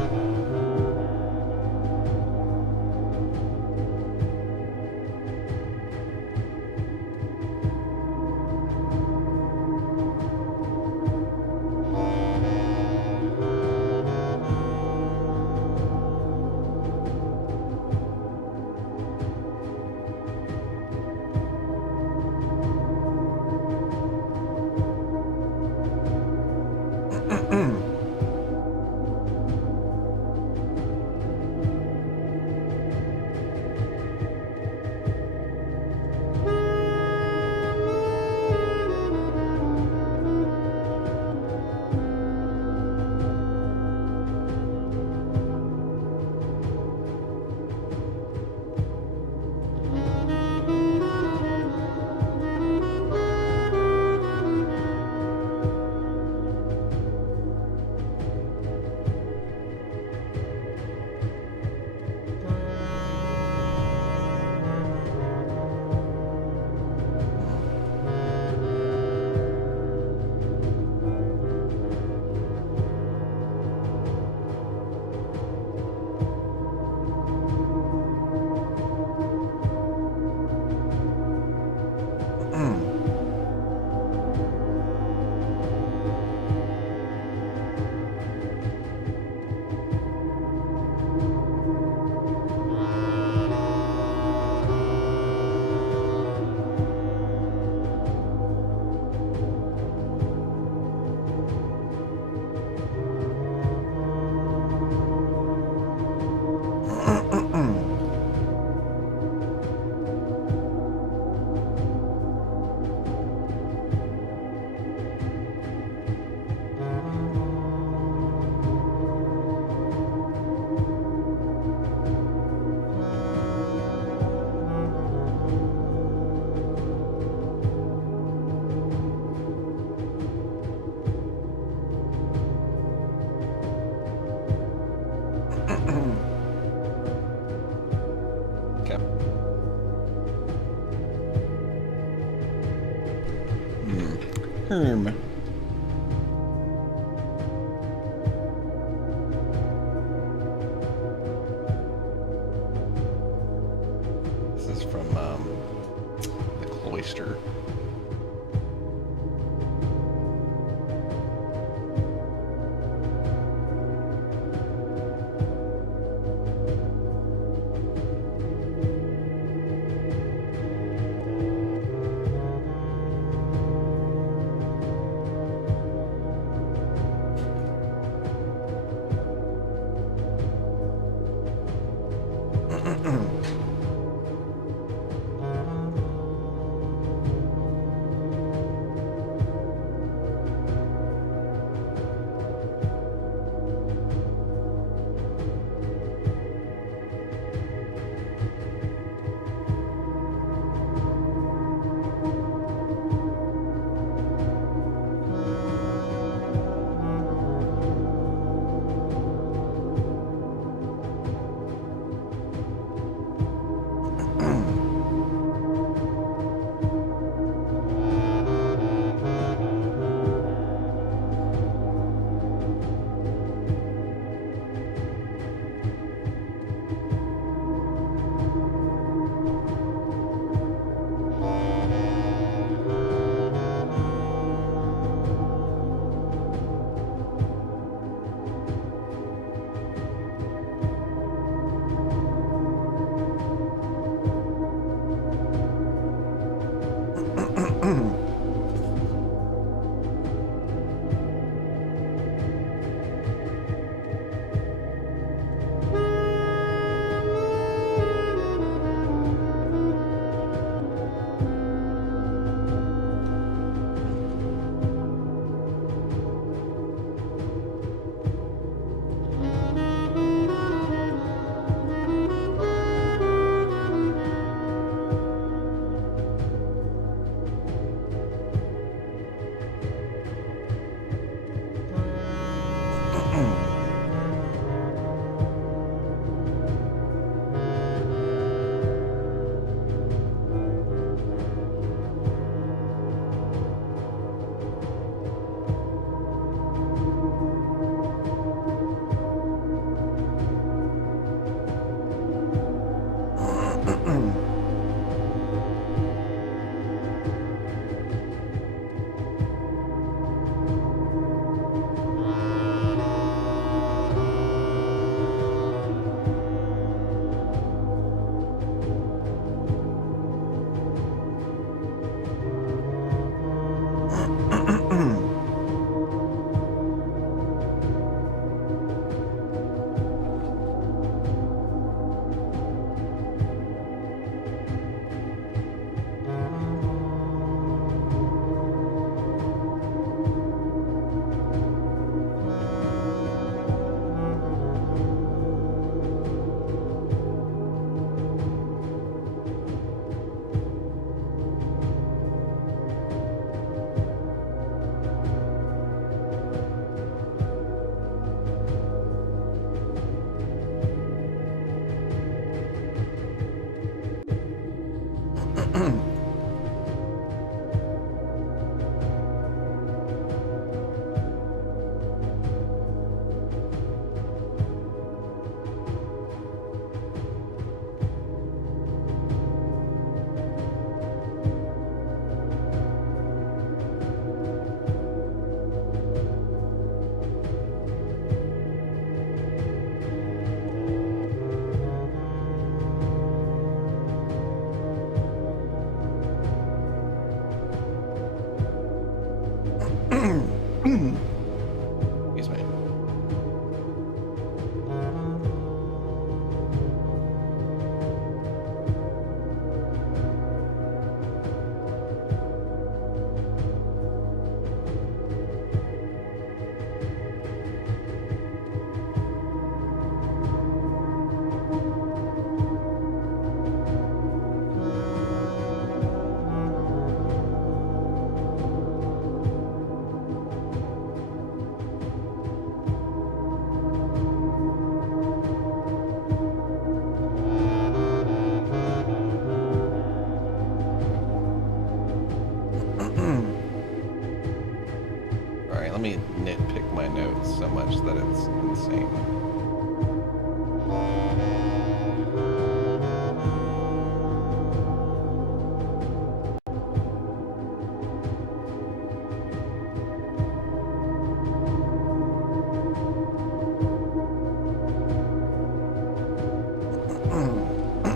Herm. This is from the cloister.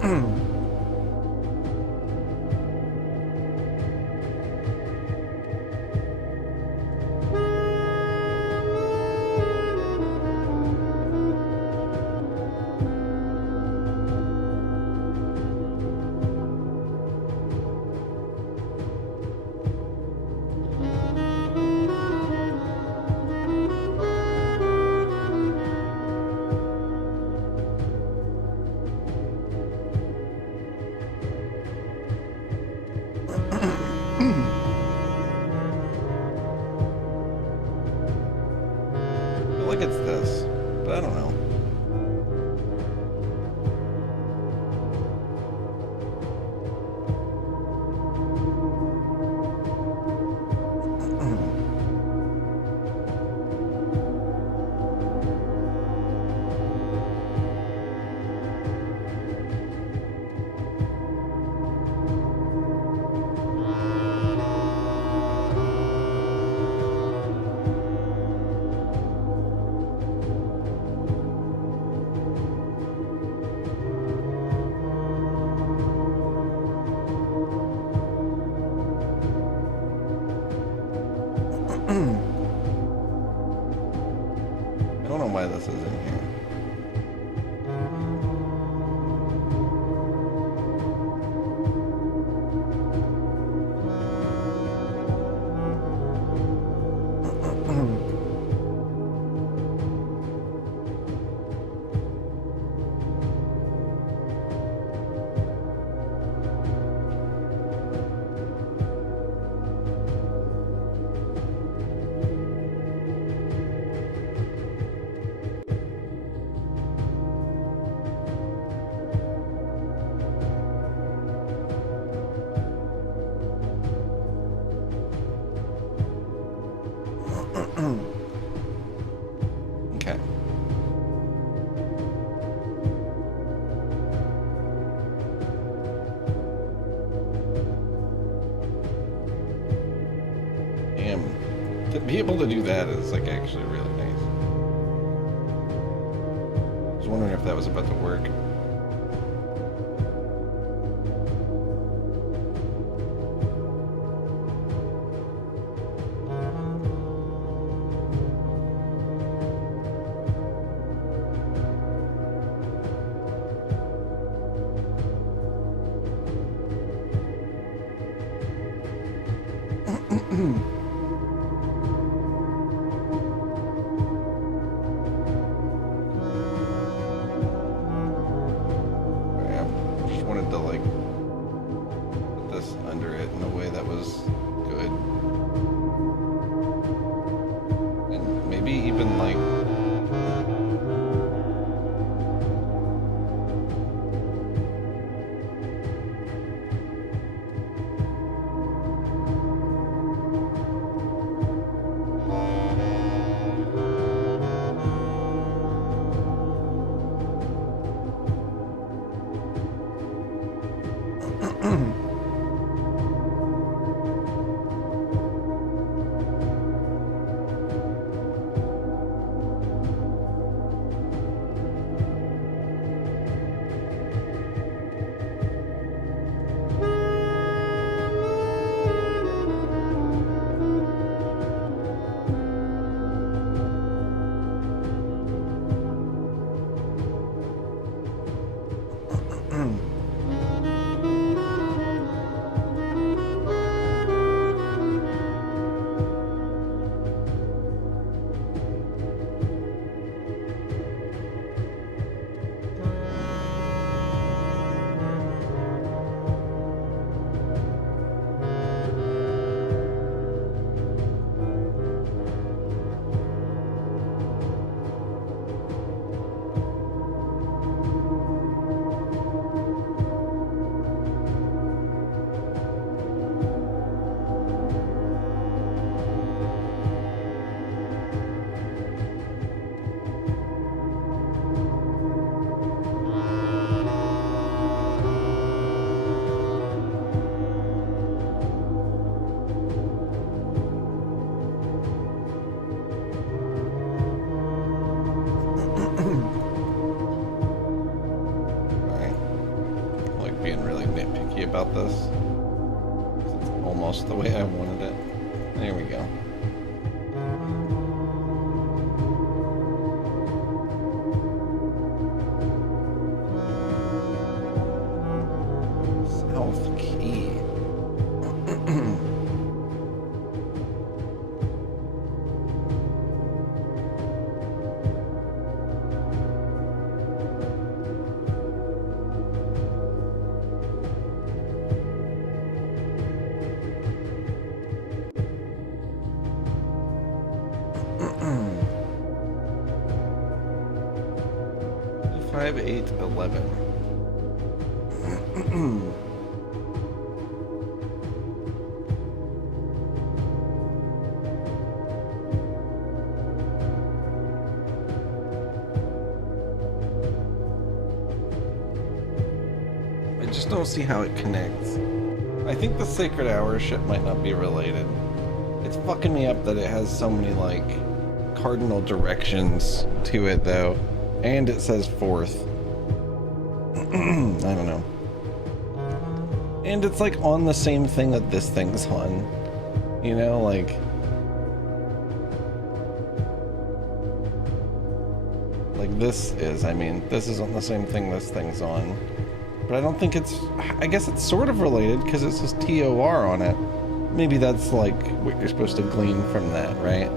I feel like it's this, but I don't know. I don't know why this is in here. Okay. Damn. To be able to do that is like actually really nice. I was wondering if that was about to work. I just wanted to like put this under it in a way that was good. And maybe even like about this. It's almost the way I wanted it. There we go. South Key. Five, 8, 11. I just don't see how it connects. I think the Sacred Hour shit might not be related. It's fucking me up that it has so many, like, cardinal directions to it, though. And it says 4th. I don't know. And it's, like, on the same thing that this thing's on. You know, like... Like this is, I mean, this is on the same thing this thing's on. But I don't think it's... I guess it's sort of related, because it says TOR on it. Maybe that's, like, what you're supposed to glean from that, right?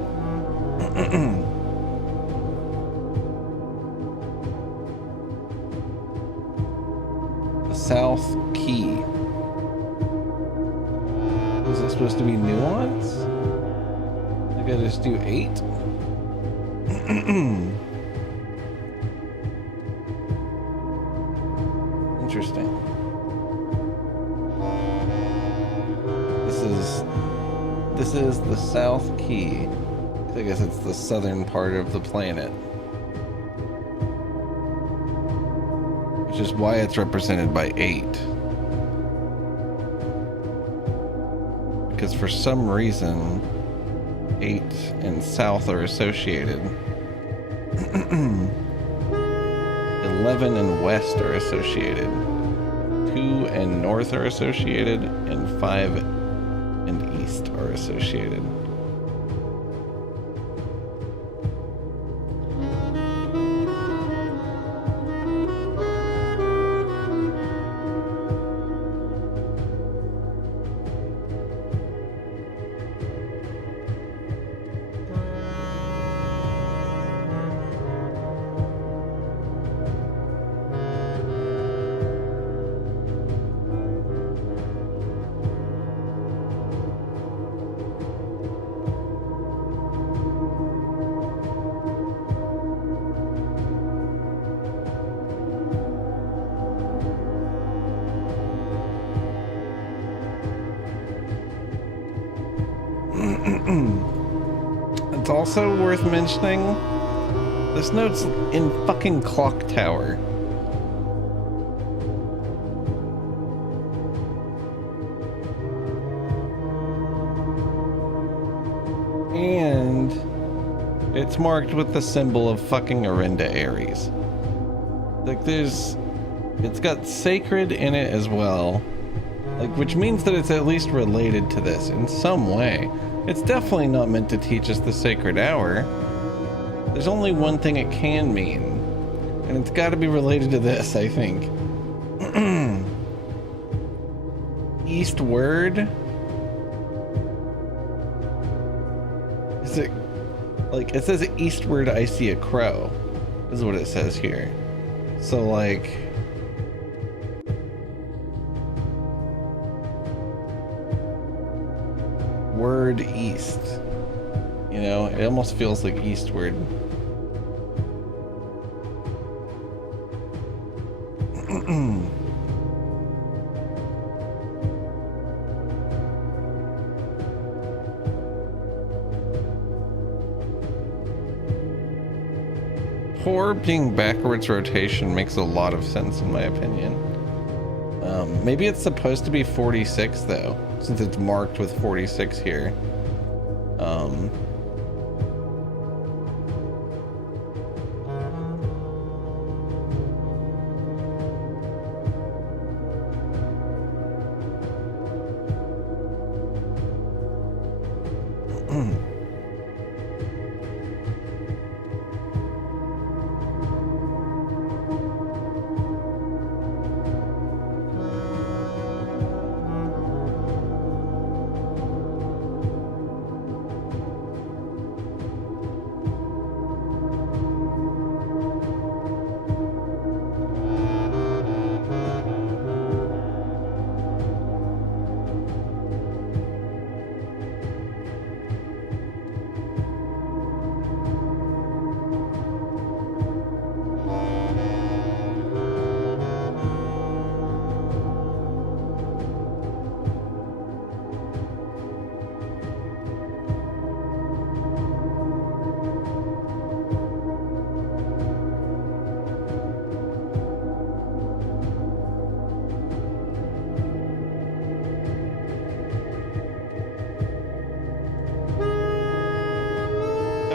The South Key. Is it supposed to be nuance? Like I just do 8? Interesting. This is the South Key. I guess it's the southern part of the planet. Which is why it's represented by 8. Because for some reason, 8 and south are associated. 11 and west are associated. 2 and north are associated, and 5 and east are associated. It's also worth mentioning, this note's in fucking Clock Tower. And it's marked with the symbol of fucking Arinda Aries. Like it's got sacred in it as well. Like, which means that it's at least related to this in some way. It's definitely not meant to teach us the Sacred Hour. There's only one thing it can mean, and it's got to be related to this, I think. Eastward? Is it... Like, it says eastward I see a crow, is what it says here. So, like... word east, you know, it almost feels like eastward. Poor being backwards rotation makes a lot of sense in my opinion. Maybe it's supposed to be 46 though, since it's marked with 46 here.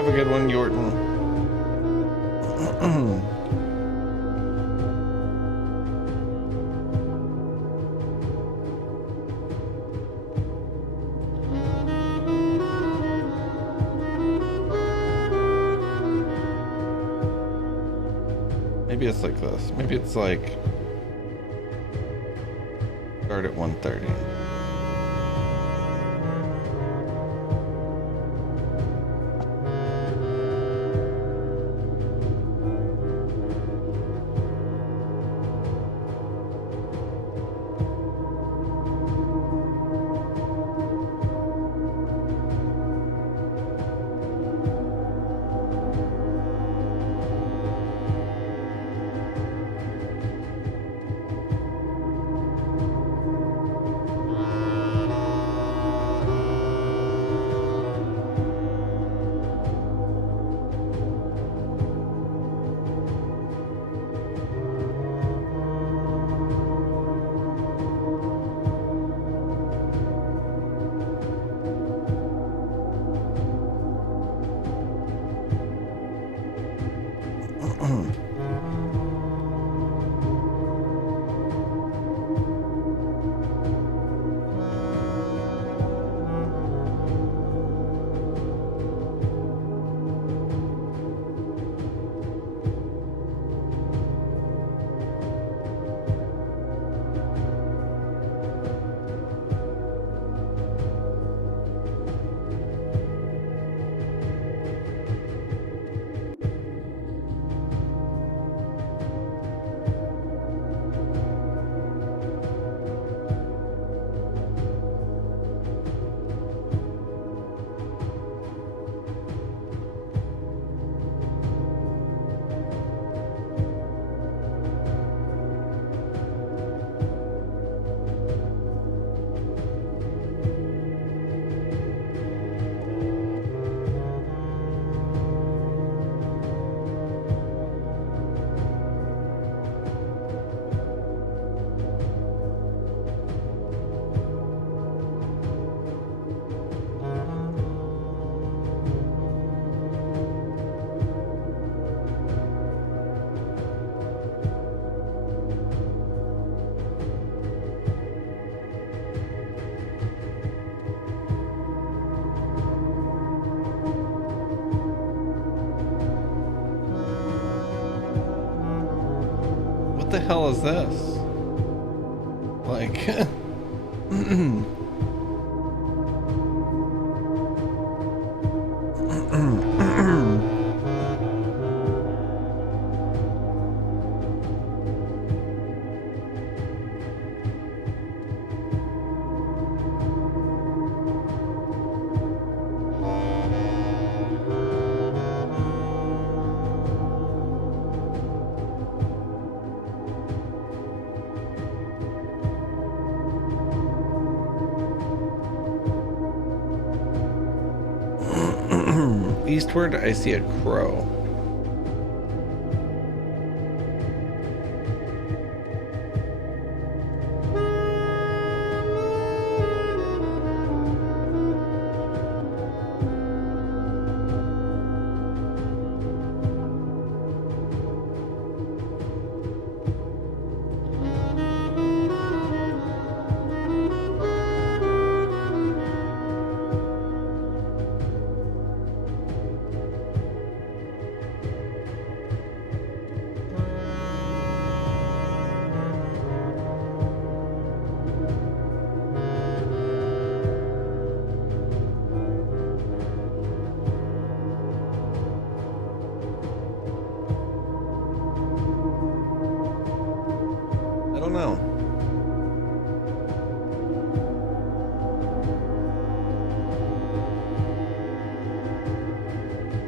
a good one, Yorton. Maybe it's like this. Maybe it's like start at 1:30. What the hell is this? Like, eastward, I see a crow. I don't know.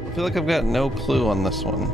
I feel like I've got no clue on this one.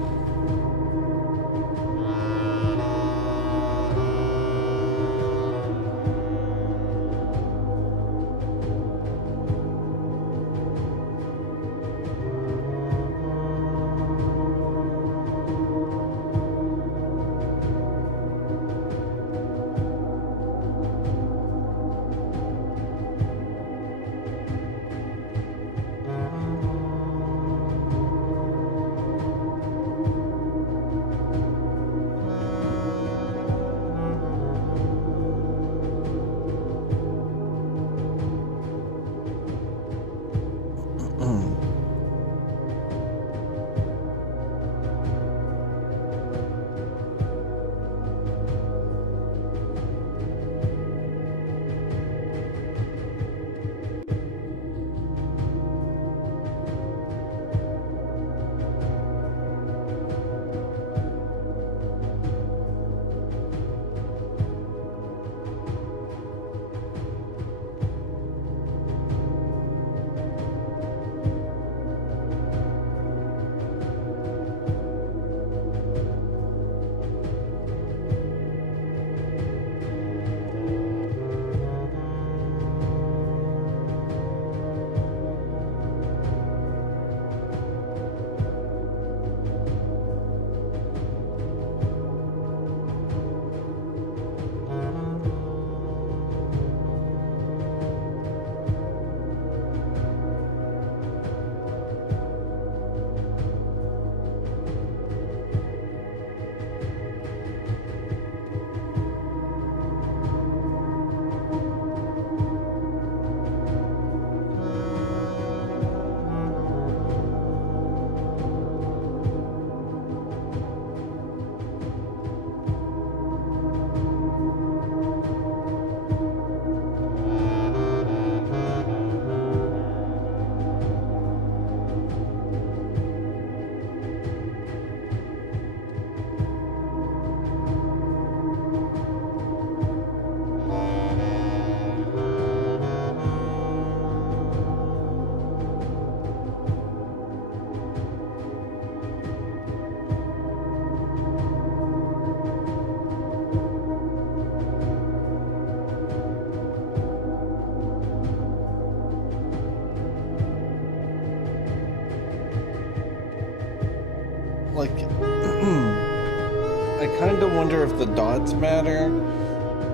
kind of wonder if the dots matter.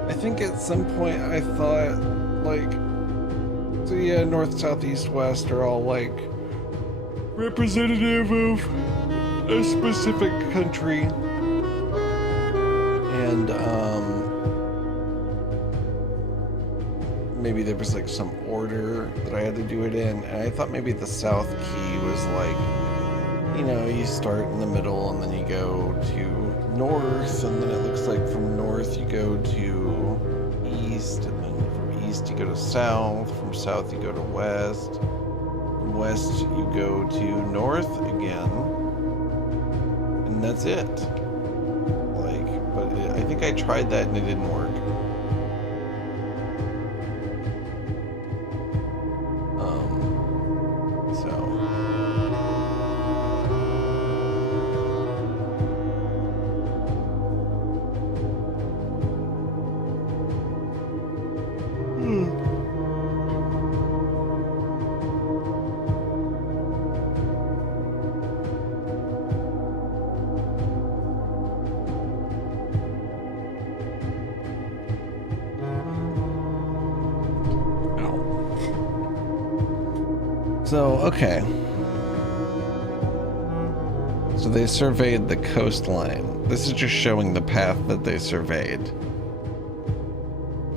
I think at some point I thought, like, so yeah, north, south, east, west are all like representative of a specific country. And maybe there was like some order that I had to do it in. And I thought maybe the south key was like, you know, you start in the middle and then you go to north, and then it looks like from north you go to east, and then from east you go to south, from south you go to west, from west you go to north again, and that's it. Like, but I think I tried that and it didn't work. So, okay. So they surveyed the coastline. This is just showing the path that they surveyed.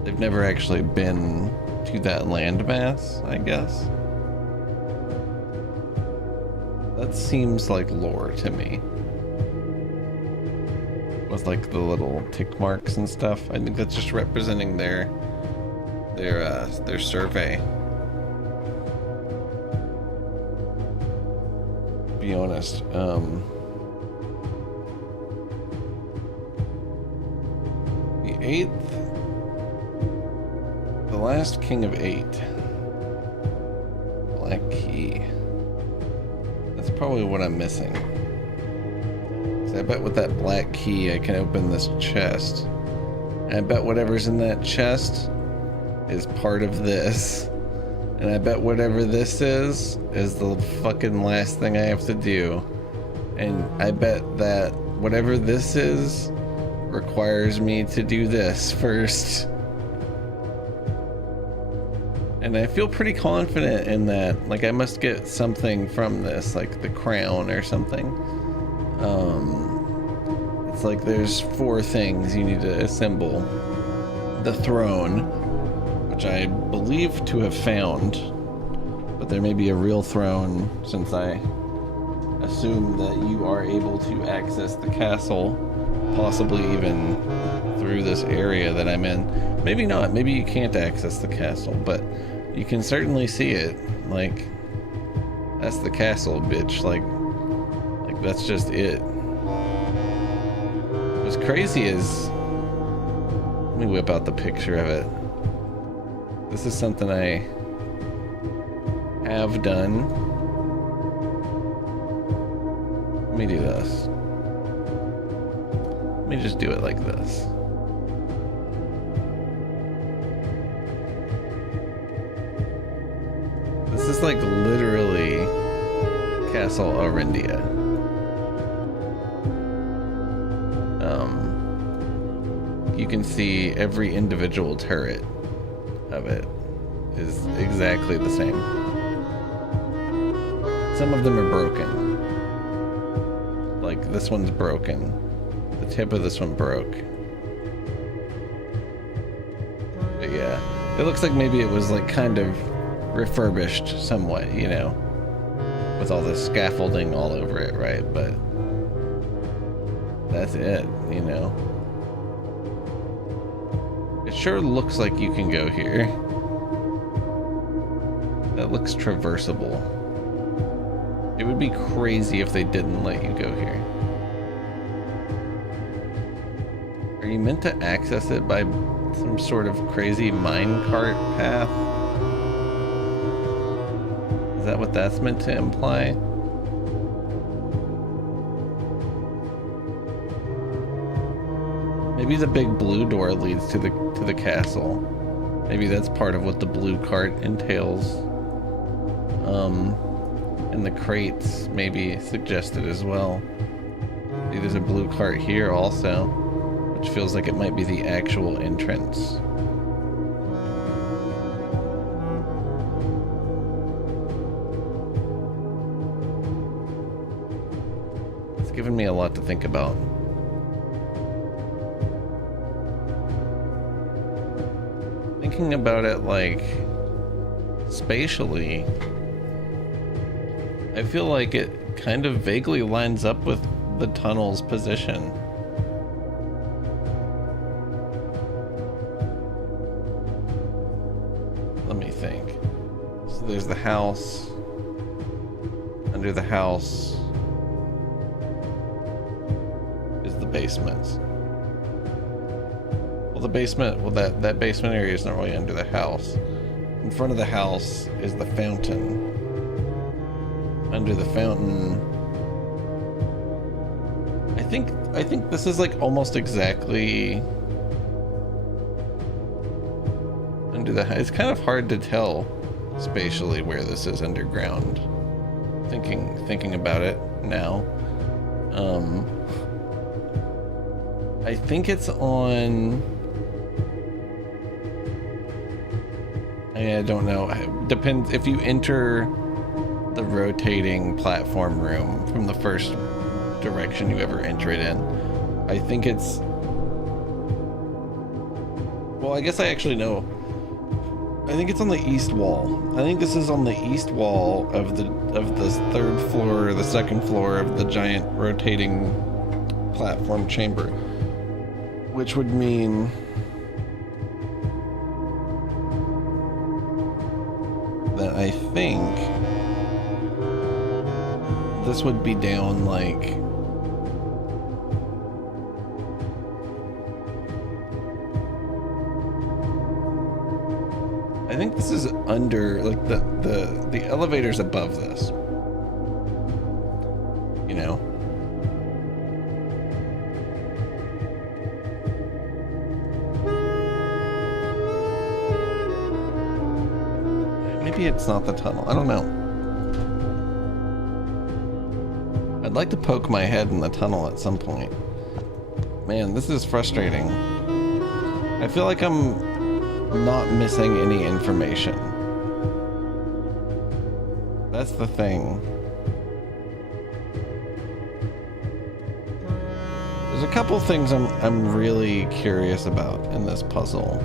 They've never actually been to that landmass, I guess. That seems like lore to me. With like the little tick marks and stuff. I think that's just representing their survey. Be honest. The 8th, the last king of 8. Black key. That's probably what I'm missing. So I bet with that black key I can open this chest. And I bet whatever's in that chest is part of this. And I bet whatever this is the fucking last thing I have to do. And I bet that whatever this is requires me to do this first. And I feel pretty confident in that. Like, I must get something from this, like the crown or something. It's like there's 4 things you need to assemble. The throne, which I believe to have found, but there may be a real throne, since I assume that you are able to access the castle, possibly even through this area that I'm in. Maybe not, maybe you can't access the castle, but you can certainly see it. Like, that's the castle, bitch. Like that's just it. What's crazy is, let me whip out the picture of it. This is something I have done. Let me do this. Let me just do it like this. This is like literally Castle Arindia. You can see every individual turret of it is exactly the same. Some of them are broken. Like this one's broken. The tip of this one broke. But yeah, it looks like maybe it was like kind of refurbished somewhat, you know, with all the scaffolding all over it, right? But that's it, you know. It sure looks like you can go here. That looks traversable. It would be crazy if they didn't let you go here. Are you meant to access it by some sort of crazy minecart path? Is that what that's meant to imply? Maybe the big blue door leads to the castle. Maybe that's part of what the blue cart entails. And the crates maybe suggested as well. See, there's a blue cart here also, which feels like it might be the actual entrance. It's given me a lot to think about. Thinking about it, like, spatially, I feel like it kind of vaguely lines up with the tunnel's position. Let me think. So there's the house. Under the house is the basement. Well, the basement, well, that basement area is not really under the house. In front of the house is the fountain. Under the fountain, I think this is like almost exactly under the house. It's kind of hard to tell spatially where this is underground. Thinking about it now. I think it's on. I don't know. Depends if you enter the rotating platform room from the first direction you ever enter it in. I think it's. Well, I guess I actually know. I think it's on the east wall. I think this is on the east wall of the third floor or the second floor of the giant rotating platform chamber, which would mean that I think this would be down like I think this is under like the elevator's above this. You know? Maybe it's not the tunnel. I don't know. I'd like to poke my head in the tunnel at some point. Man, this is frustrating. I feel like I'm not missing any information. That's the thing. There's a couple things I'm really curious about in this puzzle.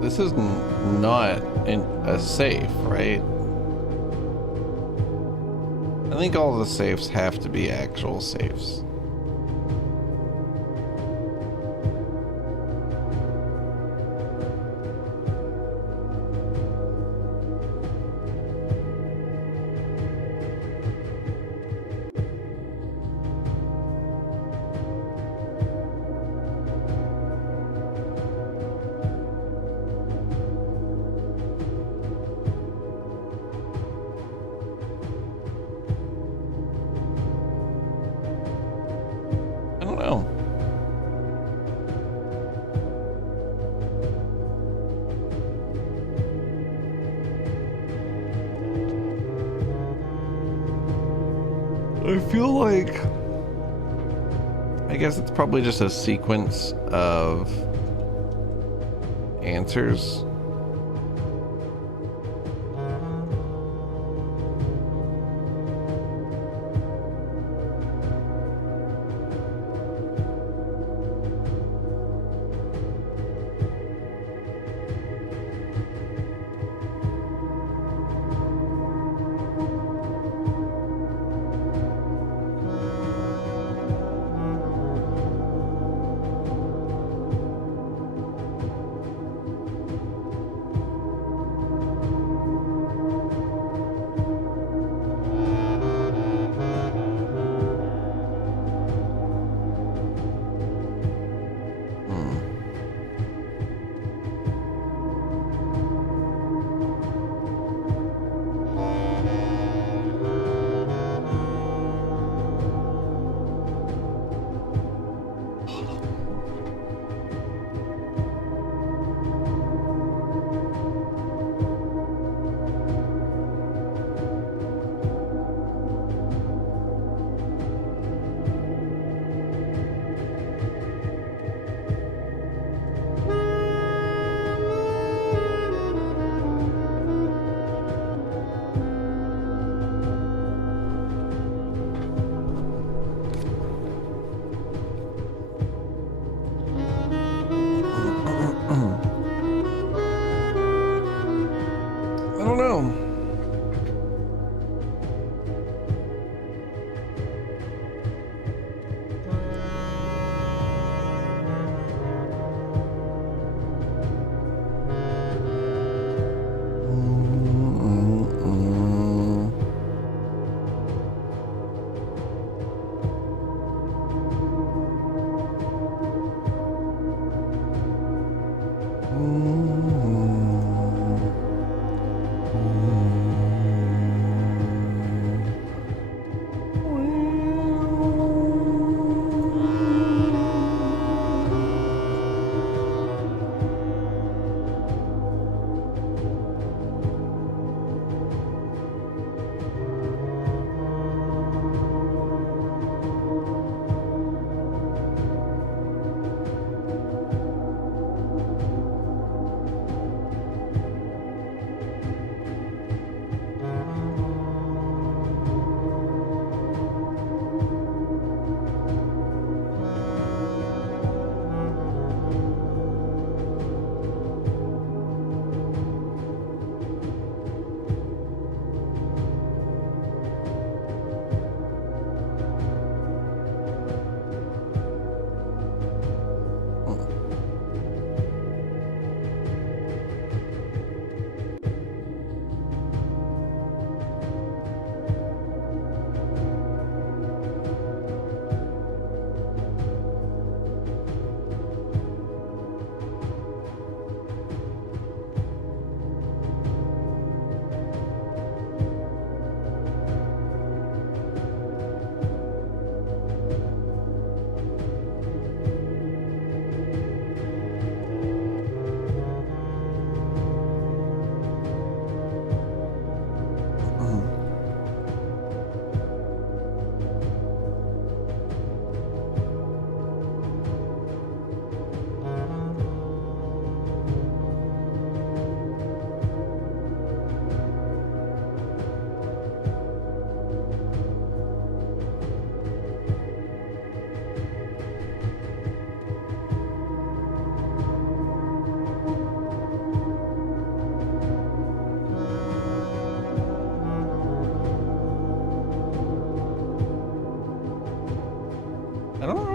This is not a safe, right? I think all the safes have to be actual safes. I don't know. I feel like, I guess it's probably just a sequence of answers.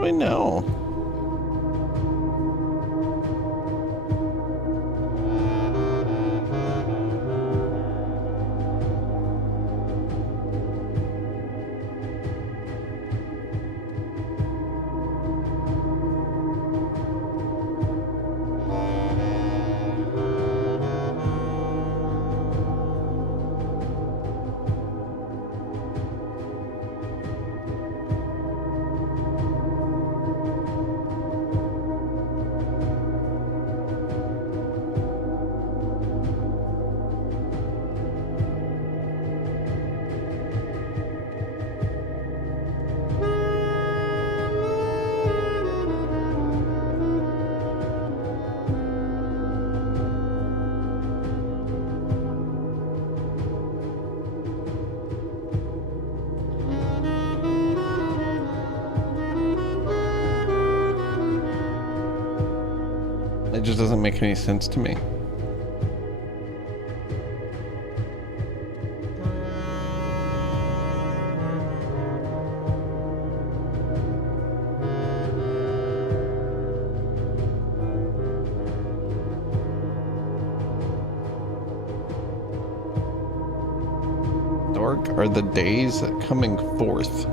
I know? It just doesn't make any sense to me. Dark are the days coming forth.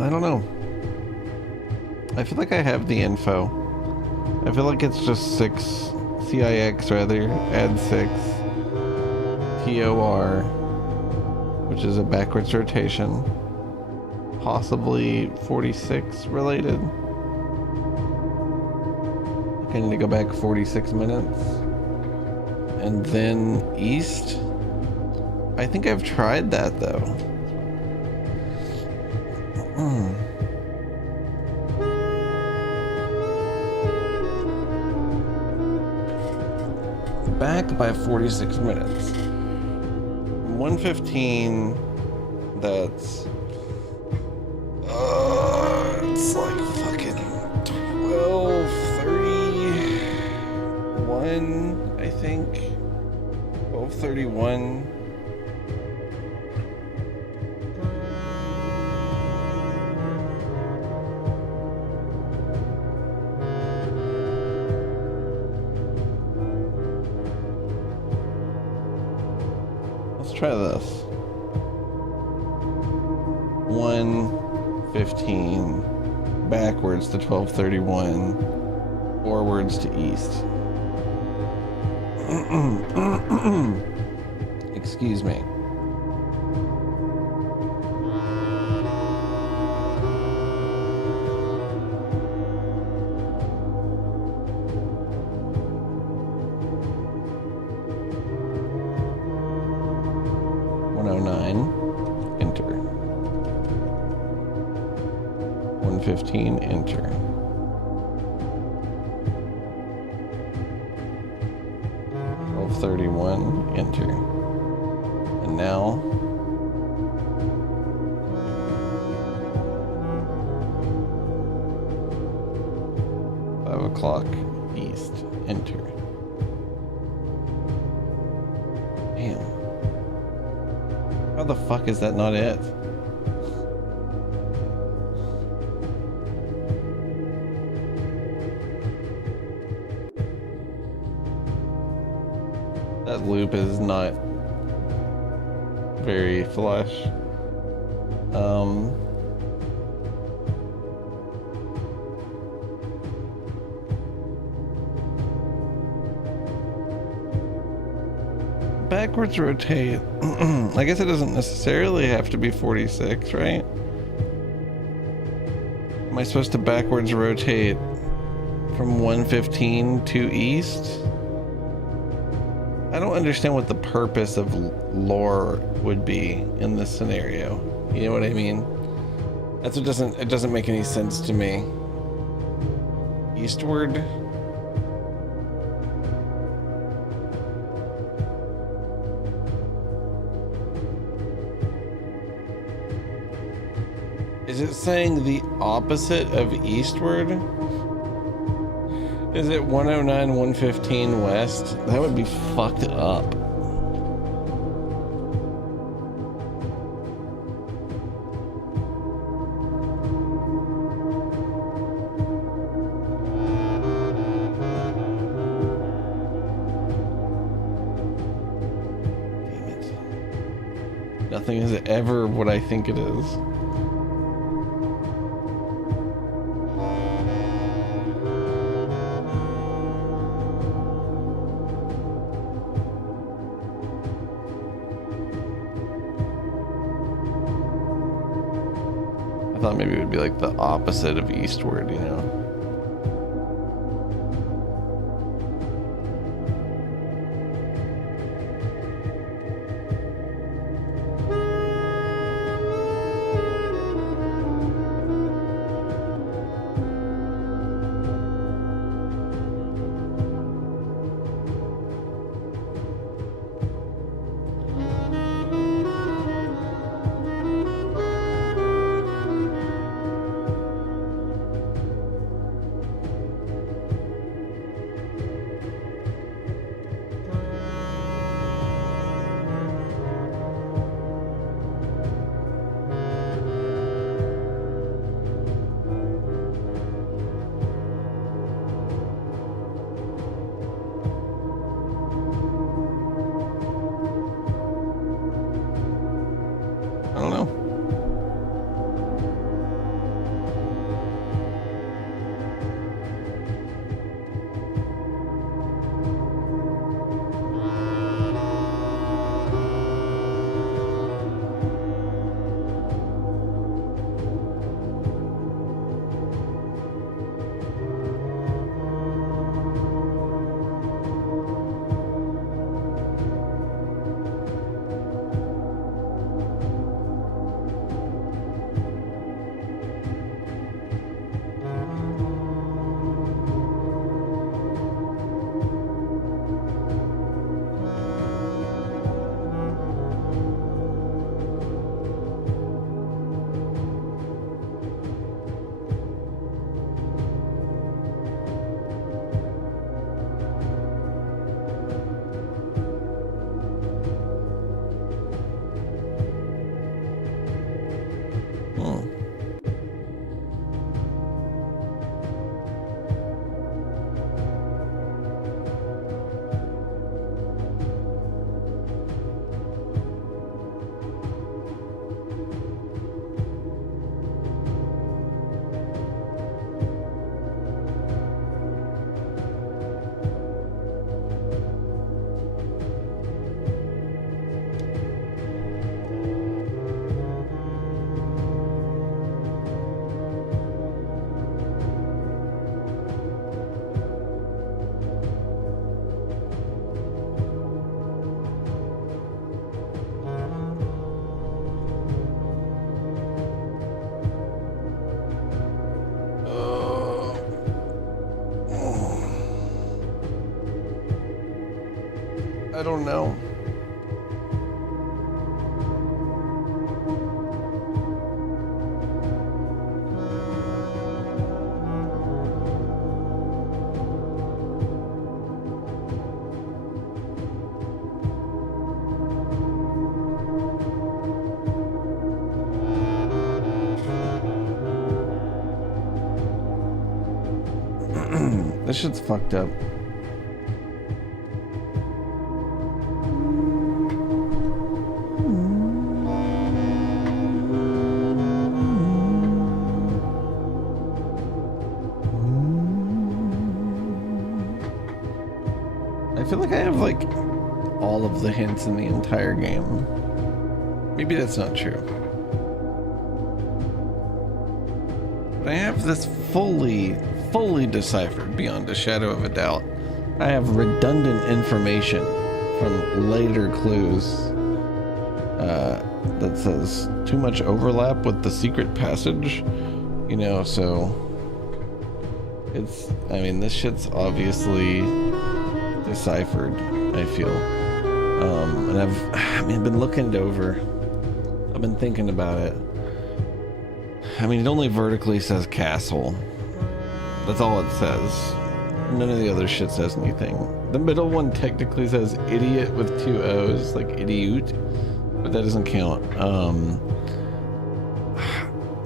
I don't know. I feel like I have the info. I feel like it's just 6 CIX rather, add 6 TOR, which is a backwards rotation, possibly 46 related. I need to go back 46 minutes. And then east. I think I've tried that though. Back by 46 minutes. 115, that's it's like fucking 12:31, I think. 12:31. try this. 1:15 backwards to 12:31, forwards to east. Excuse me. Enter. 1:15, enter. .31, enter. And now .5 east, enter. Damn. How the fuck is that not it? That loop is not very flush. Backwards rotate. I guess it doesn't necessarily have to be 46, right? Am I supposed to backwards rotate from 1:15 to east? I don't understand what the purpose of lore would be in this scenario. You know what I mean? That's what it doesn't make any sense to me. Eastward? Is it saying the opposite of eastward? Is it 109, 115 west? That would be fucked up. Damn it. Nothing is ever what I think it is. I thought maybe it would be like the opposite of eastward, you know? I don't know. This shit's fucked up. I feel like I have like all of the hints in the entire game. Maybe that's not true. But I have this fully deciphered beyond a shadow of a doubt. I have redundant information from later clues that says too much overlap with the secret passage, you know, so it's, I mean, this shit's obviously deciphered, I feel. And I've been looking it over. I've been thinking about it. I mean, it only vertically says castle. That's all it says. None of the other shit says anything. The middle one technically says idiot with 2 O's, like idiot, but that doesn't count.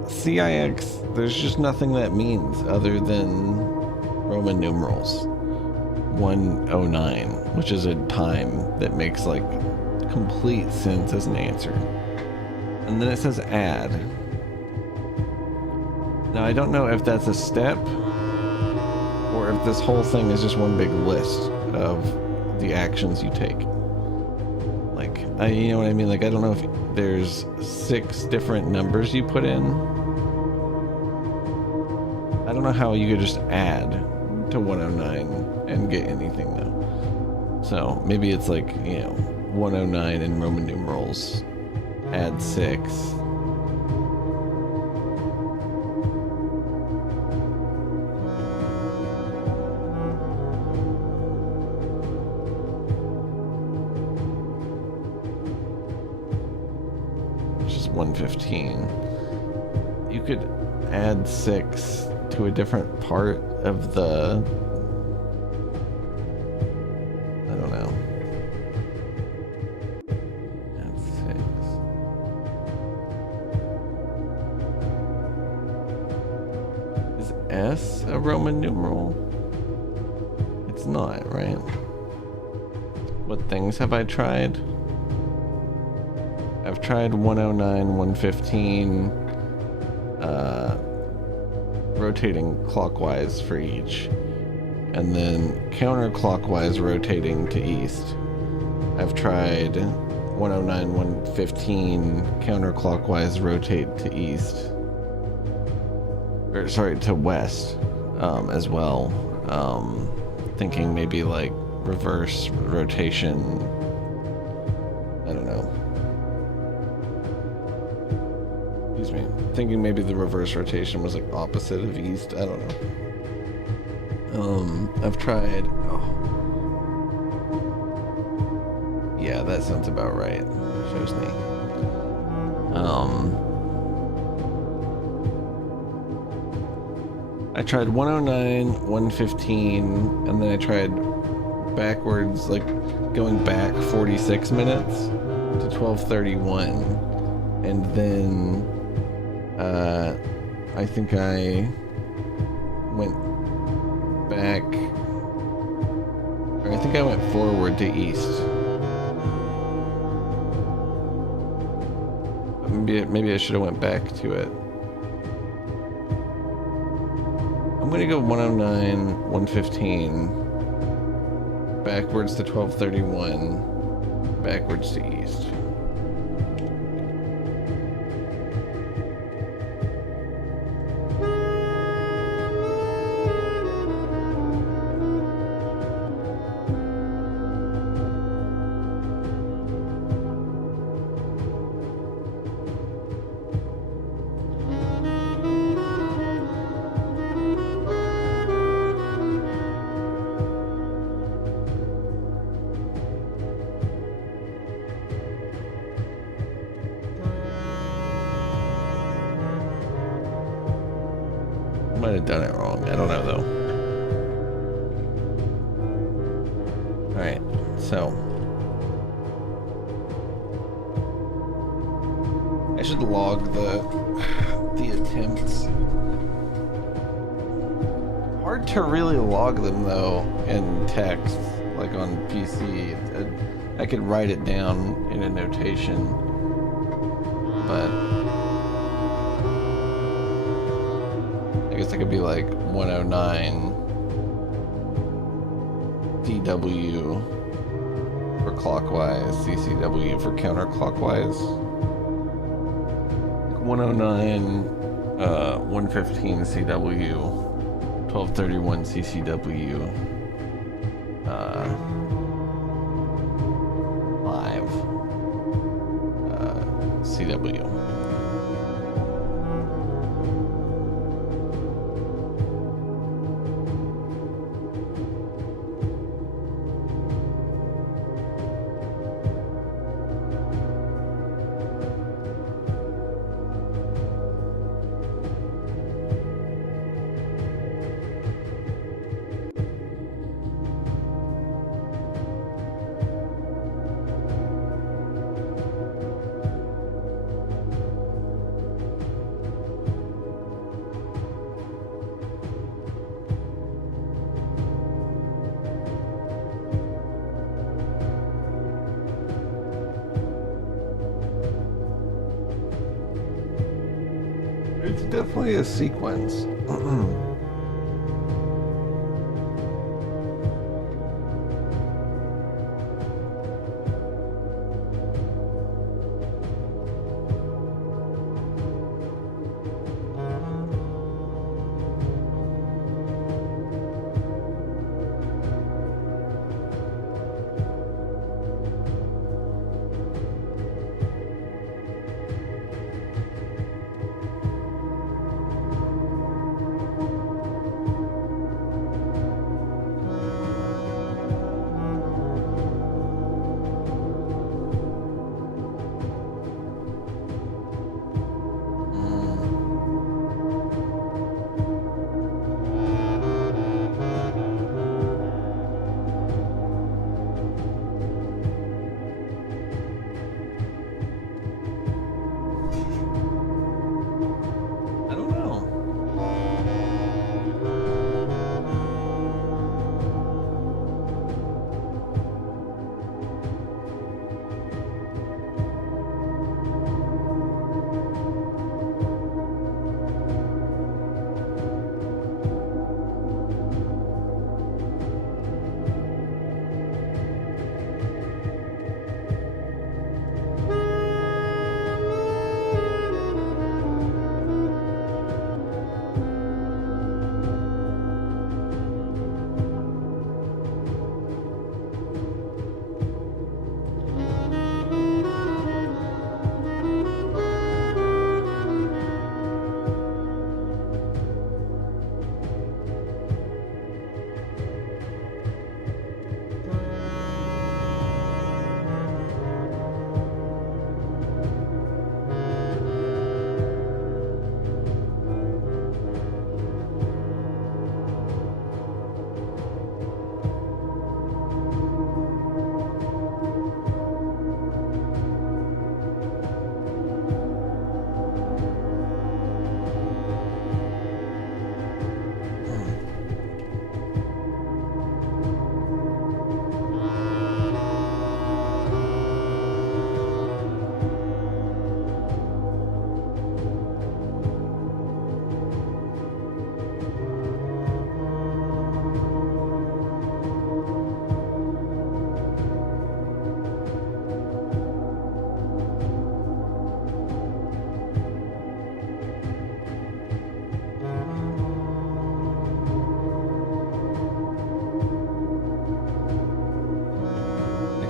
CIX, there's just nothing that means other than Roman numerals. 109, which is a time that makes like complete sense as an answer. And then it says add. Now I don't know if that's a step or if this whole thing is just one big list of the actions you take. Like, you know what I mean? Like, I don't know if there's 6 different numbers you put in. I don't know how you could just add to 109 and get anything though. So maybe it's like, you know, 109 in Roman numerals, add 6. Which is 115. You could add 6 to a different part of the, I don't know. Add 6. Is S a Roman numeral? It's not, right? What things have I tried? I've tried 109, 115, rotating clockwise for each, and then counterclockwise rotating to east. I've tried 109, 115, counterclockwise rotate to east, or sorry, to west, as well. Thinking maybe like reverse rotation, I don't know. Excuse me. Thinking maybe the reverse rotation was like opposite of east. I don't know. I've tried. Oh. Yeah, that sounds about right. Shows me. I tried 109, 115, and then I tried backwards, like going back 46 minutes to 12:31, and then I think I went back, or I think I went forward to east. Maybe I should have went back to it. I'm gonna go 109, 115, backwards to 12:31, backwards to east. might have done it wrong. I don't know though. Alright, so I should log the attempts. Hard to really log them though in text, like on PC. I could write it down in a notation, but I guess I could be like 109 DW for clockwise, CCW for counterclockwise. 109, 115 CW, 1231 CCW, 5 CW. It's definitely a sequence. I don't know.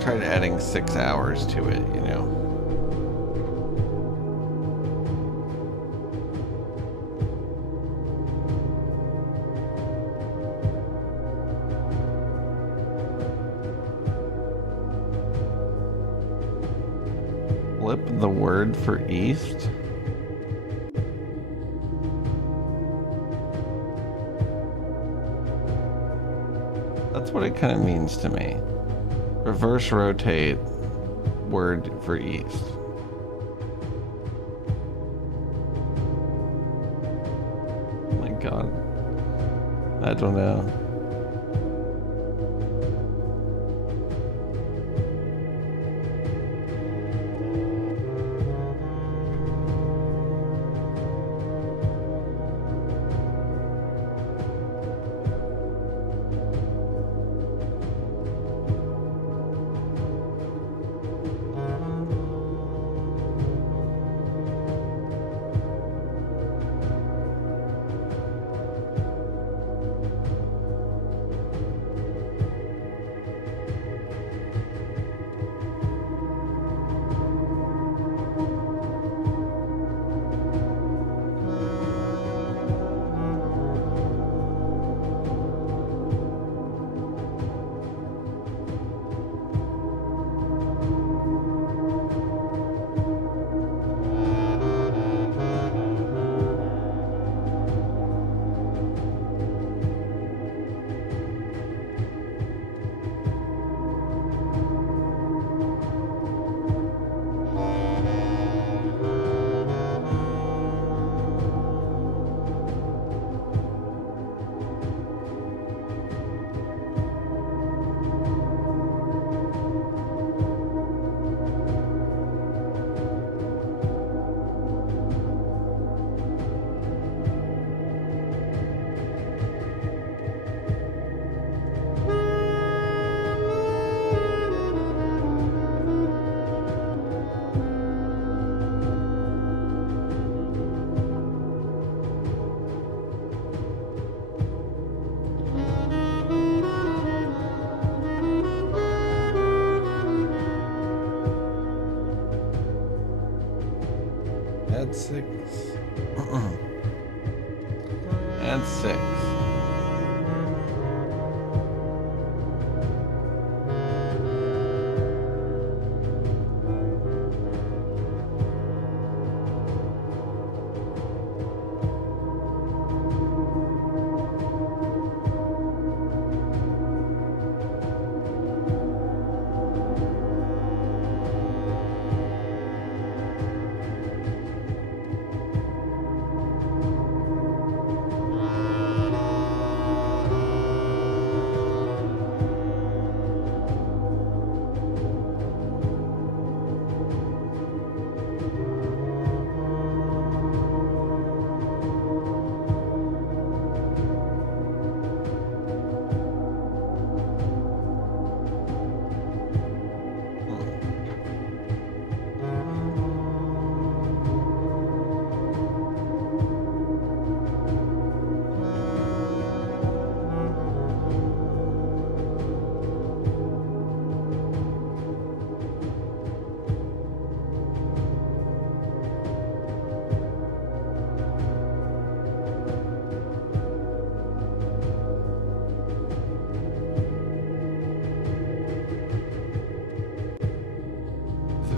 Tried adding 6 hours to it, you know. Flip the word for east. That's what it kind of means to me. Reverse rotate, word for east. Oh my god. I don't know. Add 6. Add 6.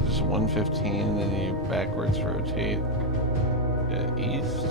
Just 115, then you backwards rotate east.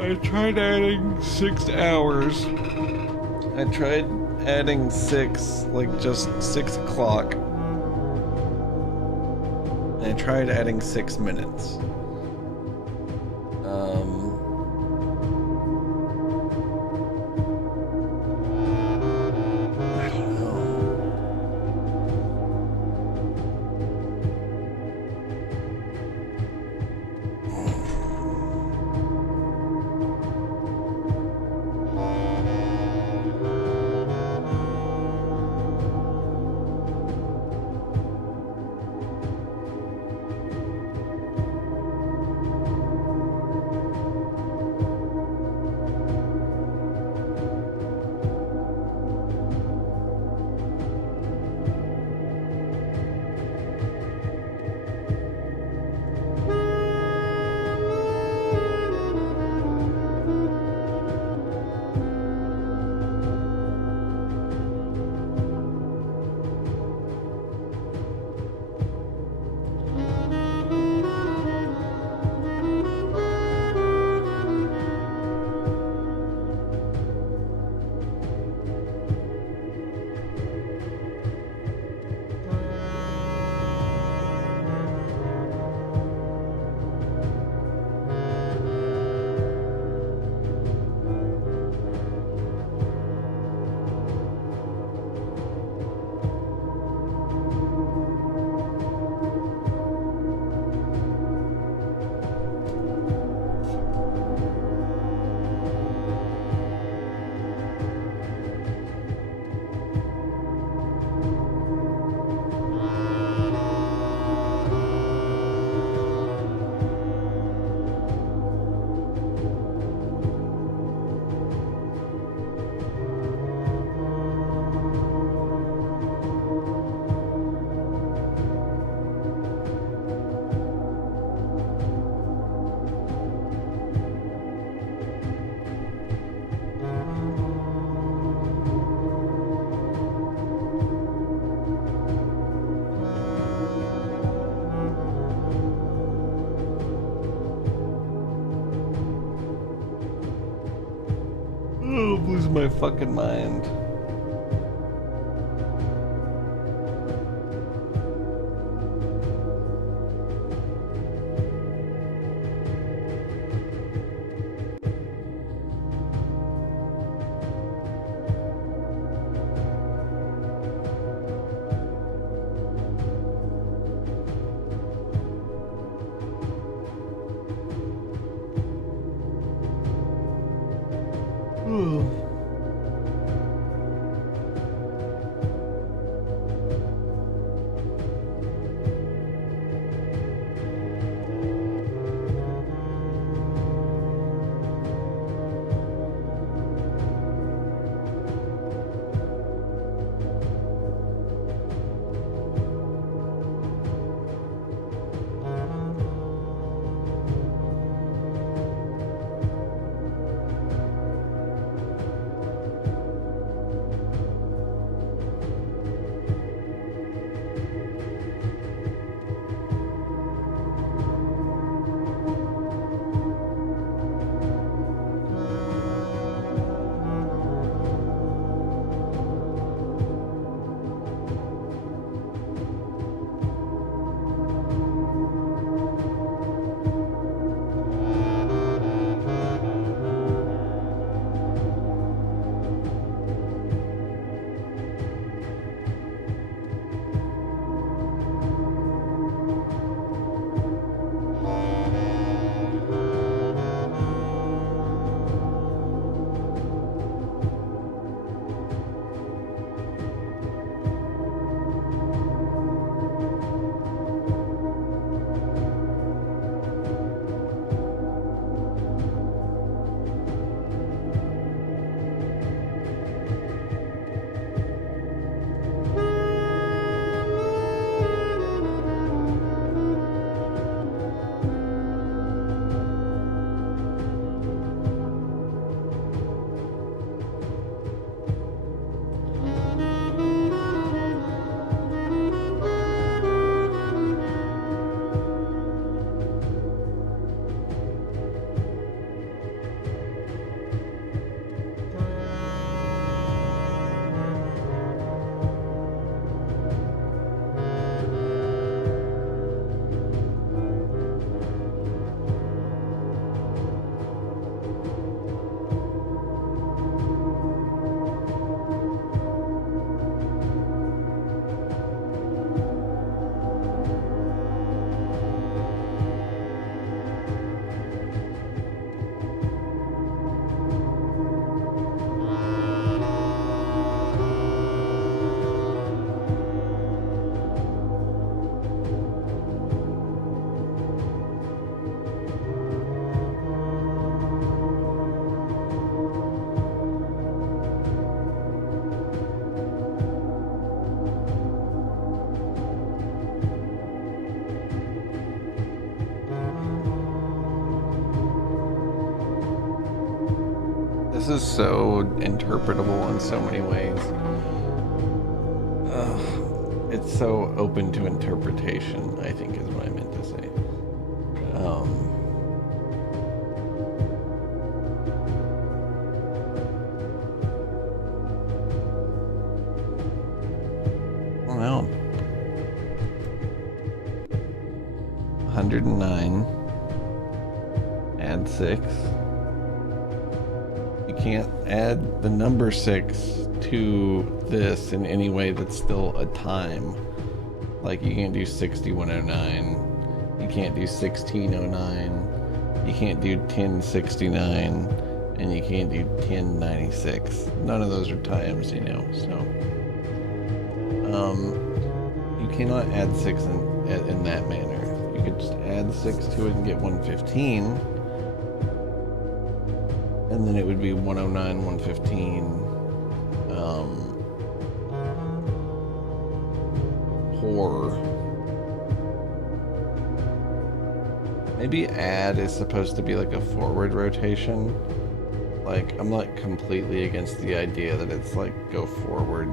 I tried adding 6 hours. I tried adding 6, like just 6 o'clock. And I tried adding 6 minutes. I don't know. Oh, I'm losing my fucking mind. This is so interpretable in so many ways. It's so open to interpretation, I think is what I meant to say. Well, 109, add 6. You can't add the number 6 to this in any way that's still a time. Like you can't do 6109, you can't do 1609, you can't do 1069, and you can't do 1096. None of those are times, you know, so you cannot add 6 in that manner. You could just add 6 to it and get 115, and then it would be 109, 115, horror. Maybe add is supposed to be like a forward rotation. Like, I'm not completely against the idea that it's like go forward,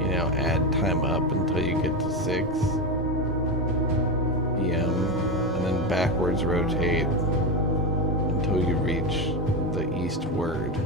you know, add time up until you get to 6 p.m. and then backwards rotate until you reach the eastward.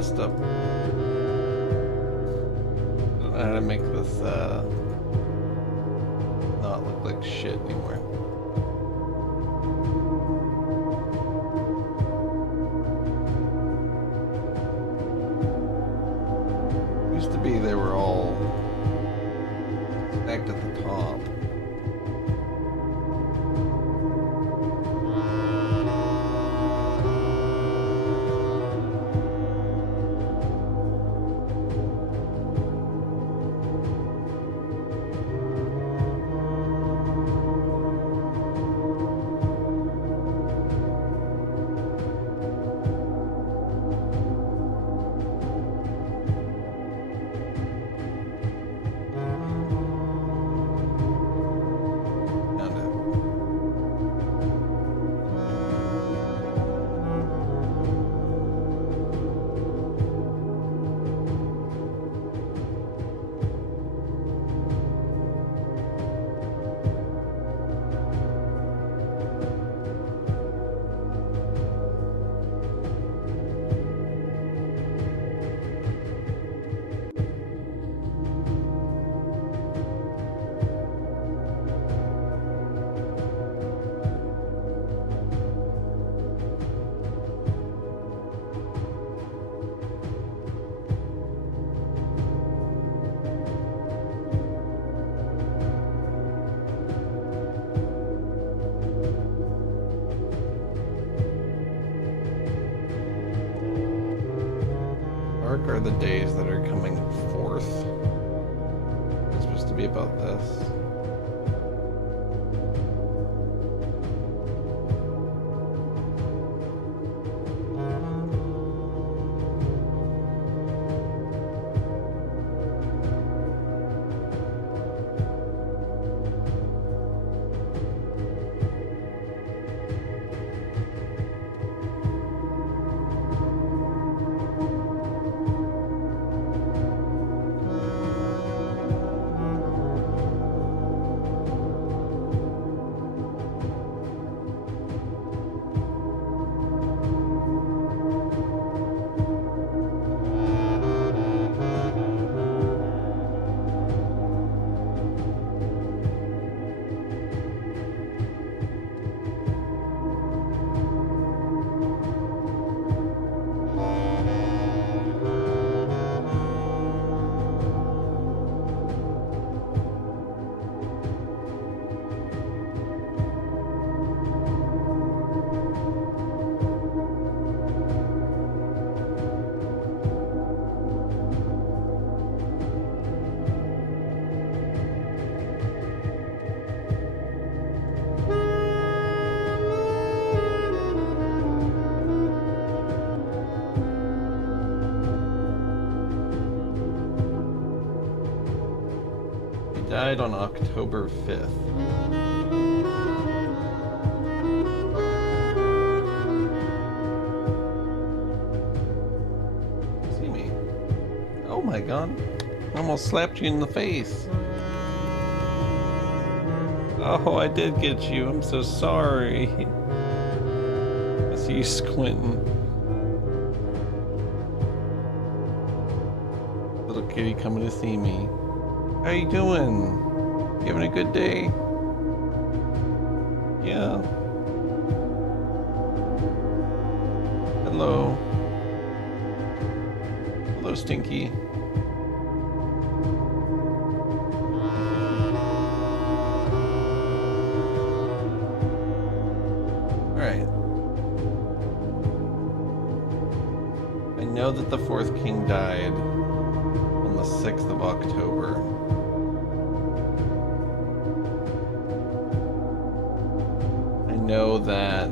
messed up. I don't know how to make this not look like shit anymore. Used to be they were all stacked at the top. Dark are the days that are coming forth. It's supposed to be about this. Died on October 5th. See me. Oh my god. I almost slapped you in the face. Oh, I did get you. I'm so sorry. I see you squinting. Little kitty coming to see me. How you doing? You having a good day? Yeah. Hello. Hello, Stinky. Alright. I know that the fourth king died on the 6th of October. I know that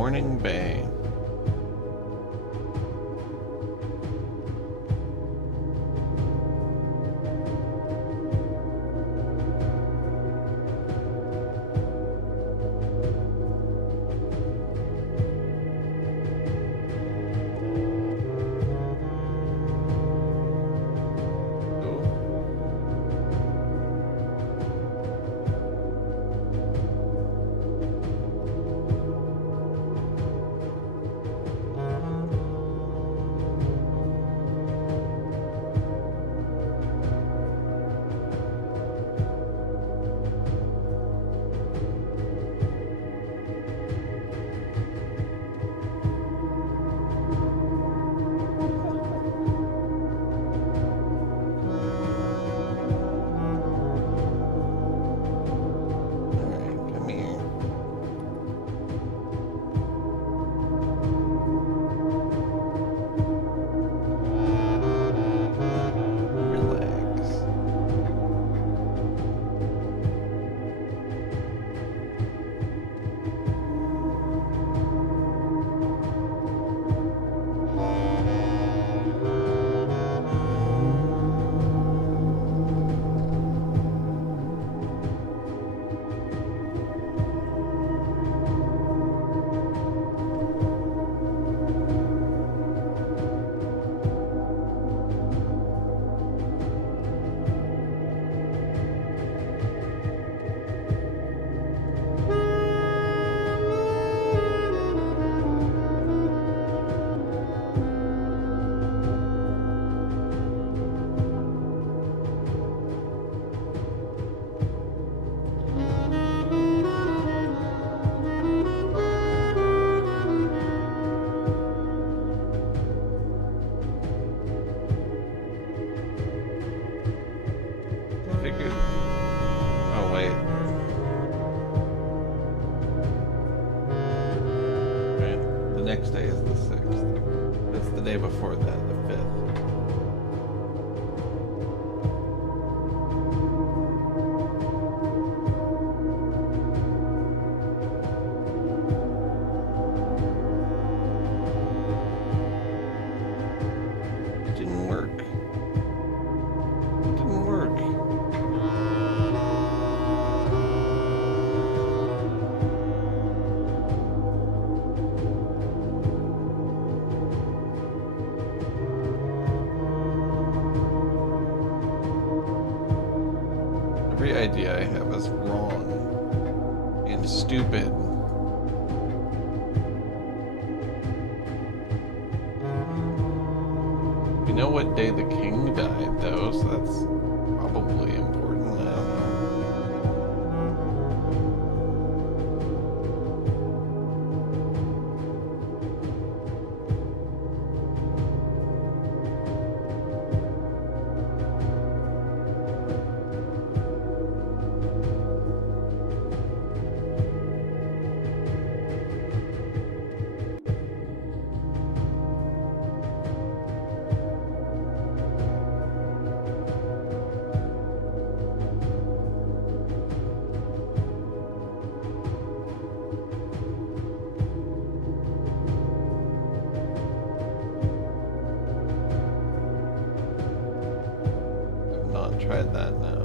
Morning Bay. Figured. Oh, wait. Right. The next day is the 6th. That's the day before that, the 5th. It didn't work. It didn't work. Every idea I have is wrong and stupid. We know what day the king died, though, so that's probably important. I don't know. I've not tried that now.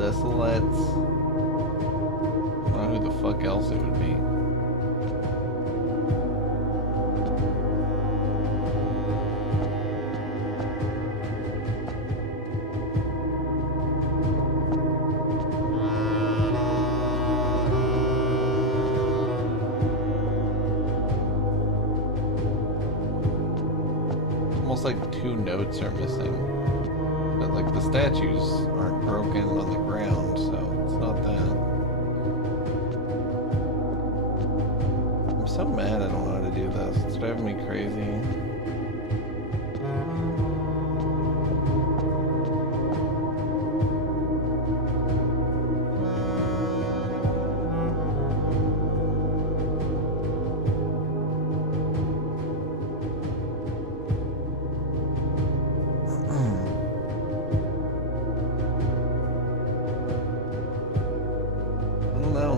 Desolates. I don't know who the fuck else it would be. Almost like 2 notes are missing. But like the statues aren't broken on the ground, so it's not that. I'm so mad I don't know how to do this. It's driving me crazy. I don't know.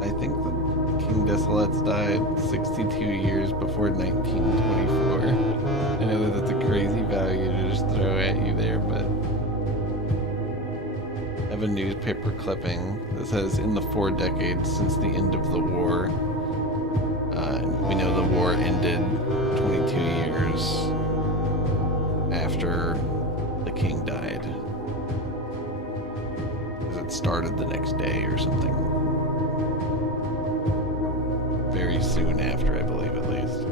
I think that King Desolates died 62 years before 1924. I know that that's a crazy value to just throw at you there, but I have a newspaper clipping that says, in the 4 decades since the end of the war, we know the war ended 22 years after the king died. Because it started the next day or something. Very soon after, I believe, at least.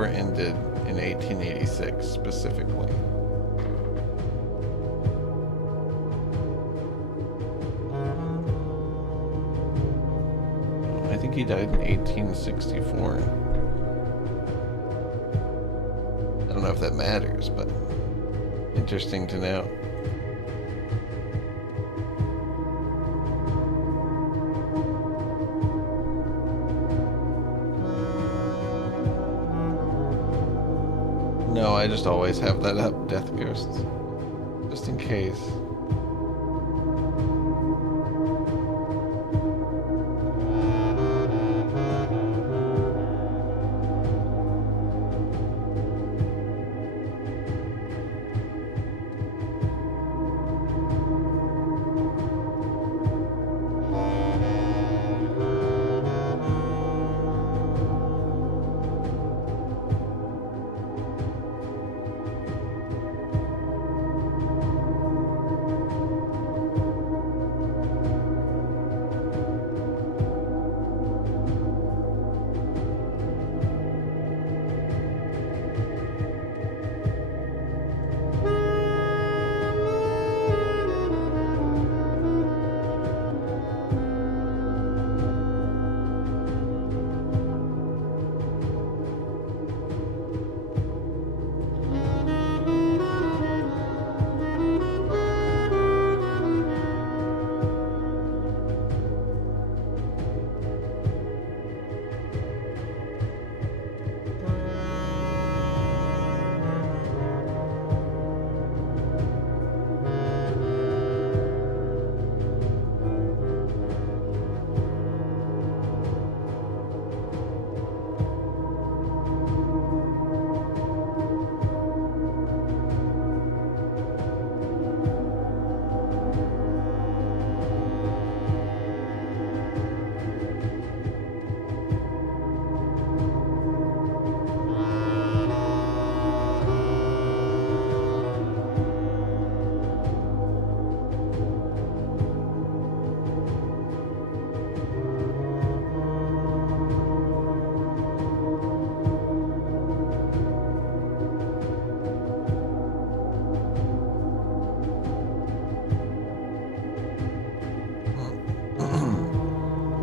war ended in 1886 specifically. I think he died in 1864. I don't know if that matters, but interesting to know. No, I just always have that up, Death Ghosts. Just in case.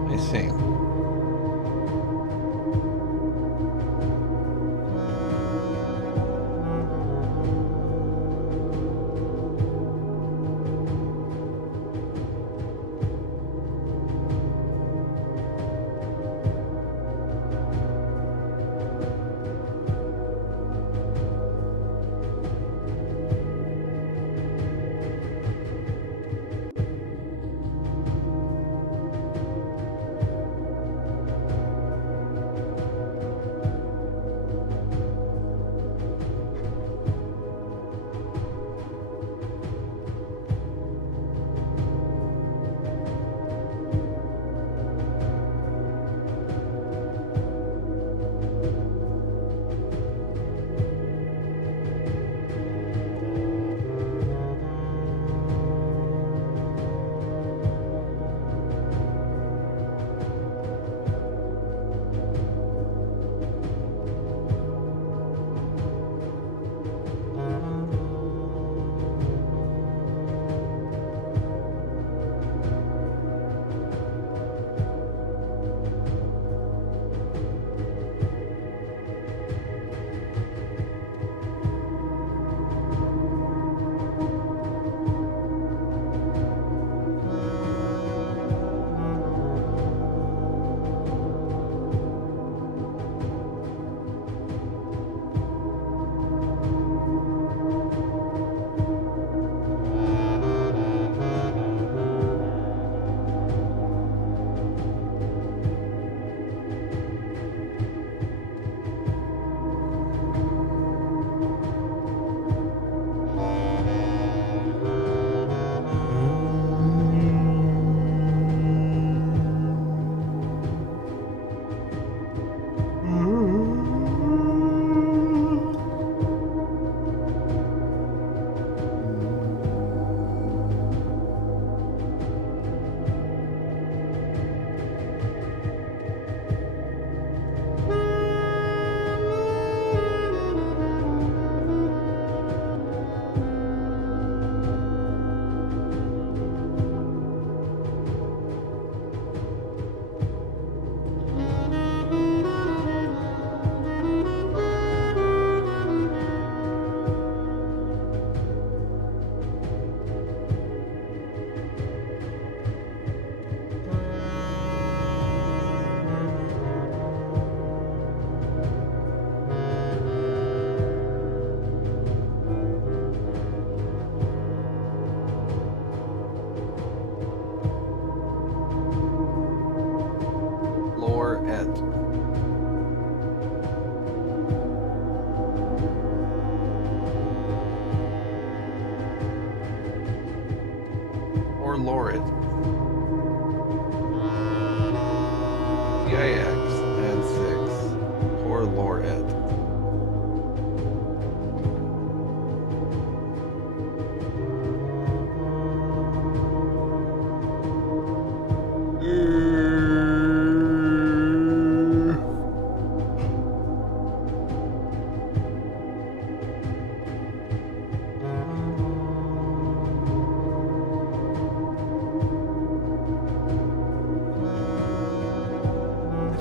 I see.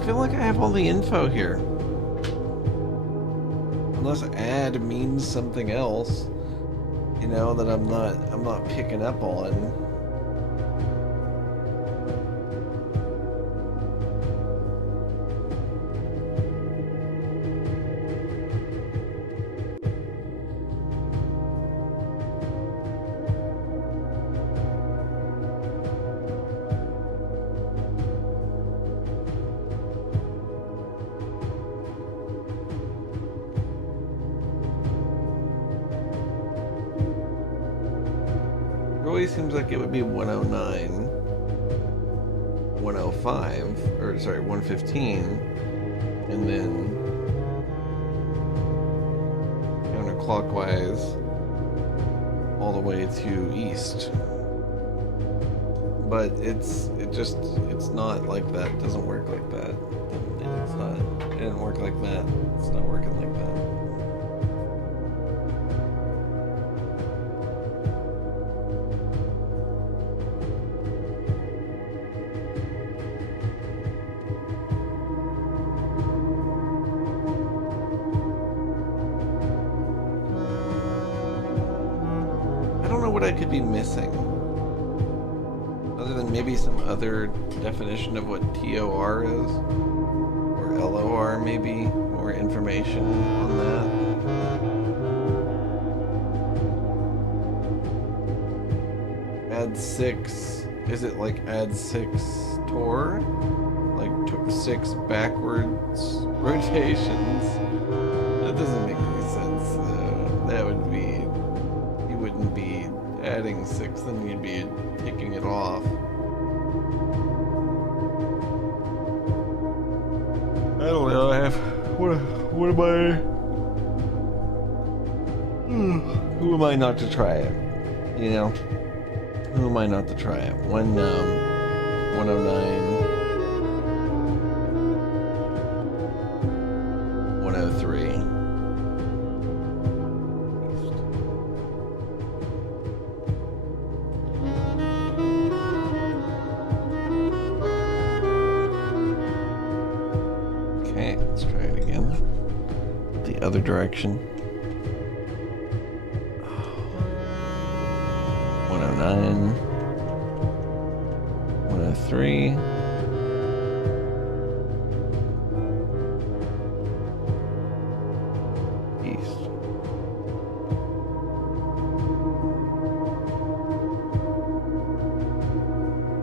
feel like I have all the info here. Unless add means something else, you know, that I'm not picking up on. Seems like it would be 109, 105, or sorry, 115, and then counterclockwise all the way to east. But it's not like that. It doesn't work like that. It didn't work like that. It's not working like that. What I could be missing, other than maybe some other definition of what TOR is, or LOR, maybe more information on that. Add 6, is it like add 6 TOR? Like 6 backwards rotations? That doesn't make any sense. That would be, you wouldn't be adding 6, then you'd be taking it off. I don't know. What am I? Who am I not to try it? You know, who am I not to try it? 109, 103. Other direction. 109, 103, east.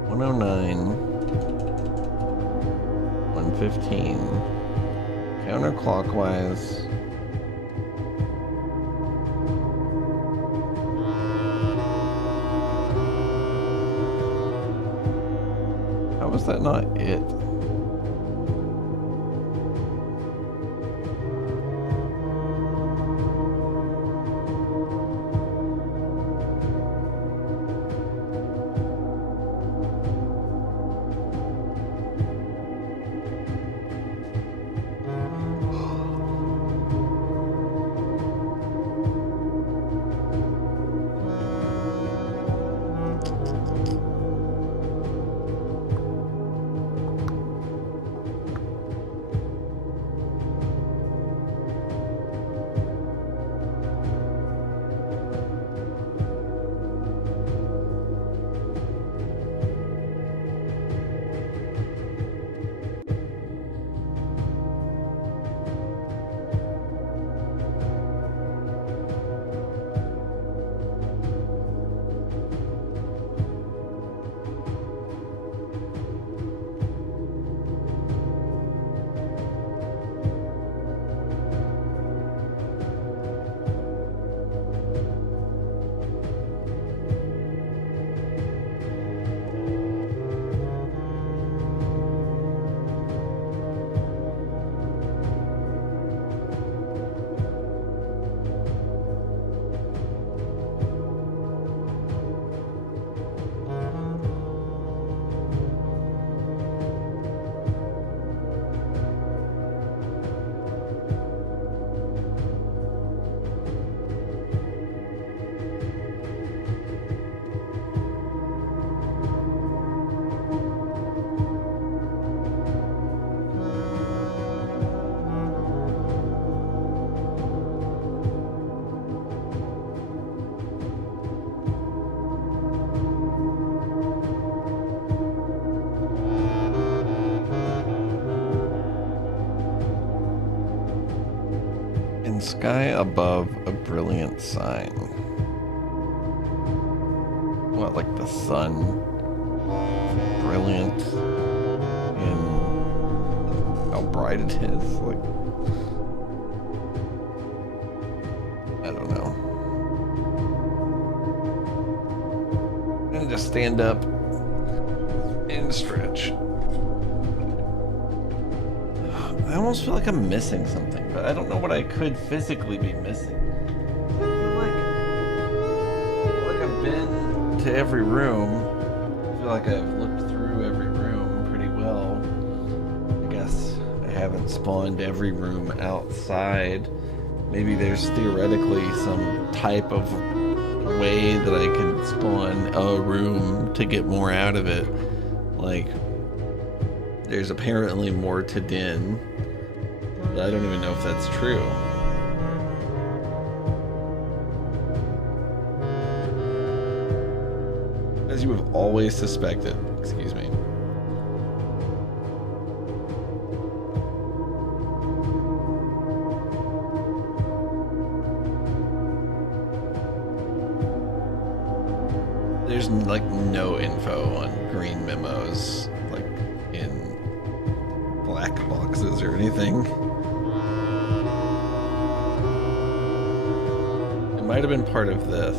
109, 115, counterclockwise. Was that not it? Sky above a brilliant sign. What, like the sun? Brilliant in how bright it is? Like, I don't know. And just stand up and stretch. I almost feel like I'm missing something, but I don't know what I could physically be missing. I feel like I've been to every room. I feel like I've looked through every room pretty well. I guess I haven't spawned every room outside. Maybe there's theoretically some type of way that I can spawn a room to get more out of it. Like, there's apparently more to Din, but I don't even know if that's true. As you have always suspected. Excuse me. There's like no info on green memos, like in black boxes or anything. It might have been part of this.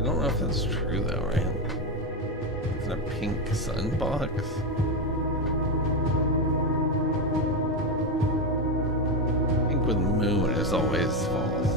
I don't know if that's true though, right? It's a pink sun box. Pink with moon is always false.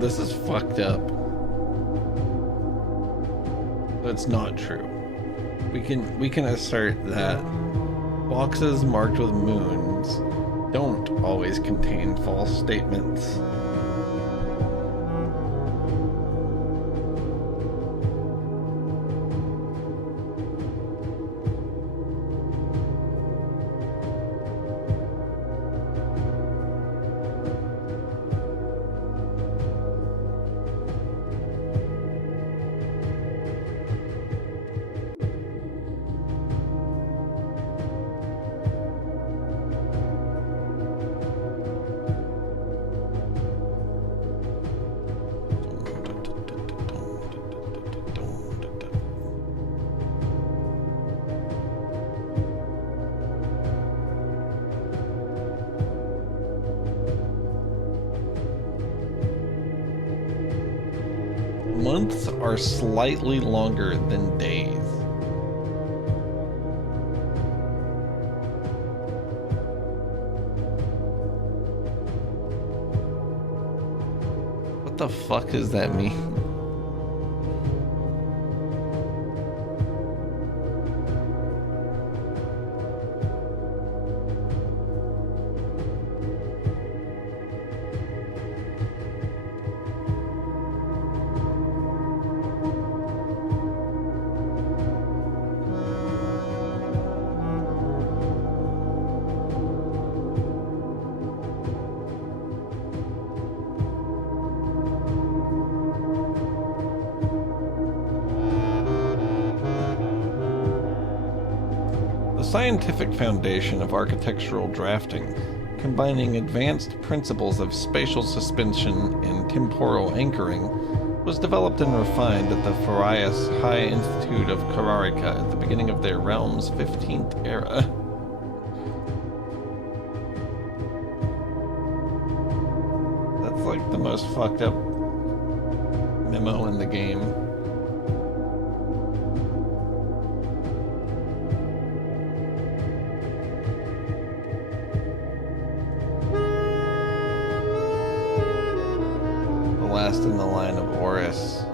This is fucked up. That's not true. We can assert that boxes marked with moons don't always contain false statements. Months are slightly longer than days. What the fuck does that mean? The scientific foundation of architectural drafting, combining advanced principles of spatial suspension and temporal anchoring, was developed and refined at the Farias High Institute of Carrarica at the beginning of their realm's 15th era. That's like the most fucked up memo in the game. Last in the line of Oris,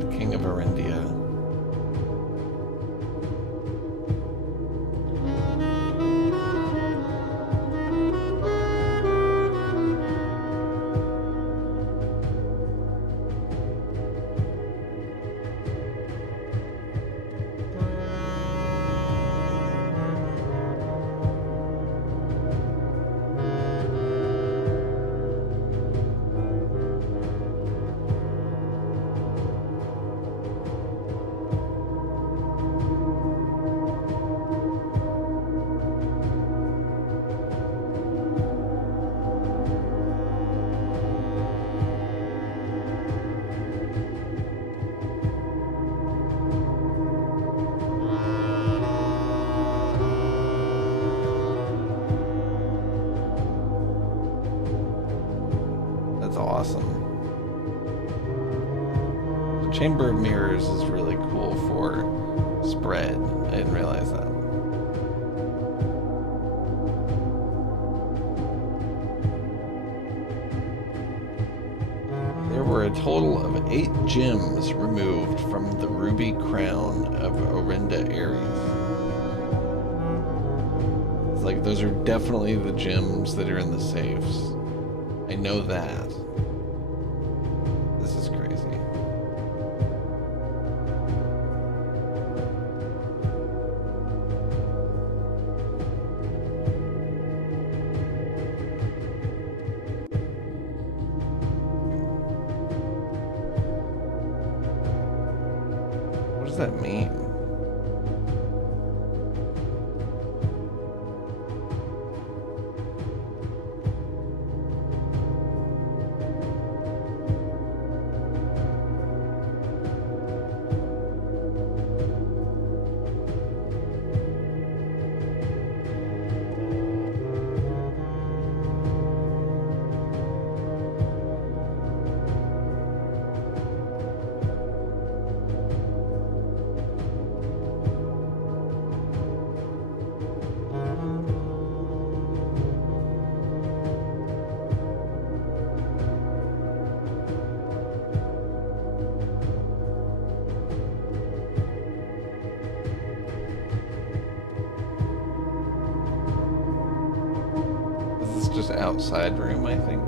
the king of Arindia. That's awesome. The Chamber of Mirrors is really cool for spread. I didn't realize that. There were a total of 8 gems removed from the ruby crown of Orinda Ares. It's like those are definitely the gems that are in the safes. I know that. This is crazy. What does that mean? just outside room, I think.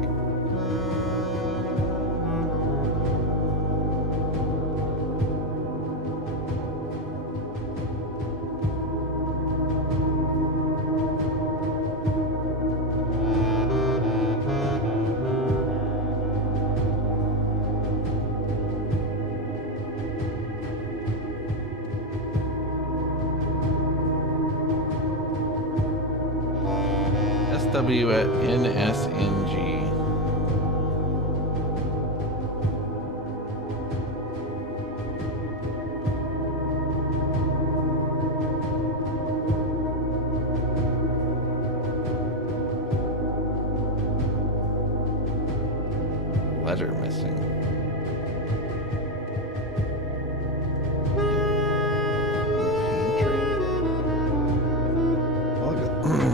SW at NSNG. Letter missing.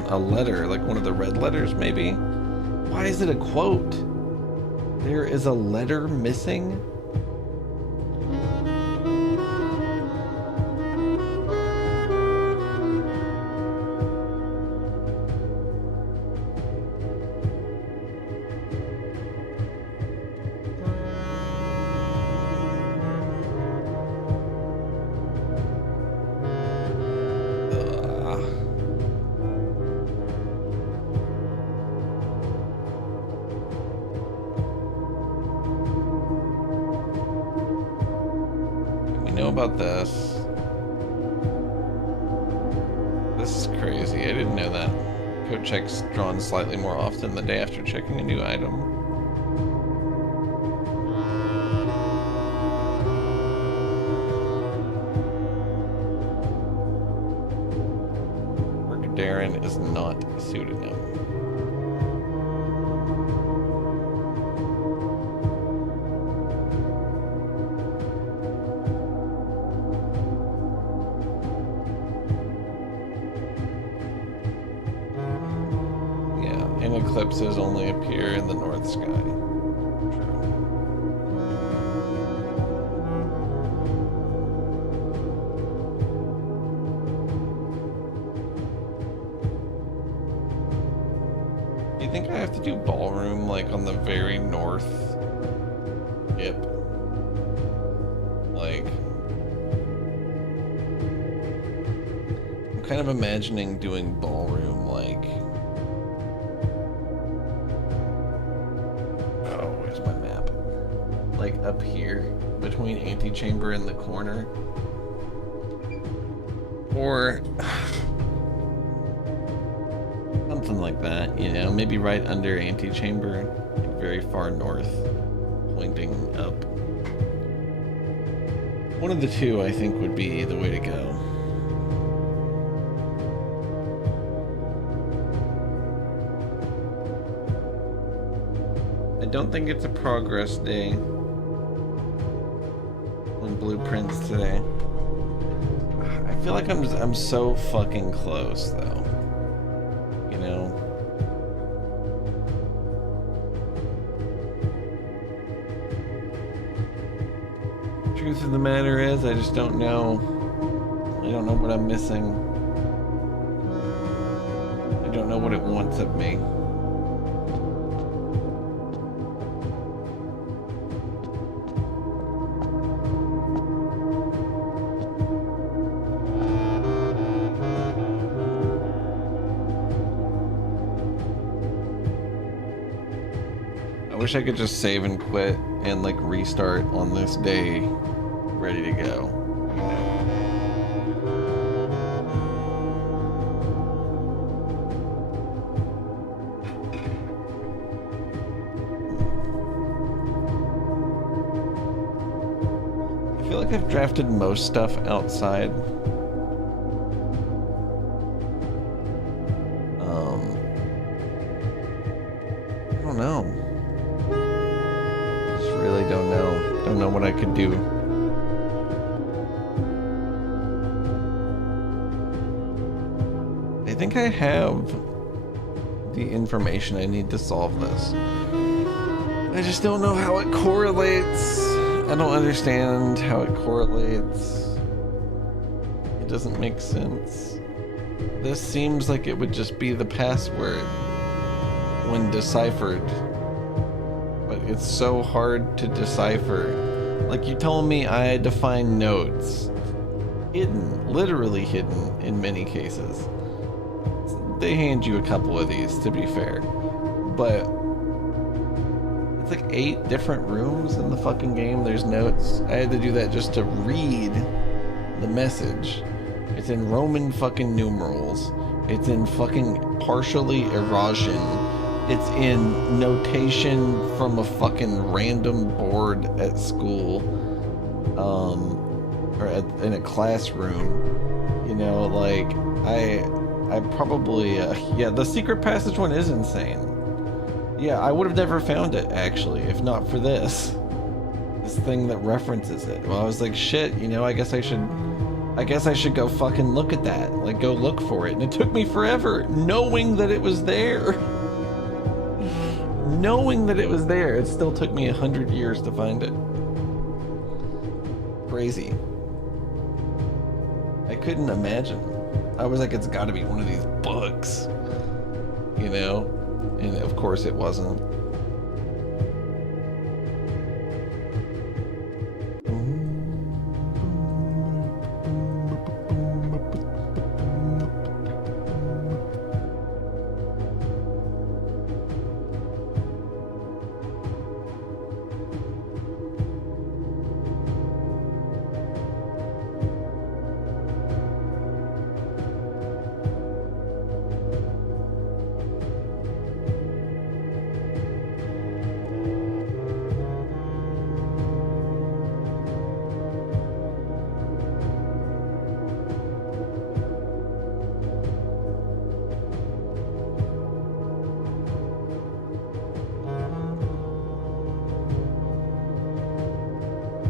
A letter, like one of the red letters, maybe? Why is it a quote? There is a letter missing? About this. This is crazy. I didn't know that. Code checks drawn slightly more often the day after checking a new item. Work Darren is not a pseudonym. Eclipses only appear in the north sky. True. Do you think I have to do ballroom like on the very north tip? Like, I'm kind of imagining doing ballroom like, up here between antechamber and the corner, or something like that, you know, maybe right under antechamber, like very far north, pointing up. One of the two, I think, would be the way to go. I don't think it's a progress day. Blueprints today. I feel like I'm so fucking close though. You know? Truth of the matter is I just don't know. I don't know what I'm missing. I don't know what it wants of me. I wish I could just save and quit and like restart on this day, ready to go. You know? I feel like I've drafted most stuff outside. I don't know. Really don't know what I could do. I think I have the information I need to solve this. I just don't know how it correlates. I don't understand how it correlates. It doesn't make sense. This seems like it would just be the password when deciphered. But it's so hard to decipher. Like, you told me I had to find notes. Hidden, literally hidden in many cases. They hand you a couple of these, to be fair. But it's like 8 different rooms in the fucking game. There's notes. I had to do that just to read the message. It's in Roman fucking numerals. It's in fucking partially erosion. It's in notation from a fucking random board at school. Or in a classroom. You know, like, I probably, yeah, the secret passage one is insane. Yeah, I would have never found it, actually, if not for this. This thing that references it. Well, I was like, shit, you know, I guess I should go fucking look at that. Like, go look for it. And it took me forever, knowing that it was there. Knowing that it was there. It still took me 100 years to find it. Crazy. I couldn't imagine. I was like, it's gotta be one of these books. You know? And of course it wasn't.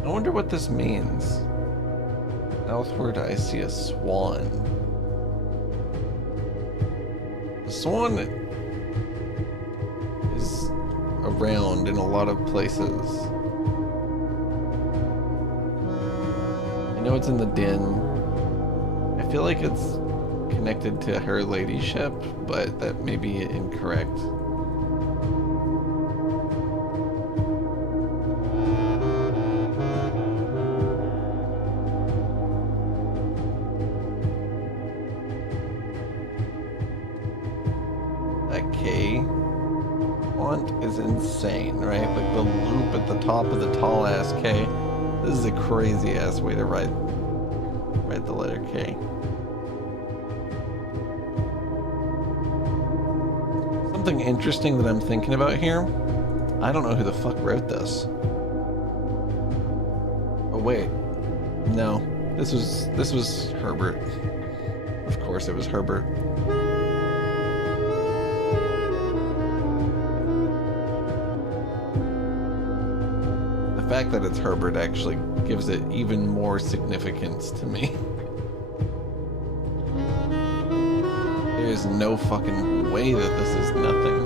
I wonder what this means. Southward I see a swan. The swan is around in a lot of places. I know it's in the den. I feel like it's connected to her ladyship, but that may be incorrect. Insane, right? Like the loop at the top of the tall ass K. This is a crazy ass way to write the letter K. Something interesting that I'm thinking about here. I don't know who the fuck wrote this. Oh wait, no, this was Herbert. Of course it was Herbert. The fact that it's Herbert actually gives it even more significance to me. There's no fucking way that this is nothing.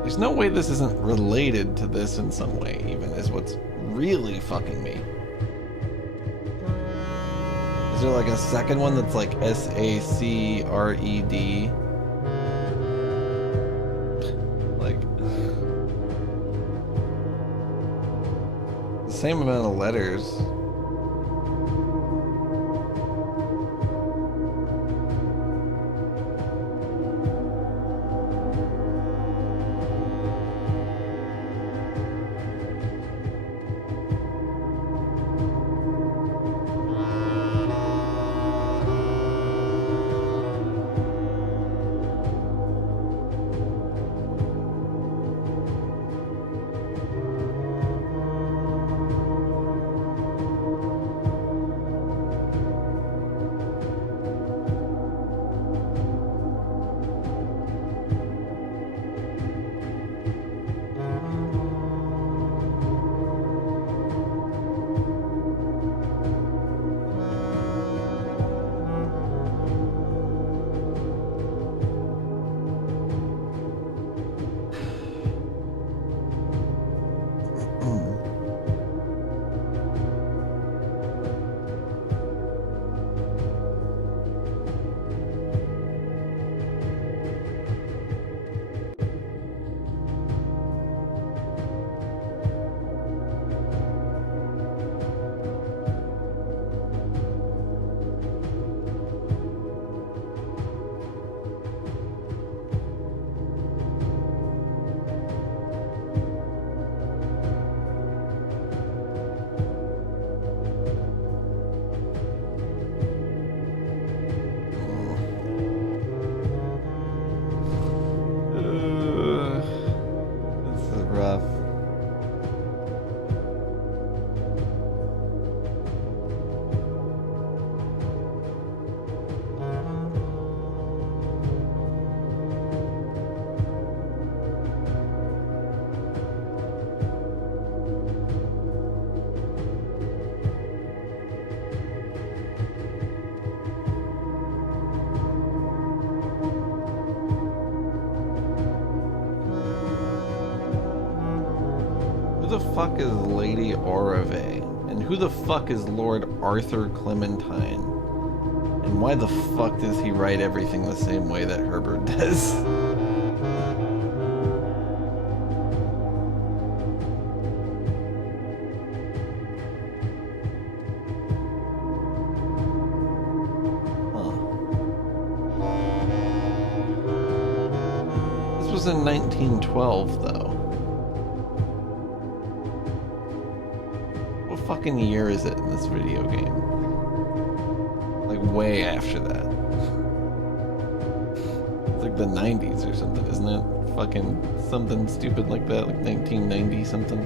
There's no way this isn't related to this in some way, even, is what's really fucking me. Is there like a second one that's like S-A-C-R-E-D? Same amount of letters. Who the fuck is Lady Orave? And who the fuck is Lord Arthur Clementine? And why the fuck does he write everything the same way that Herbert does? This was in 1912, though. What fucking year is it in this video game? Like, way after that. It's like the 90s or something, isn't it? Fucking something stupid like that, like 1990 something.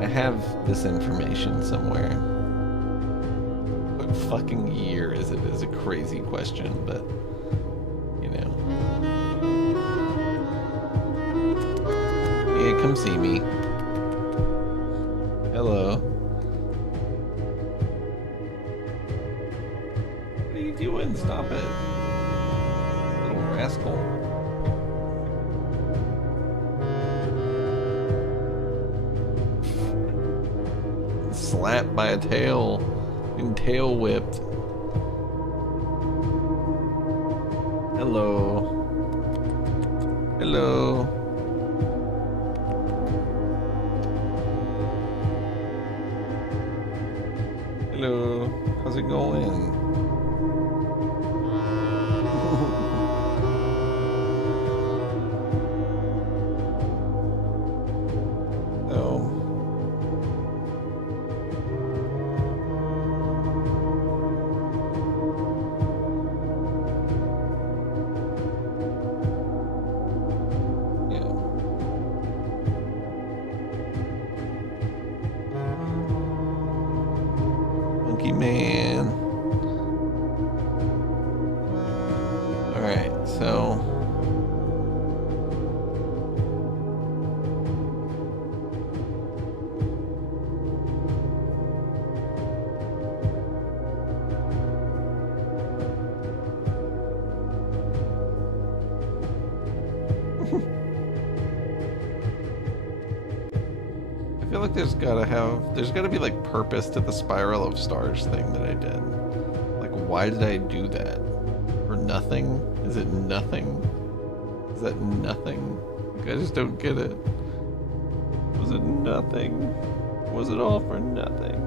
I have this information somewhere. What fucking year is it is a crazy question, but you know. Yeah, come see me. Hello. What are you doing? Stop it. Little rascal. Slapped by a tail and tail whipped. Hello. Hello. Hello. How's it going? Oh. Man. Alright, so I feel like there's gotta be like purpose to the spiral of stars thing that I did. Like, why did I do that? For nothing? Is it nothing? Is that nothing? Like, I just don't get it. Was it nothing? Was it all for nothing?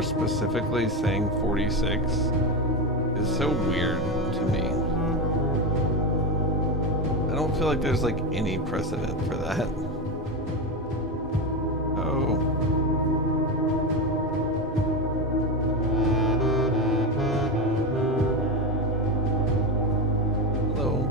her specifically saying 46 is so weird to me. I don't feel like there's like any precedent for that. Oh. Hello.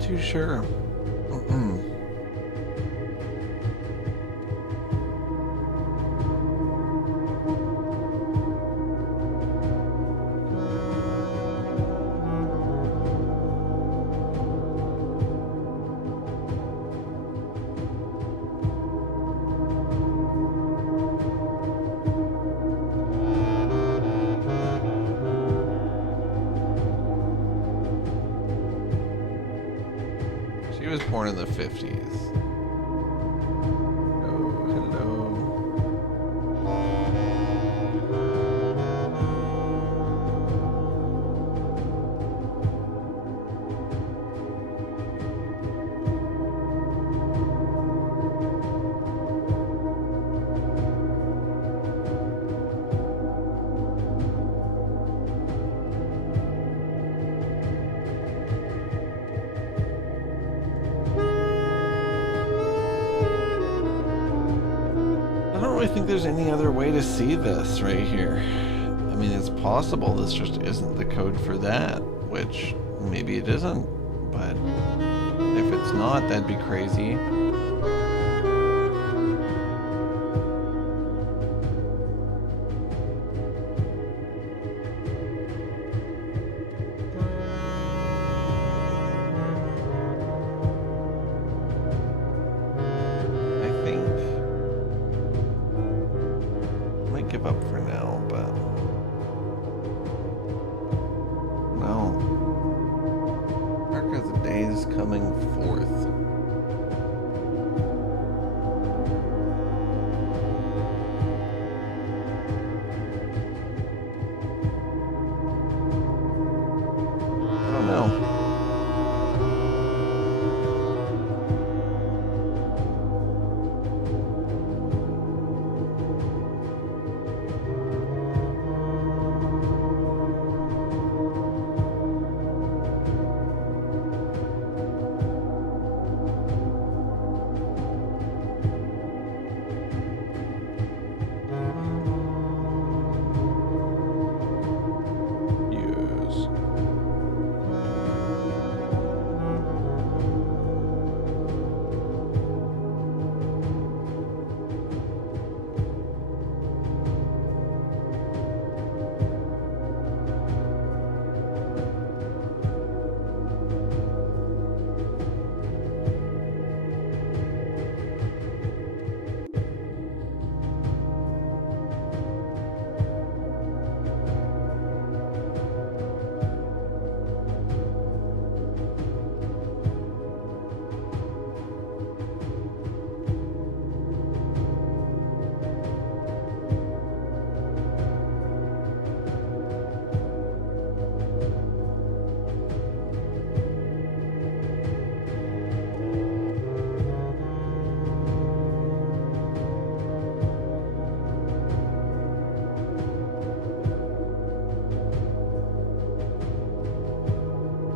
Too sure. She was born in the 50s. Oh, hello. I think there's any other way to see this right here. I mean, it's possible this just isn't the code for that, which maybe it isn't, but if it's not, that'd be crazy. coming forth. I don't know. Yes.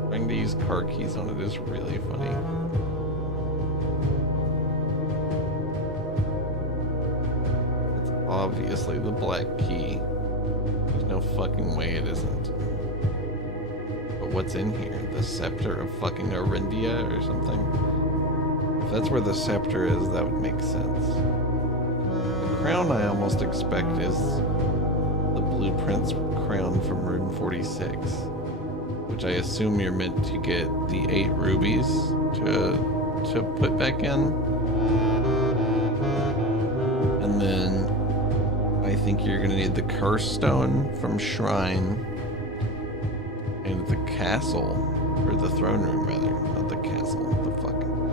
Trying to use car keys on it is really funny. It's obviously the black key. There's no fucking way it isn't. But what's in here? The scepter of fucking Arindia or something? If that's where the scepter is, that would make sense. The crown I almost expect is the blueprint's crown from Room 46. Which I assume you're meant to get the 8 rubies to put back in. And then I think you're gonna need the curse stone from Shrine and the castle, or the throne room rather, not the castle, the fucking,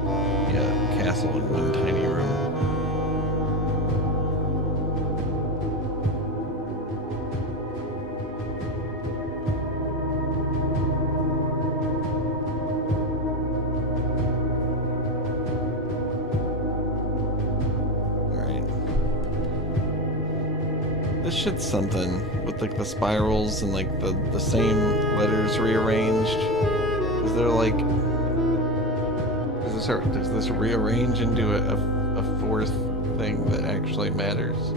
yeah, castle in one tiny room. This shit's something with like the spirals and like the same letters rearranged. Is there like does this rearrange into a fourth thing that actually matters?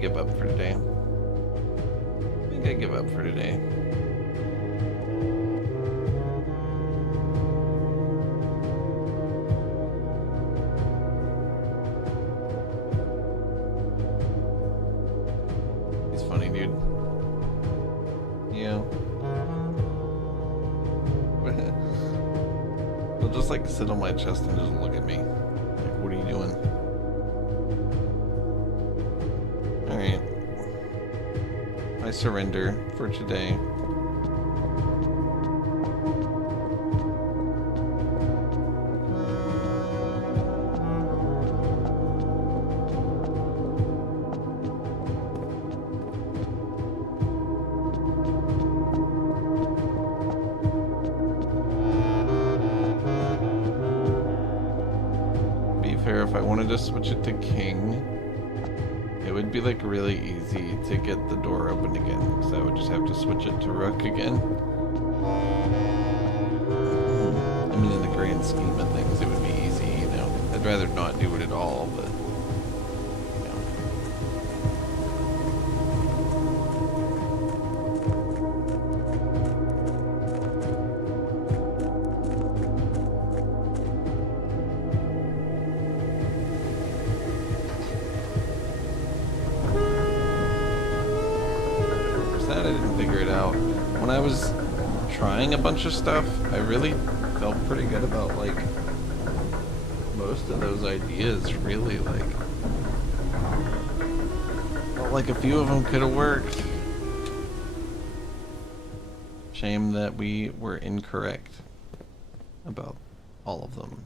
give up for today. I think I give up for today. He's funny, dude. Yeah. He'll just like sit on my chest and just look at me. Like, what are you doing? Alright. I surrender for today. If I wanted to switch it to king, it would be like really easy to get the door open again, because I would just have to switch it to rook again. I mean, in the grand scheme of things, it would be easy, you know. I'd rather not do it at all, but you know. I didn't figure it out. When I was trying a bunch of stuff, I really felt pretty good about like most of those ideas. Really, like felt like a few of them could have worked. Shame that we were incorrect about all of them.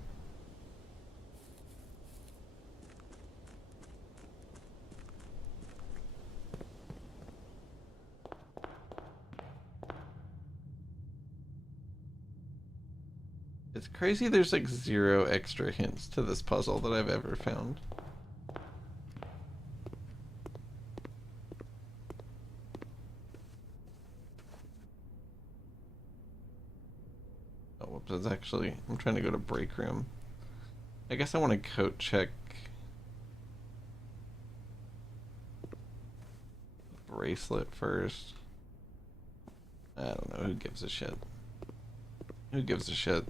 It's crazy there's like 0 extra hints to this puzzle that I've ever found. Oh, whoops, that's actually... I'm trying to go to break room. I guess I want to coat check... bracelet first. I don't know, who gives a shit? Who gives a shit?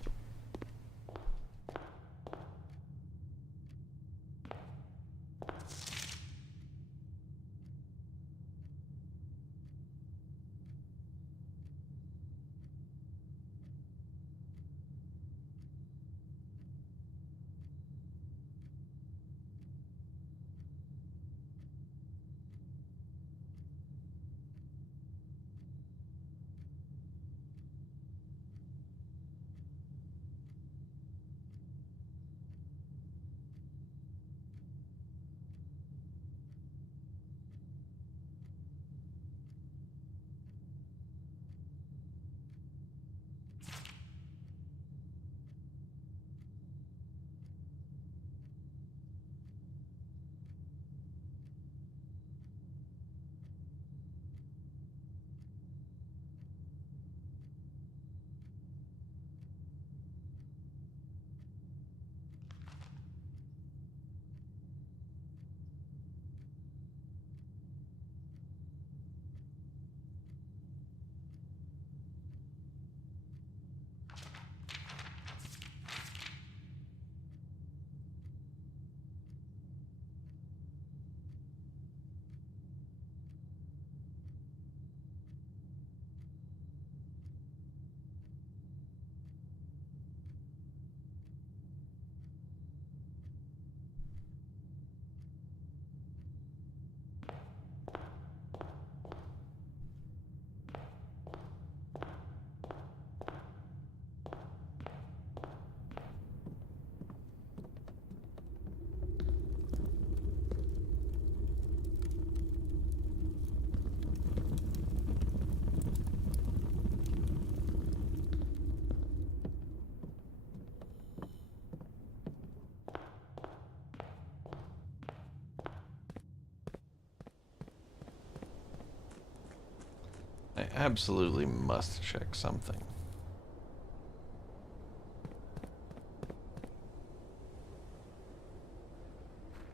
I absolutely must check something.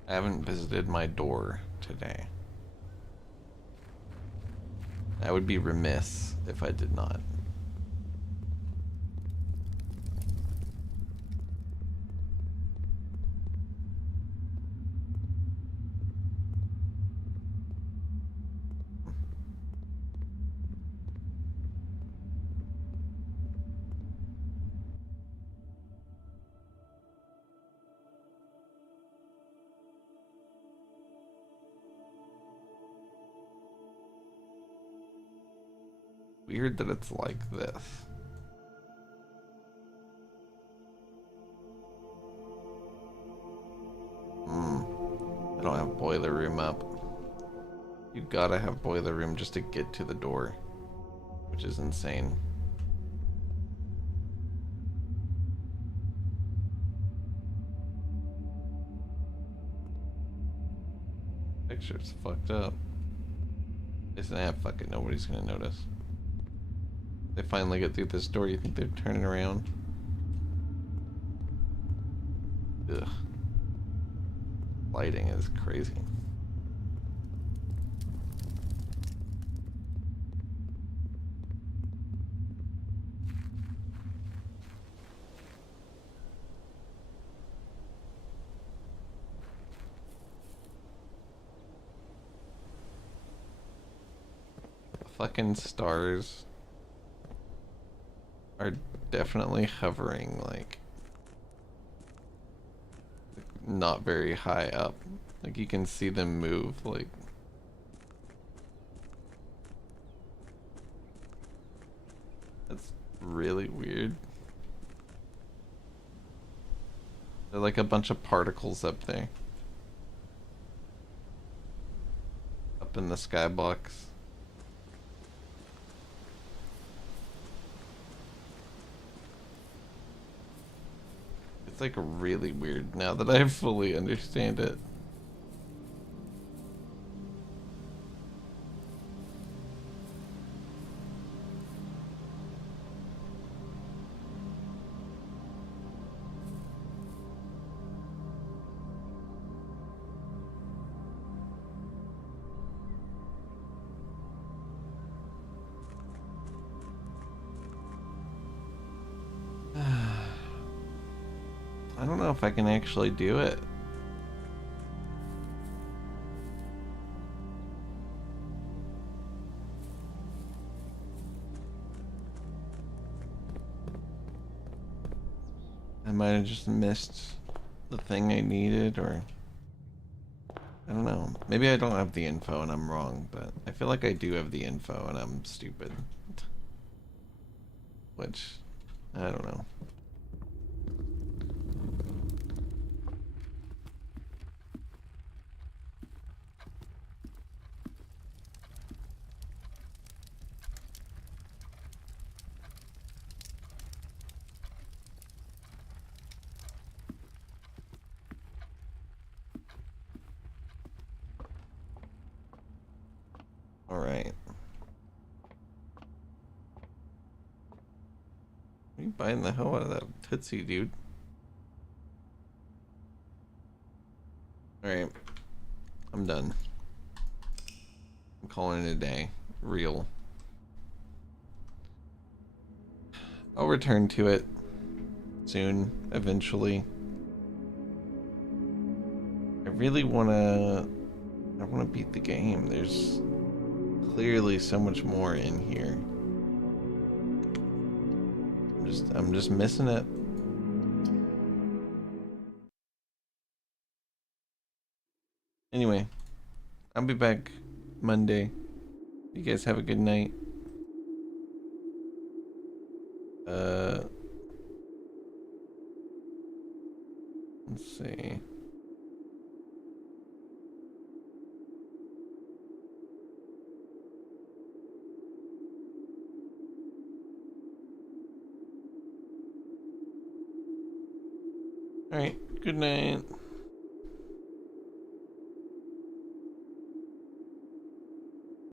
I haven't visited my door today. I would be remiss if I did not. Weird that it's like this. I don't have boiler room up. You gotta have boiler room just to get to the door, which is insane. Picture's fucked up. Fuck it, nobody's gonna notice. They finally get through this door, you think they're turning around? Ugh. Lighting is crazy. The fucking stars are definitely hovering, like, not very high up. Like, you can see them move, like... That's really weird. They're like a bunch of particles up there. Up in the skybox. It's like really weird now that I fully understand it. I don't know if I can actually do it. I might have just missed the thing I needed, or... I don't know. Maybe I don't have the info and I'm wrong, but I feel like I do have the info and I'm stupid. Which, I don't know. Alright. Are you biting the hell out of that Tootsie, dude? Alright. I'm done. I'm calling it a day. Real. I'll return to it soon, eventually. I really wanna beat the game. There's clearly so much more in here. I'm just missing it. Anyway, I'll be back Monday. You guys have a good night. Let's see. All right, good night.